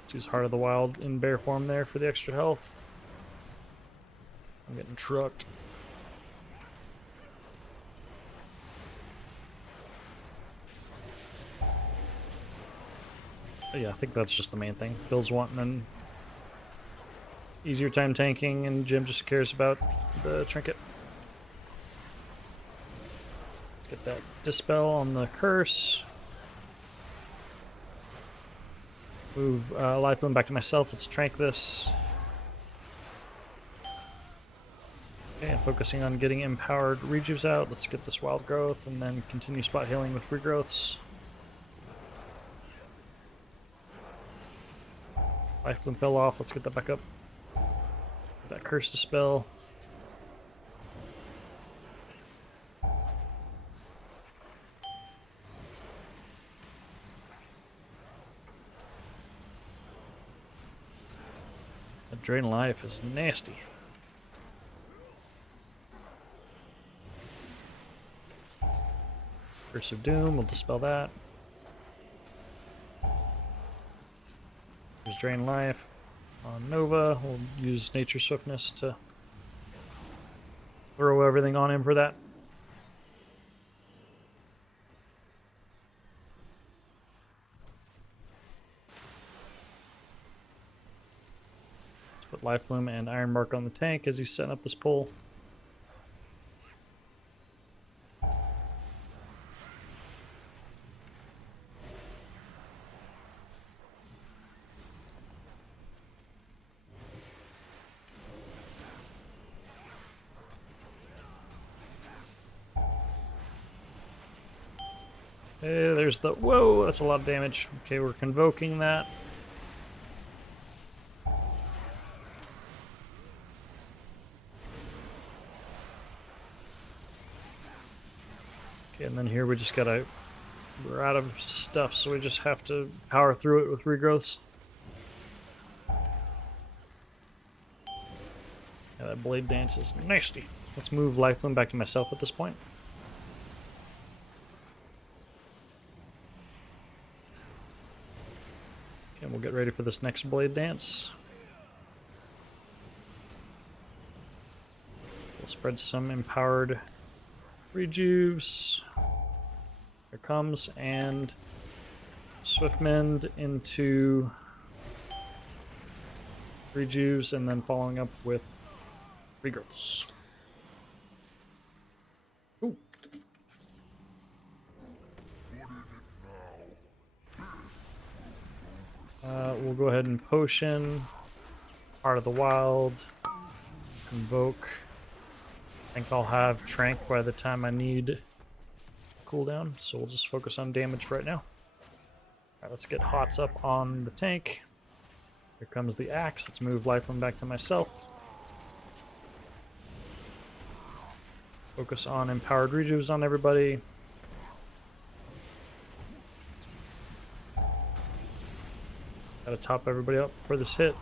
Let's use Heart of the Wild in bear form there for the extra health. I'm getting trucked. But yeah, I think that's just the main thing. Bill's wanting an easier time tanking, and Jim just cares about the trinket. Let's get that Dispel on the curse. Move Life Bloom back to myself. Let's trank this. Okay, I'm focusing on getting empowered rejuves out. Let's get this wild growth and then continue spot healing with regrowths. Life Bloom fell off. Let's get that back up. Get that curse dispel. That drain life is nasty. Curse of Doom, we'll dispel that. There's Drain Life. On Nova, we'll use Nature Swiftness to throw everything on him for that. Let's put Life Bloom and Iron Mark on the tank as he's setting up this pull. Hey, there's the... Whoa, that's a lot of damage. Okay, we're convoking that. Okay, and then here we just gotta... We're out of stuff, so we just have to power through it with regrowths. Yeah, that blade dance is nasty. Let's move Lifeline back to myself at this point. Okay, we'll get ready for this next blade dance. We'll spread some empowered rejuves. Here comes, and Swiftmend into rejuves, and then following up with regrowths. Ooh. We'll go ahead and potion, Heart of the Wild, Convoke. I think I'll have Trank by the time I need cooldown, so we'll just focus on damage for right now. Alright, let's get Hots up on the tank. Here comes the axe. Let's move Lifeline back to myself. Focus on empowered rejuves on everybody. Gotta top everybody up for this hit.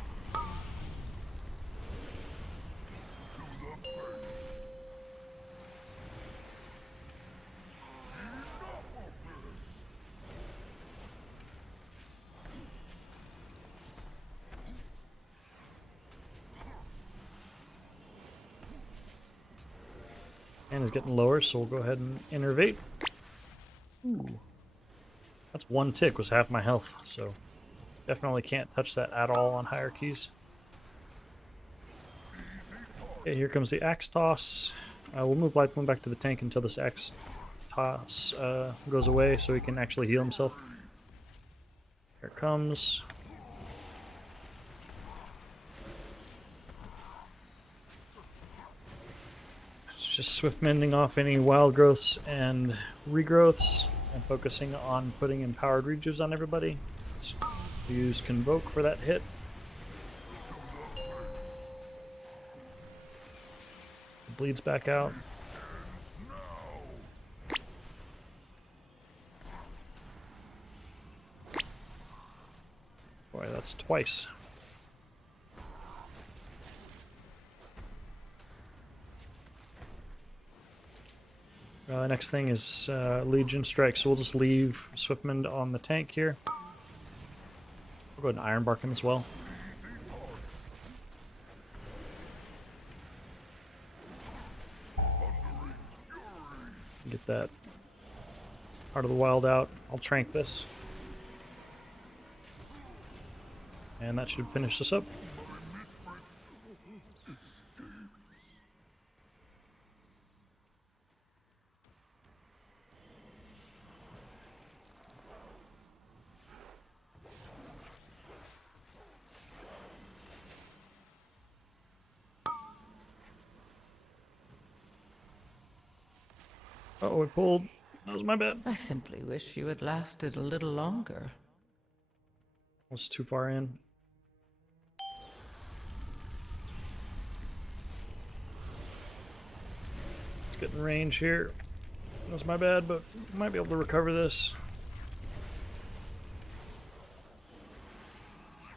And is getting lower, so we'll go ahead and innervate. Ooh. That's one tick, was half my health, so definitely can't touch that at all on hierarchies. Okay, here comes the axe toss. We'll move Lifeline back to the tank until this axe toss goes away so he can actually heal himself. Here it comes. Just swift mending off any wild growths and regrowths and focusing on putting empowered rejuves on everybody. Let's use Convoke for that hit. It bleeds back out. Boy, that's twice. Next thing is Legion Strike, so we'll just leave Swiftmend on the tank here. We'll go ahead and Iron Bark him as well. Get that Heart of the Wild out. I'll trank this. And that should finish this up. Uh-oh, it pulled. That was my bad. I simply wish you had lasted a little longer. Was too far in. Let's get in range here. That's my bad, but we might be able to recover this.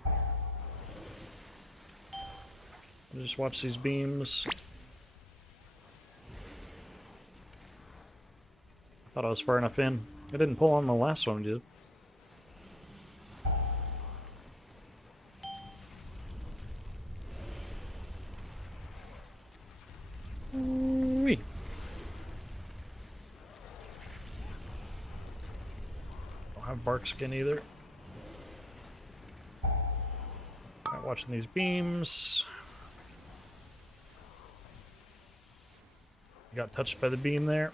I'll just watch these beams. Thought I was far enough in. I didn't pull on the last one, did. Wee. Don't have bark skin either. Alright, watching these beams. Got touched by the beam there.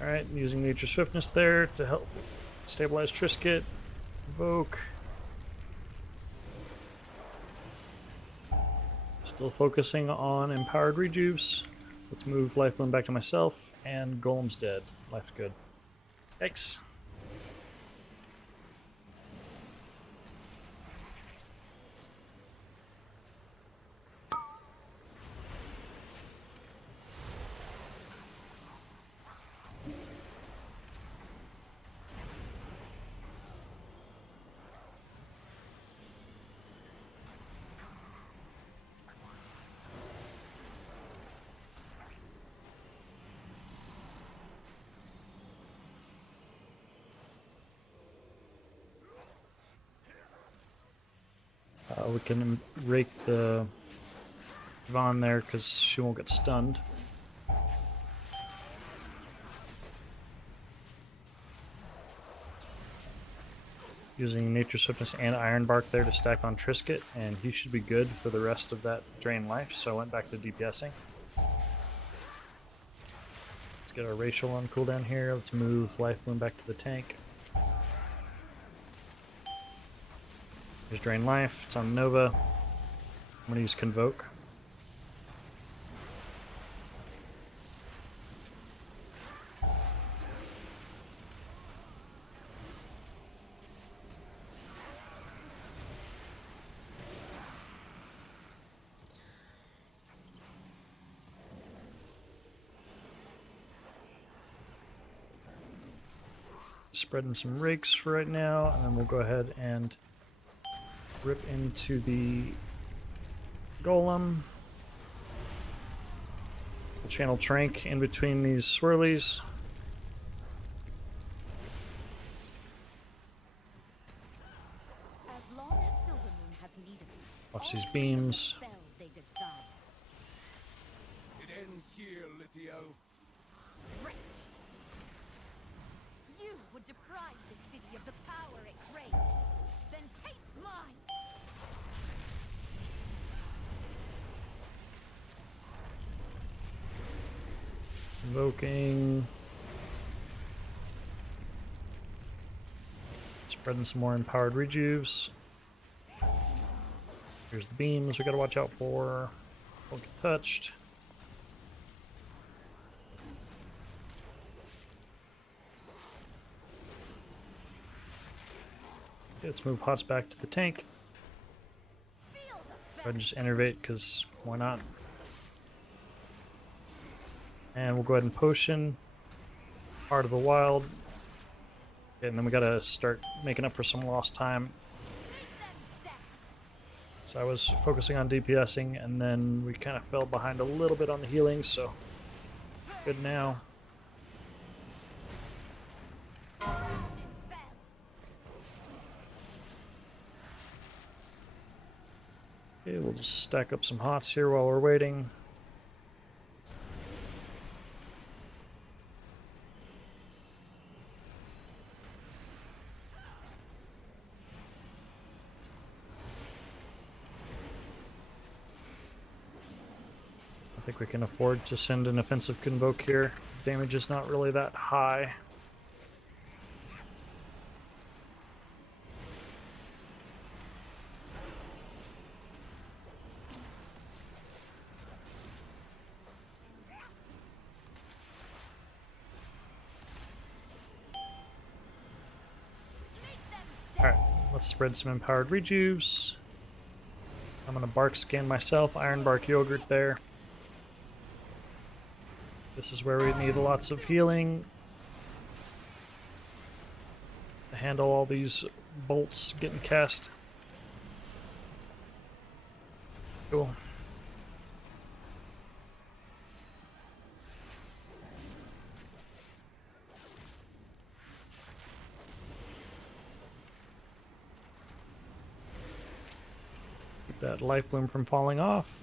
Alright, using Nature Swiftness there to help stabilize Trisket. Evoke. Still focusing on empowered rejuves. Let's move Lifeline back to myself, and Golem's dead. Life's good. Yikes. We can rake the Yvonne there because she won't get stunned. Using Nature Swiftness and Iron Bark there to stack on Trisket, and he should be good for the rest of that drain life, so I went back to DPSing. Let's get our Racial on cooldown here. Let's move Life Bloom back to the tank. Here's Drain Life. It's on Nova. I'm going to use Convoke. Spreading some rakes for right now, and then we'll go ahead and rip into the Golem. We'll channel Trank in between these swirlies. Watch these beams. It ends here, Lithio. You would deprive the city of the power it craves. Then taste mine. Invoking. Spreading some more empowered rejuves. Here's the beams we gotta watch out for. Don't get touched. Let's move Pots back to the tank. Go ahead and just enervate, because why not? And we'll go ahead and potion Heart of the Wild. Okay, and then we gotta start making up for some lost time. So I was focusing on DPSing, and then we kind of fell behind a little bit on the healing, so good now. Okay, we'll just stack up some hots here while we're waiting. I think we can afford to send an offensive Convoke here. Damage is not really that high. Alright, let's spread some empowered rejuves. I'm gonna bark scan myself, Iron Bark Yogurt there. This is where we need lots of healing to handle all these bolts getting cast. Cool. Keep that life bloom from falling off.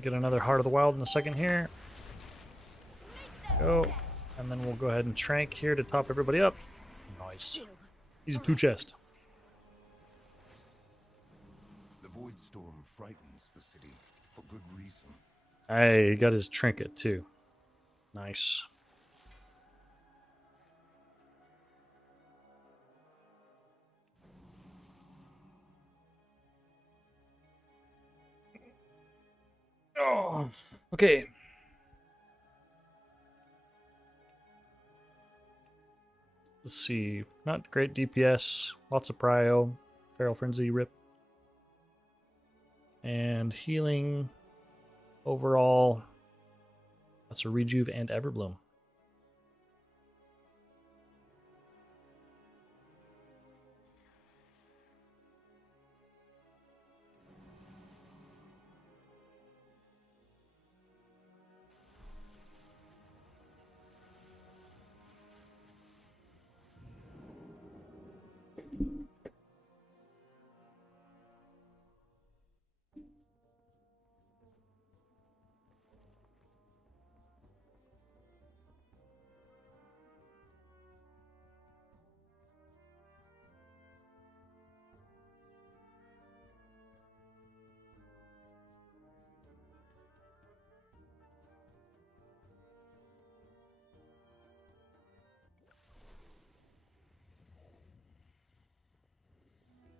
Get another Heart of the Wild in a second here. Go. And then we'll go ahead and Trank here to top everybody up. Nice. Easy 2 chest. The void storm frightens the city for good reason. Hey, he got his trinket too. Nice. Oh, okay. Let's see. Not great DPS. Lots of prio. Feral Frenzy, rip. And healing. Overall, that's a Rejuve and Everbloom.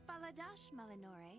Baladash, Malinore.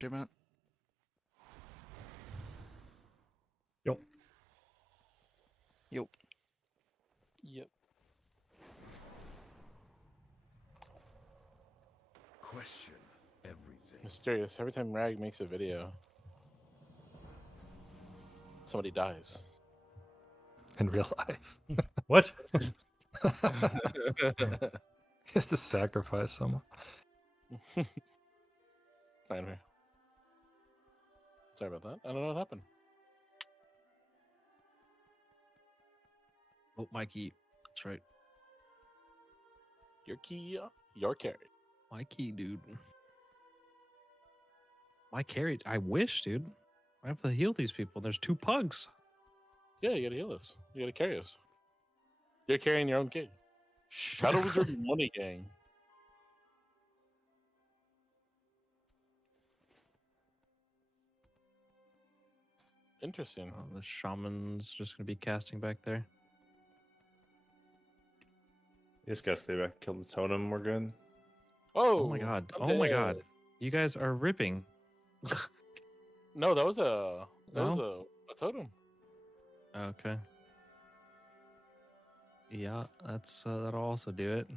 Do Matt? Yep. Yep. Yep. Question everything. Mysterious. Every time Rag makes a video, somebody dies. In real life. What? He has to sacrifice someone. Anyway. Sorry about that. I don't know what happened. Oh, Mikey. That's right. Your key, your carry. My key, dude. My carry. I wish, dude. I have to heal these people. There's 2 pugs. Yeah, you gotta heal us. You gotta carry us. You're carrying your own kid. Shadow Wizard Money Gang. Interesting. Oh, the shaman's just gonna be casting back there. You just gotta stay back, kill the totem, we're good. Oh my god. Oh my god. You guys are ripping. No, that was a totem. Okay. Yeah, that's that'll also do it.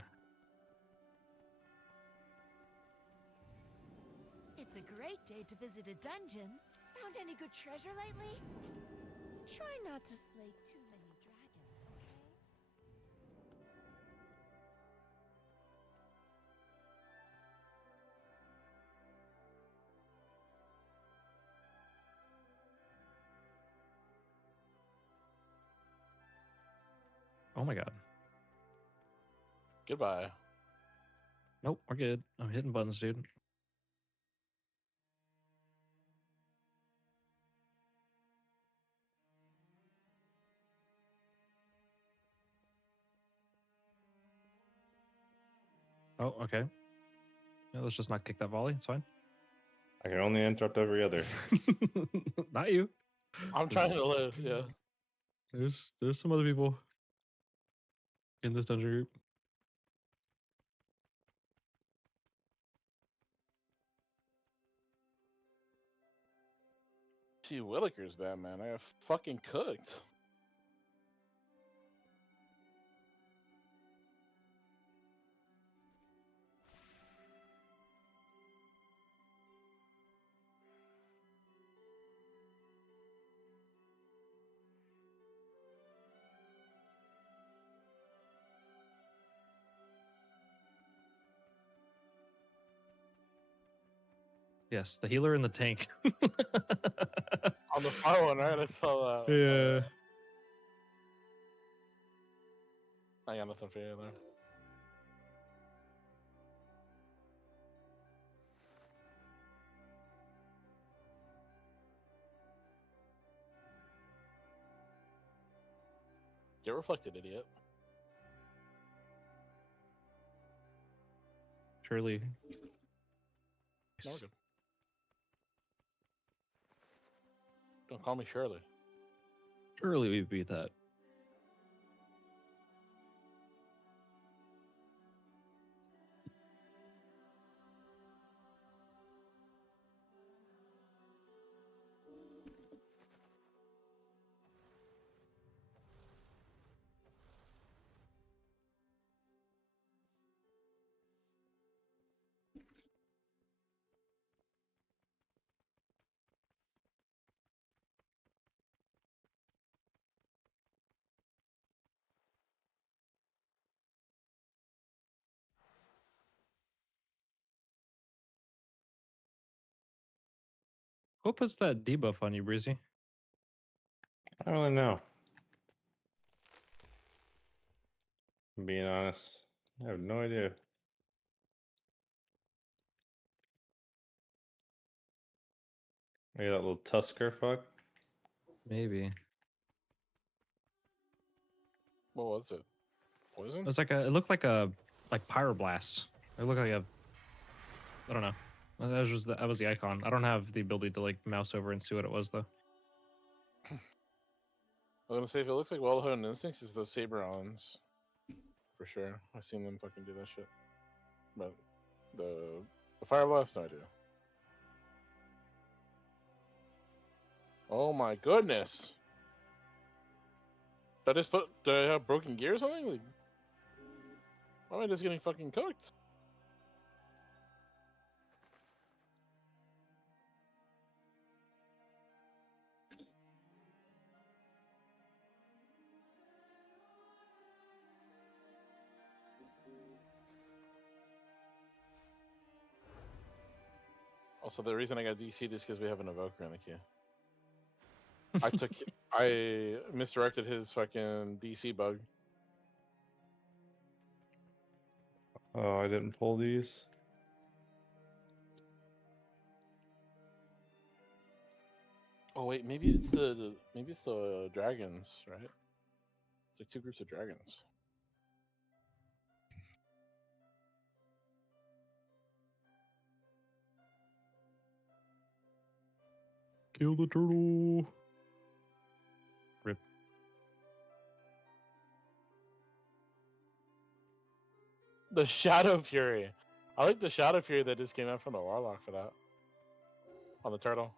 It's a great day to visit a dungeon. Found any good treasure lately? Try not to slay too many dragons, Oh my god. Goodbye. Nope, we're good. I'm hitting buttons, dude. Oh, okay. Yeah, let's just not kick that volley. It's fine. I can only interrupt every other. Not you. I'm trying to live, yeah. There's some other people in this dungeon group. Gee, Williker's bad, man. I got fucking cooked. Yes, the healer and the tank. On the far one, right? I saw that. Yeah. I got nothing for you there. Get reflected, idiot. Surely. No, we're good. Don't call me Shirley. Surely we beat that. Who puts that debuff on you, Breezy? I don't really know. I'm being honest. I have no idea. Maybe that little Tusker fuck? Maybe. What was it? Poison? It was like it looked like a pyroblast. It looked like a, I don't know. That was the icon. I don't have the ability to like mouse over and see what it was though. I was gonna say, if it looks like Wild Hunt Instincts, it's those Saber Islands. For sure. I've seen them fucking do that shit. But the Fire Blast, no idea. Oh my goodness! Did I have broken gear or something? Like, why am I just getting fucking cooked? Also, the reason I got DC'd is because we have an Evoker in the queue. I misdirected his fucking DC bug. Oh, I didn't pull these. Oh wait, maybe it's the dragons, right? It's like 2 groups of dragons. Kill the turtle. Rip. The Shadow Fury. I like the Shadow Fury that just came out from the Warlock for that. On the turtle.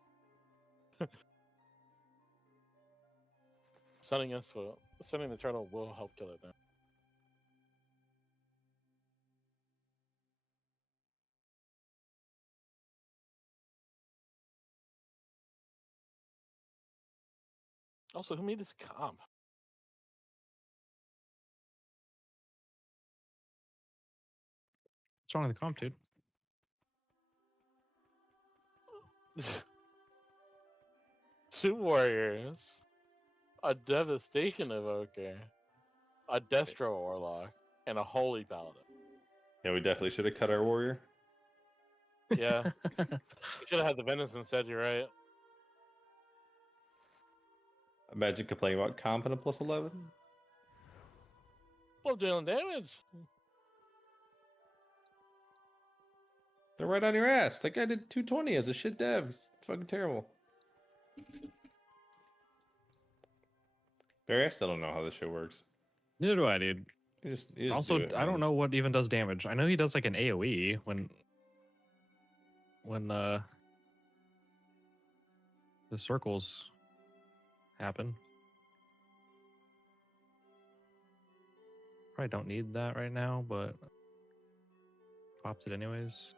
Stunning the turtle will help kill it now. Also, who made this comp? What's wrong with the comp, dude? 2 warriors. A devastation evoker. a Destro Warlock, and a Holy Paladin. Yeah, we definitely should have cut our warrior. Yeah. We should have had the Venus instead, you're right. Imagine complaining about comp and a +11. Well, dealing damage. They're right on your ass. That guy did 220 as a shit dev. He's fucking terrible. Barry, I still don't know how this shit works. Neither do I, dude. You just Also, do it, I don't man. know what even does damage. I know he does like an AoE when the circles happen. Probably don't need that right now, but popped it anyways.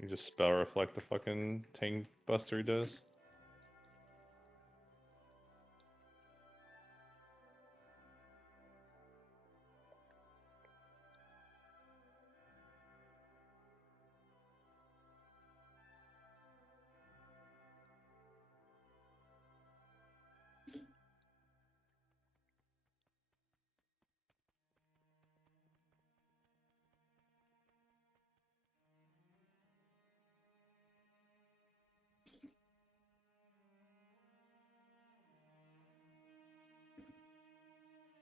You just spell reflect the fucking tank buster he does.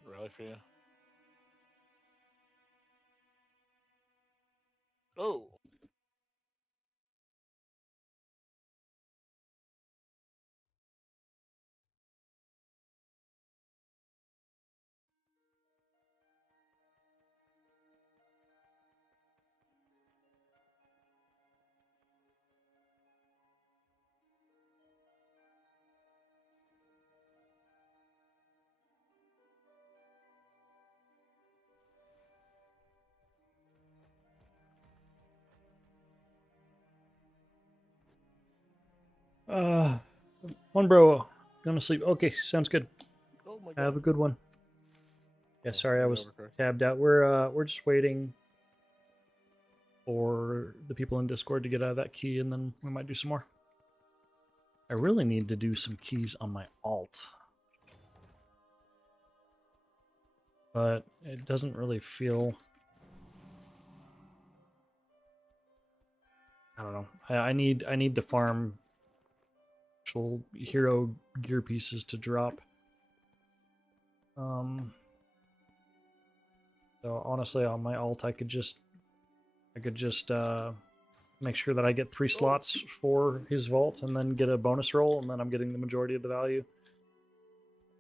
Rally for you. Oh. One bro, gonna sleep. Okay, sounds good. Oh my Have a good one. Yeah, sorry I you was overcorrect. tabbed out. We're just waiting for the people in Discord to get out of that key, and then we might do some more. I really need to do some keys on my alt, but it doesn't really feel. I don't know. I need to farm actual hero gear pieces to drop. So honestly, on my alt, I could just make sure that I get 3 slots for his vault, and then get a bonus roll, and then I'm getting the majority of the value.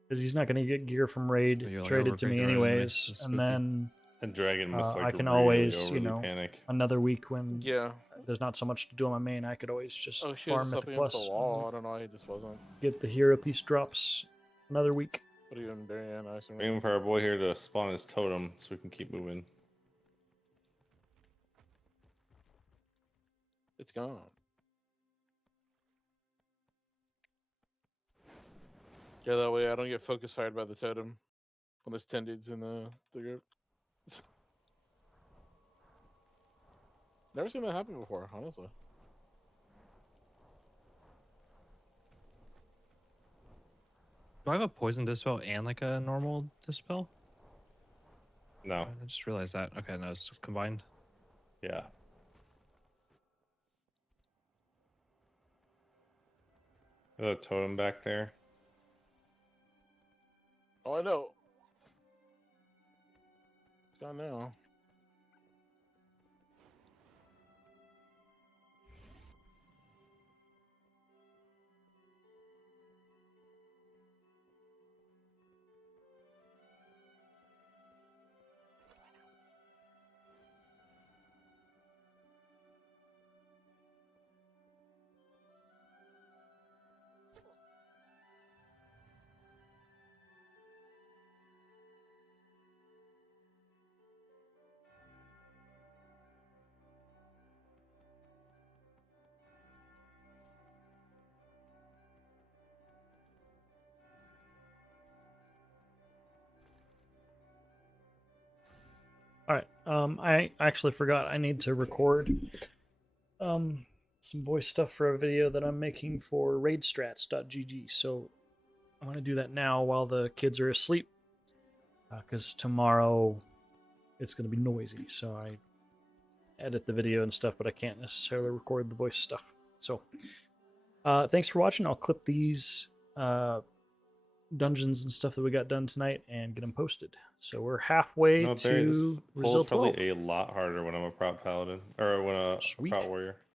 Because he's not going to get gear from raid You're, like, traded to me overpicking around anyways, this and week. then And Dragon must like I can really always, you overly know, panic. another week when Yeah. there's not so much to do on my main, I could always just Oh, she was farm just up Mythic against the Plus, wall. I don't know why he just wasn't. get the hero piece drops another week. What are you doing, Barry? Nice and Waiting for our boy here to spawn his totem so we can keep moving. It's gone. Yeah, that way I don't get focus fired by the totem when there's 10 dudes in the group. Never seen that happen before, honestly. Do I have a poison dispel and like a normal dispel? No. I just realized that. Okay, no, it's combined. Yeah. There's a totem back there. Oh, I know. It's gone now. All right. I actually forgot I need to record some voice stuff for a video that I'm making for raidstrats.gg. So I'm going to do that now while the kids are asleep, because tomorrow it's going to be noisy. So I edit the video and stuff, but I can't necessarily record the voice stuff. So thanks for watching. I'll clip these dungeons and stuff that we got done tonight and get them posted. So we're halfway No, Barry, this to poll's result 12. probably a lot harder when I'm a prop paladin or when a prop warrior.